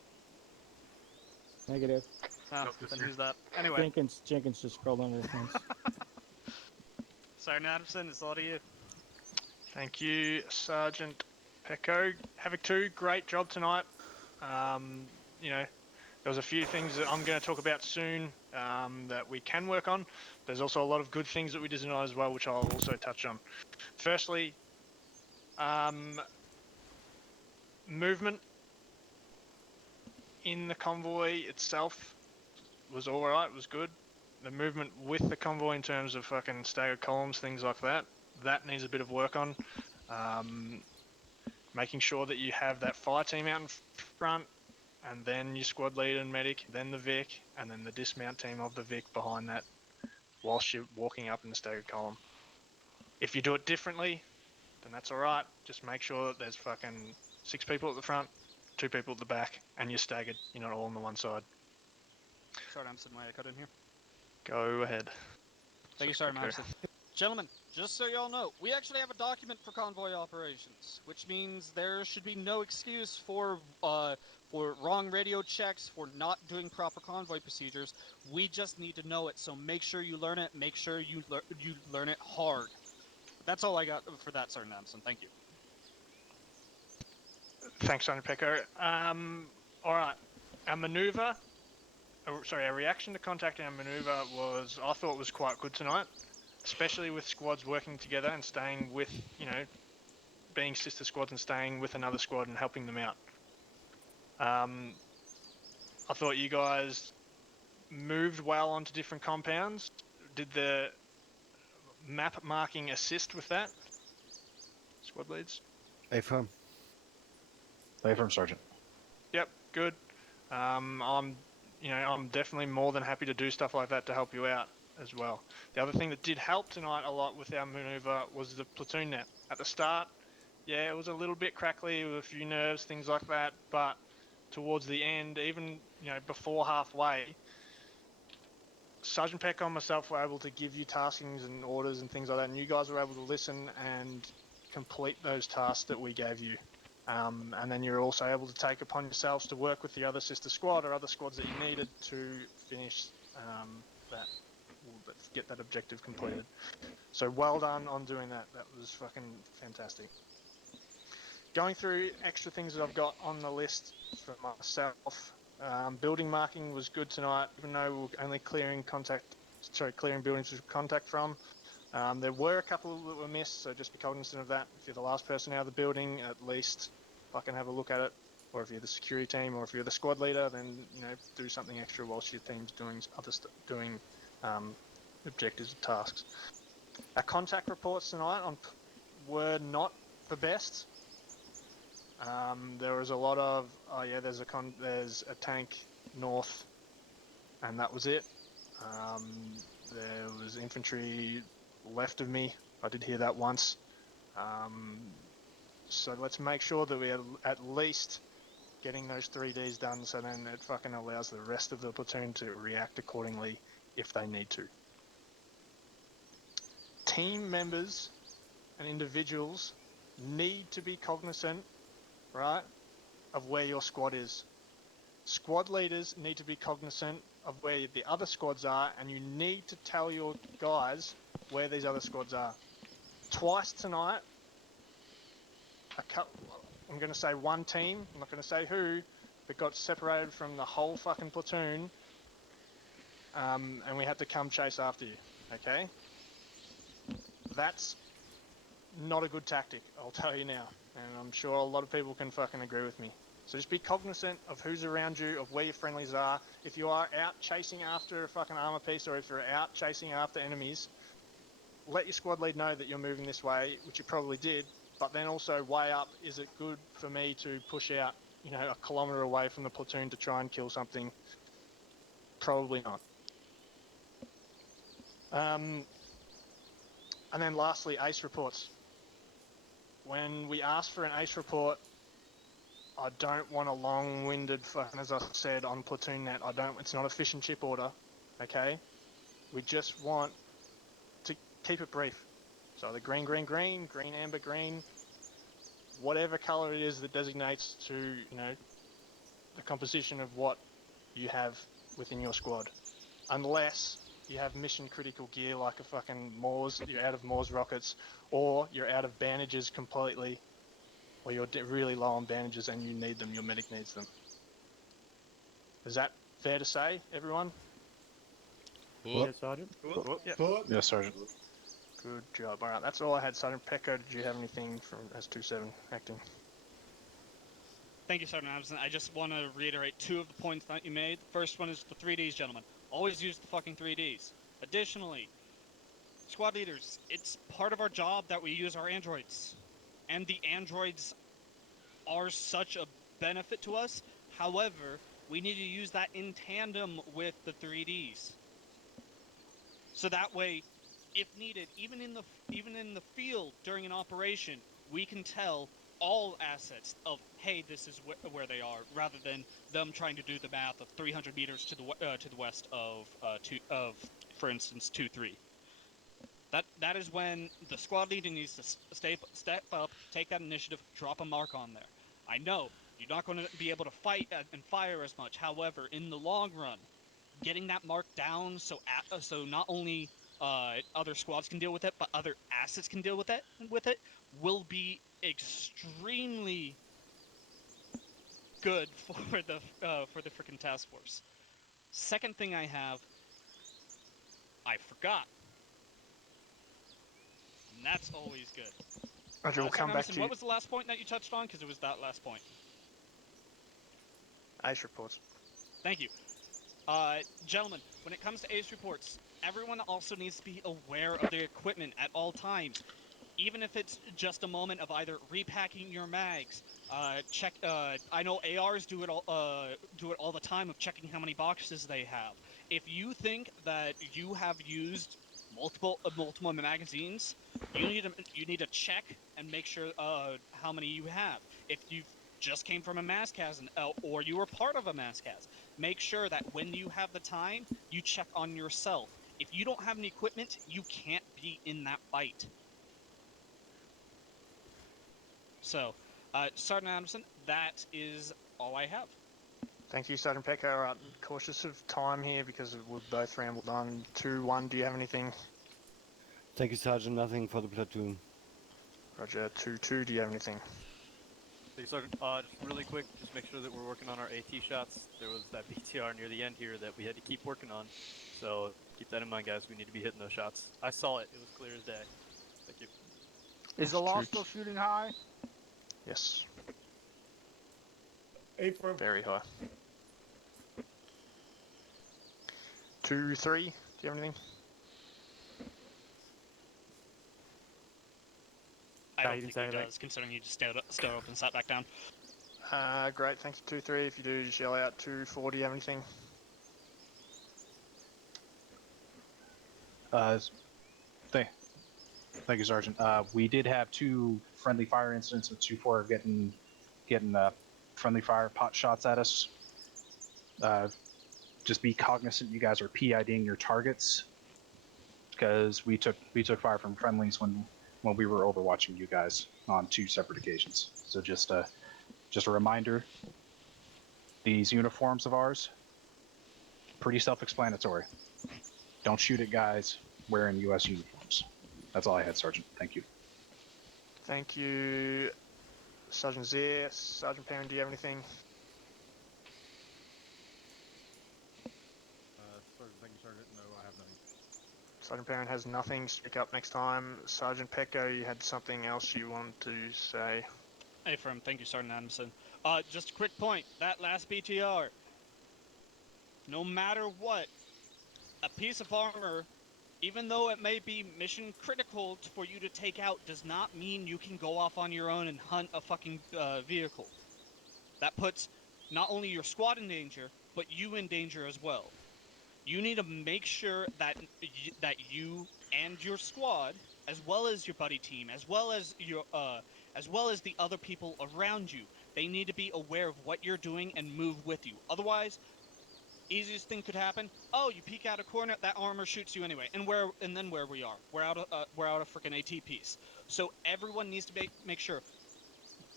Negative. Oh, then who's that? Anyway. Jenkins just crawled under the fence. Sergeant Adamson, it's all to you. Thank you, Sergeant Pecco. Havoc 2, great job tonight. You know, there was a few things that I'm going to talk about soon that we can work on. There's also a lot of good things that we did tonight as well, which I'll also touch on. Firstly, movement in the convoy itself was alright, was good. The movement with the convoy in terms of fucking staggered columns, things like that, that needs a bit of work on. Making sure that you have that fire team out in front, and then your squad leader and medic, then the Vic, and then the dismount team of the Vic behind that whilst you're walking up in the staggered column. If you do it differently, then that's alright. Just make sure that there's fucking 6 people at the front, 2 people at the back, and you're staggered. You're not all on the one side. Sergeant Adamson, may I cut in here? Go ahead. Thank you, Sergeant Adamson. Gentlemen, just so y'all know, we actually have a document for convoy operations, which means there should be no excuse for wrong radio checks, for not doing proper convoy procedures. We just need to know it, so make sure you learn it. Make sure you learn it hard. That's all I got for that, Sergeant Adamson. Thank you. Thanks, Sergeant Pecco. Alright, our maneuver, our reaction to contact our maneuver was, I thought was quite good tonight, especially with squads working together and staying with, you know, being sister squads and staying with another squad and helping them out. I thought you guys moved well onto different compounds. Did the map marking assist with that? Squad leads? Affirm, Sergeant. Yep, good. I'm definitely more than happy to do stuff like that to help you out as well. The other thing that did help tonight a lot with our maneuver was the platoon net. At the start, yeah, it was a little bit crackly with a few nerves, things like that, but towards the end, even, you know, before halfway, Sergeant Peck and myself were able to give you taskings and orders and things like that, and you guys were able to listen and complete those tasks that we gave you. And then you're also able to take upon yourselves to work with the other sister squad or other squads that you needed to finish get that objective completed. So well done on doing that. That was fucking fantastic. Going through extra things that I've got on the list for myself. Building marking was good tonight, even though we were only clearing buildings with contact from. There were a couple that were missed, so just be cognizant of that. If you're the last person out of the building, at least fucking have a look at it or if you're the security team, or if you're the squad leader, then do something extra whilst your team's doing doing objectives and tasks. Our contact reports tonight were not the best. There was a lot of there's a tank north, and that was it. There was infantry left of me. I did hear that once. So let's make sure that we are at least getting those 3Ds done, so then it fucking allows the rest of the platoon to react accordingly if they need to. Team members and individuals need to be cognizant, right, of where your squad is. Squad leaders need to be cognizant of where the other squads are, and you need to tell your guys where these other squads are. Twice tonight, I'm going to say one team, I'm not going to say who, but got separated from the whole fucking platoon, and we had to come chase after you, okay? That's not a good tactic, I'll tell you now, and I'm sure a lot of people can fucking agree with me. So just be cognizant of who's around you, of where your friendlies are. If you are out chasing after a fucking armor piece, or if you're out chasing after enemies, let your squad lead know that you're moving this way, which you probably did, but then also weigh up, is it good for me to push out, a kilometre away from the platoon to try and kill something? Probably not. And then lastly, ACE reports. When we ask for an ACE report, I don't want a long-winded fucking, as I said on PlatoonNet, it's not a fish and chip order, okay? We just want to keep it brief. So the green, green, green, green, amber, green, whatever colour it is that designates to, the composition of what you have within your squad. Unless you have mission critical gear like a fucking Mors, you're out of Mors rockets, or you're out of bandages completely, or you're really low on bandages and you need them, your medic needs them. Is that fair to say, everyone? Yes, Sergeant. Yep. Yes, Sergeant. Good job. Alright, that's all I had, Sergeant Pecco. Did you have anything from S27 acting? Thank you, Sergeant Anderson. I just want to reiterate two of the points that you made. The first one is the 3Ds, gentlemen. Always use the fucking 3Ds. Additionally, squad leaders, it's part of our job that we use our androids. And the androids are such a benefit to us. However, we need to use that in tandem with the 3Ds. So that way, if needed, even in the field during an operation, we can tell all assets of, hey, this is where they are, rather than them trying to do the math of 300 meters to the west of for instance 2-3. That is when the squad leader needs to step up, take that initiative, drop a mark on there. I know you're not going to be able to fight and fire as much. However, in the long run, getting that mark down so not only other squads can deal with it, but other assets can deal with it will be extremely good for the frickin' task force. Second thing I have, I forgot, and that's always good. Roger, we'll come back to you. What was the last point that you touched on? Because it was that last point. ACE reports. Thank you. Gentlemen, when it comes to ACE reports, everyone also needs to be aware of their equipment at all times. Even if it's just a moment of either repacking your mags, check. I know ARs do it all the time of checking how many boxes they have. If you think that you have used multiple magazines, you need to check and make sure how many you have. If you just came from a mass cast or you were part of a mass cast, make sure that when you have the time, you check on yourself. If you don't have any equipment, you can't be in that fight. So, Sergeant Anderson, that is all I have. Thank you, Sergeant Pecco. Alright, cautious of time here because we've both rambled on. 2-1, do you have anything? Thank you, Sergeant. Nothing for the platoon. Roger. 2-2, do you have anything? Thank you, Sergeant. Just really quick, just make sure that we're working on our AT shots. There was that BTR near the end here that we had to keep working on. So keep that in mind, guys. We need to be hitting those shots. I saw it. It was clear as day. Thank you. Is the law still shooting high? Yes. Very high. 2-3. Do you have anything? I don't think he does, considering he just stood up and sat back down. Great. Thanks, 2-3. If you do, just yell out 2-4. Do you have anything? Thank you, Sergeant. We did have 2 friendly fire incidents with 2-4 getting friendly fire pot shots at us. Just be cognizant you guys are PIDing your targets, because we took fire from friendlies when we were overwatching you guys on 2 separate occasions. So just a reminder, these uniforms of ours, pretty self-explanatory. Don't shoot at guys wearing U.S. uniforms. That's all I had, Sergeant. Thank you. Thank you, Sergeant Zier. Sergeant Perrin, do you have anything? Thank you, Sergeant. No, I have nothing. Sergeant Perrin has nothing. Speak up next time. Sergeant Pecco, you had something else you wanted to say. Hey, firm. Thank you, Sergeant Adamson. Just a quick point. That last BTR, no matter what, a piece of armor, even though it may be mission critical for you to take out, does not mean you can go off on your own and hunt a fucking vehicle. That puts not only your squad in danger, but you in danger as well. You need to make sure that you and your squad, as well as your buddy team, as well as the other people around you, they need to be aware of what you're doing and move with you. Otherwise, easiest thing could happen. Oh, you peek out a corner, that armor shoots you anyway, and then where we are, we're out of freaking AT piece. So everyone needs to make sure.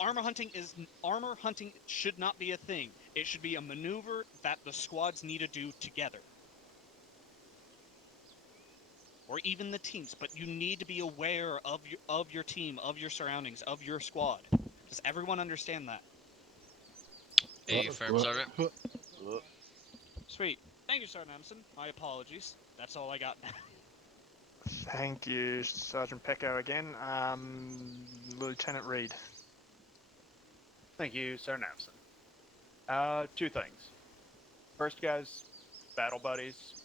Armor hunting should not be a thing. It should be a maneuver that the squads need to do together. Or even the teams, but you need to be aware of your team, of your surroundings, of your squad. Does everyone understand that? Hey, firm, Sergeant. Sweet. Thank you, Sergeant Emerson. My apologies. That's all I got. Thank you, Sergeant Pecco again. Lieutenant Reed. Thank you, Sergeant Adamson. 2 things. First, guys, battle buddies.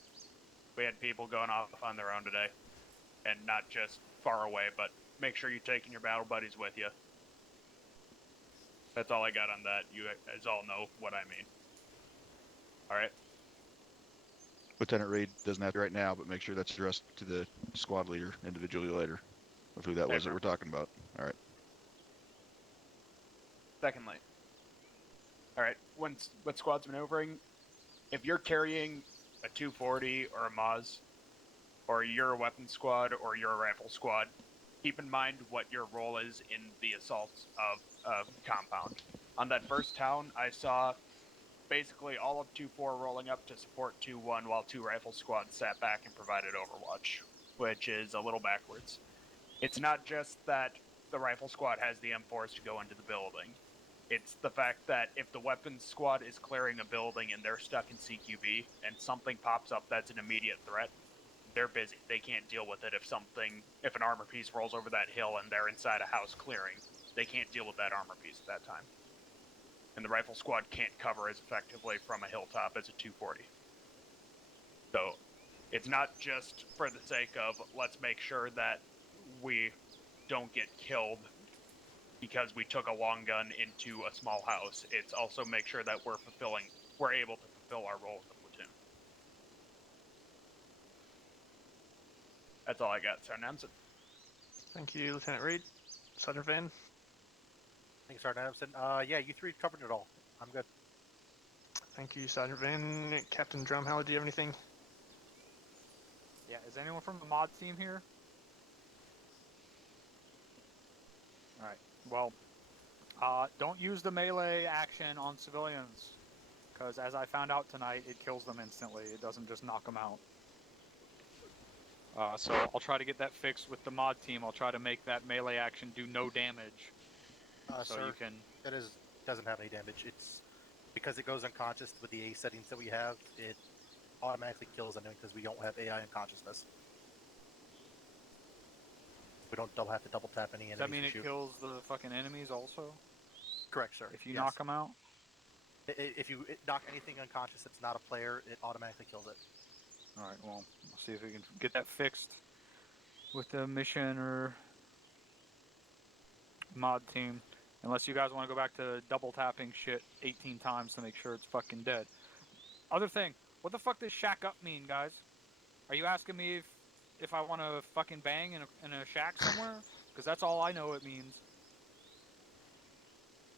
We had people going off on their own today, and not just far away, but make sure you're taking your battle buddies with you. That's all I got on that. You guys all know what I mean. Alright? Lieutenant Reed doesn't have to right now, but make sure that's addressed to the squad leader individually later of who that was that we're talking about. All right. Secondly, alright, when squad's maneuvering, if you're carrying a 240 or a Maz, or you're a weapon squad or you're a rifle squad, keep in mind what your role is in the assaults of compound. On that first town, I saw basically all of 2-4 rolling up to support 2-1 while 2 rifle squads sat back and provided overwatch, which is a little backwards. It's not just that the rifle squad has the M4s to go into the building. It's the fact that if the weapons squad is clearing a building and they're stuck in CQB and something pops up that's an immediate threat, they're busy. They can't deal with it if an armor piece rolls over that hill and they're inside a house clearing. They can't deal with that armor piece at that time. And the rifle squad can't cover as effectively from a hilltop as a 240. So, it's not just for the sake of, let's make sure that we don't get killed because we took a long gun into a small house. It's also make sure that we're able to fulfill our role in the platoon. That's all I got, Sergeant Adamson. Thank you, Lieutenant Reed. Sergeant Van. Thanks, Sergeant Adamson. Yeah, you 3 covered it all. I'm good. Thank you, Sergeant Van. Captain Drumheller, do you have anything? Yeah, is anyone from the mod team here? Alright, well, don't use the melee action on civilians, because as I found out tonight, it kills them instantly. It doesn't just knock them out. So I'll try to get that fixed with the mod team. I'll try to make that melee action do no damage. So Sir, you can... it doesn't have any damage. It's because it goes unconscious with the A settings that we have. It automatically kills anyone because we don't have AI unconsciousness. We don't have to double tap any enemies. Does that mean to it shoot. kills the fucking enemies also? Correct, sir. If you Yes. knock them out? If you knock anything unconscious that's not a player, it automatically kills it. Alright, well, we'll see if we can get that fixed with the mission or mod team. Unless you guys want to go back to double tapping shit 18 times to make sure it's fucking dead. Other thing, what the fuck does shack up mean, guys? Are you asking me if I want to fucking bang in a shack somewhere? Because that's all I know it means.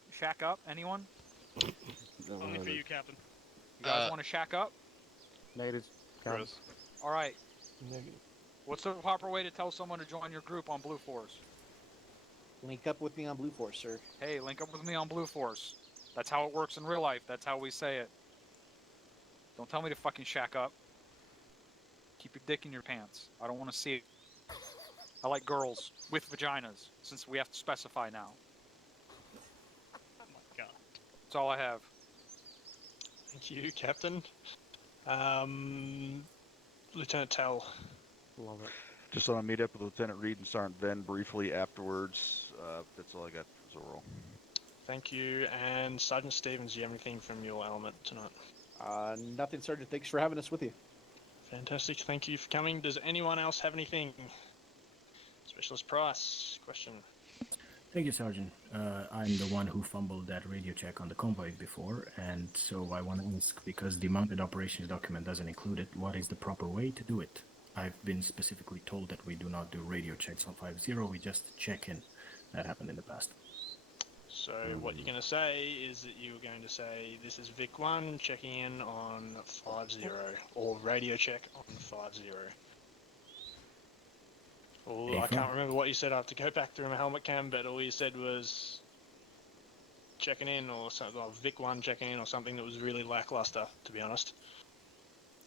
Shack up? Anyone? Only for you, Captain. You guys want to shack up? Natives. Gross. Alright. Negative. What's the proper way to tell someone to join your group on Blue Force? Link up with me on Blue Force, sir. Hey, link up with me on Blue Force. That's how it works in real life. That's how we say it. Don't tell me to fucking shack up. Keep your dick in your pants. I don't want to see it. I like girls with vaginas, since we have to specify now. Oh my god. That's all I have. Thank you, Captain. Lieutenant Tell. Love it. Just want to meet up with Lieutenant Reed and Sergeant Venn briefly afterwards. That's all I got for Zorro. Thank you. And Sergeant Stevens, do you have anything from your element tonight? Nothing, Sergeant. Thanks for having us with you. Fantastic. Thank you for coming. Does anyone else have anything? Specialist Price, question. Thank you, Sergeant. I'm the one who fumbled that radio check on the convoy before, and so I want to ask, because the mounted operations document doesn't include it, what is the proper way to do it? I've been specifically told that we do not do radio checks on 5-0, we just check in. That happened in the past. So what you're going to say is that you're going to say, this is Vic 1 checking in on 5-0, or radio check on 5-0. Well, I can't remember what you said. I have to go back through my helmet cam, but all you said was checking in, or something, or Vic 1 checking in, or something that was really lackluster, to be honest.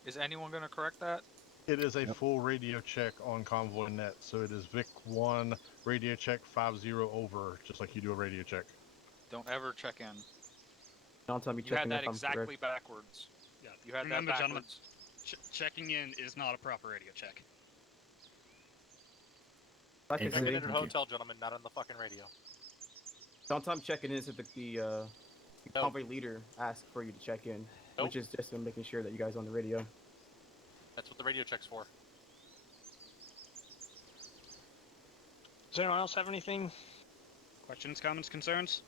Is anyone going to correct that? It is a full radio check on Convoy Net, so it is Vic 1 radio check 5-0 over, just like you do a radio check. Don't ever check in. Don't tell me You had checking that if I'm exactly correct. backwards. Yeah. You had Remember, that gentlemen, backwards. checking in is not a proper radio check. Like I Check in said, at a hotel, gentlemen, not on the fucking radio. don't tell me checking in is if the convoy leader asks for you to check in, which is just making sure that you guys are on the radio. That's what the radio check's for. Does anyone else have anything? Questions, comments, concerns?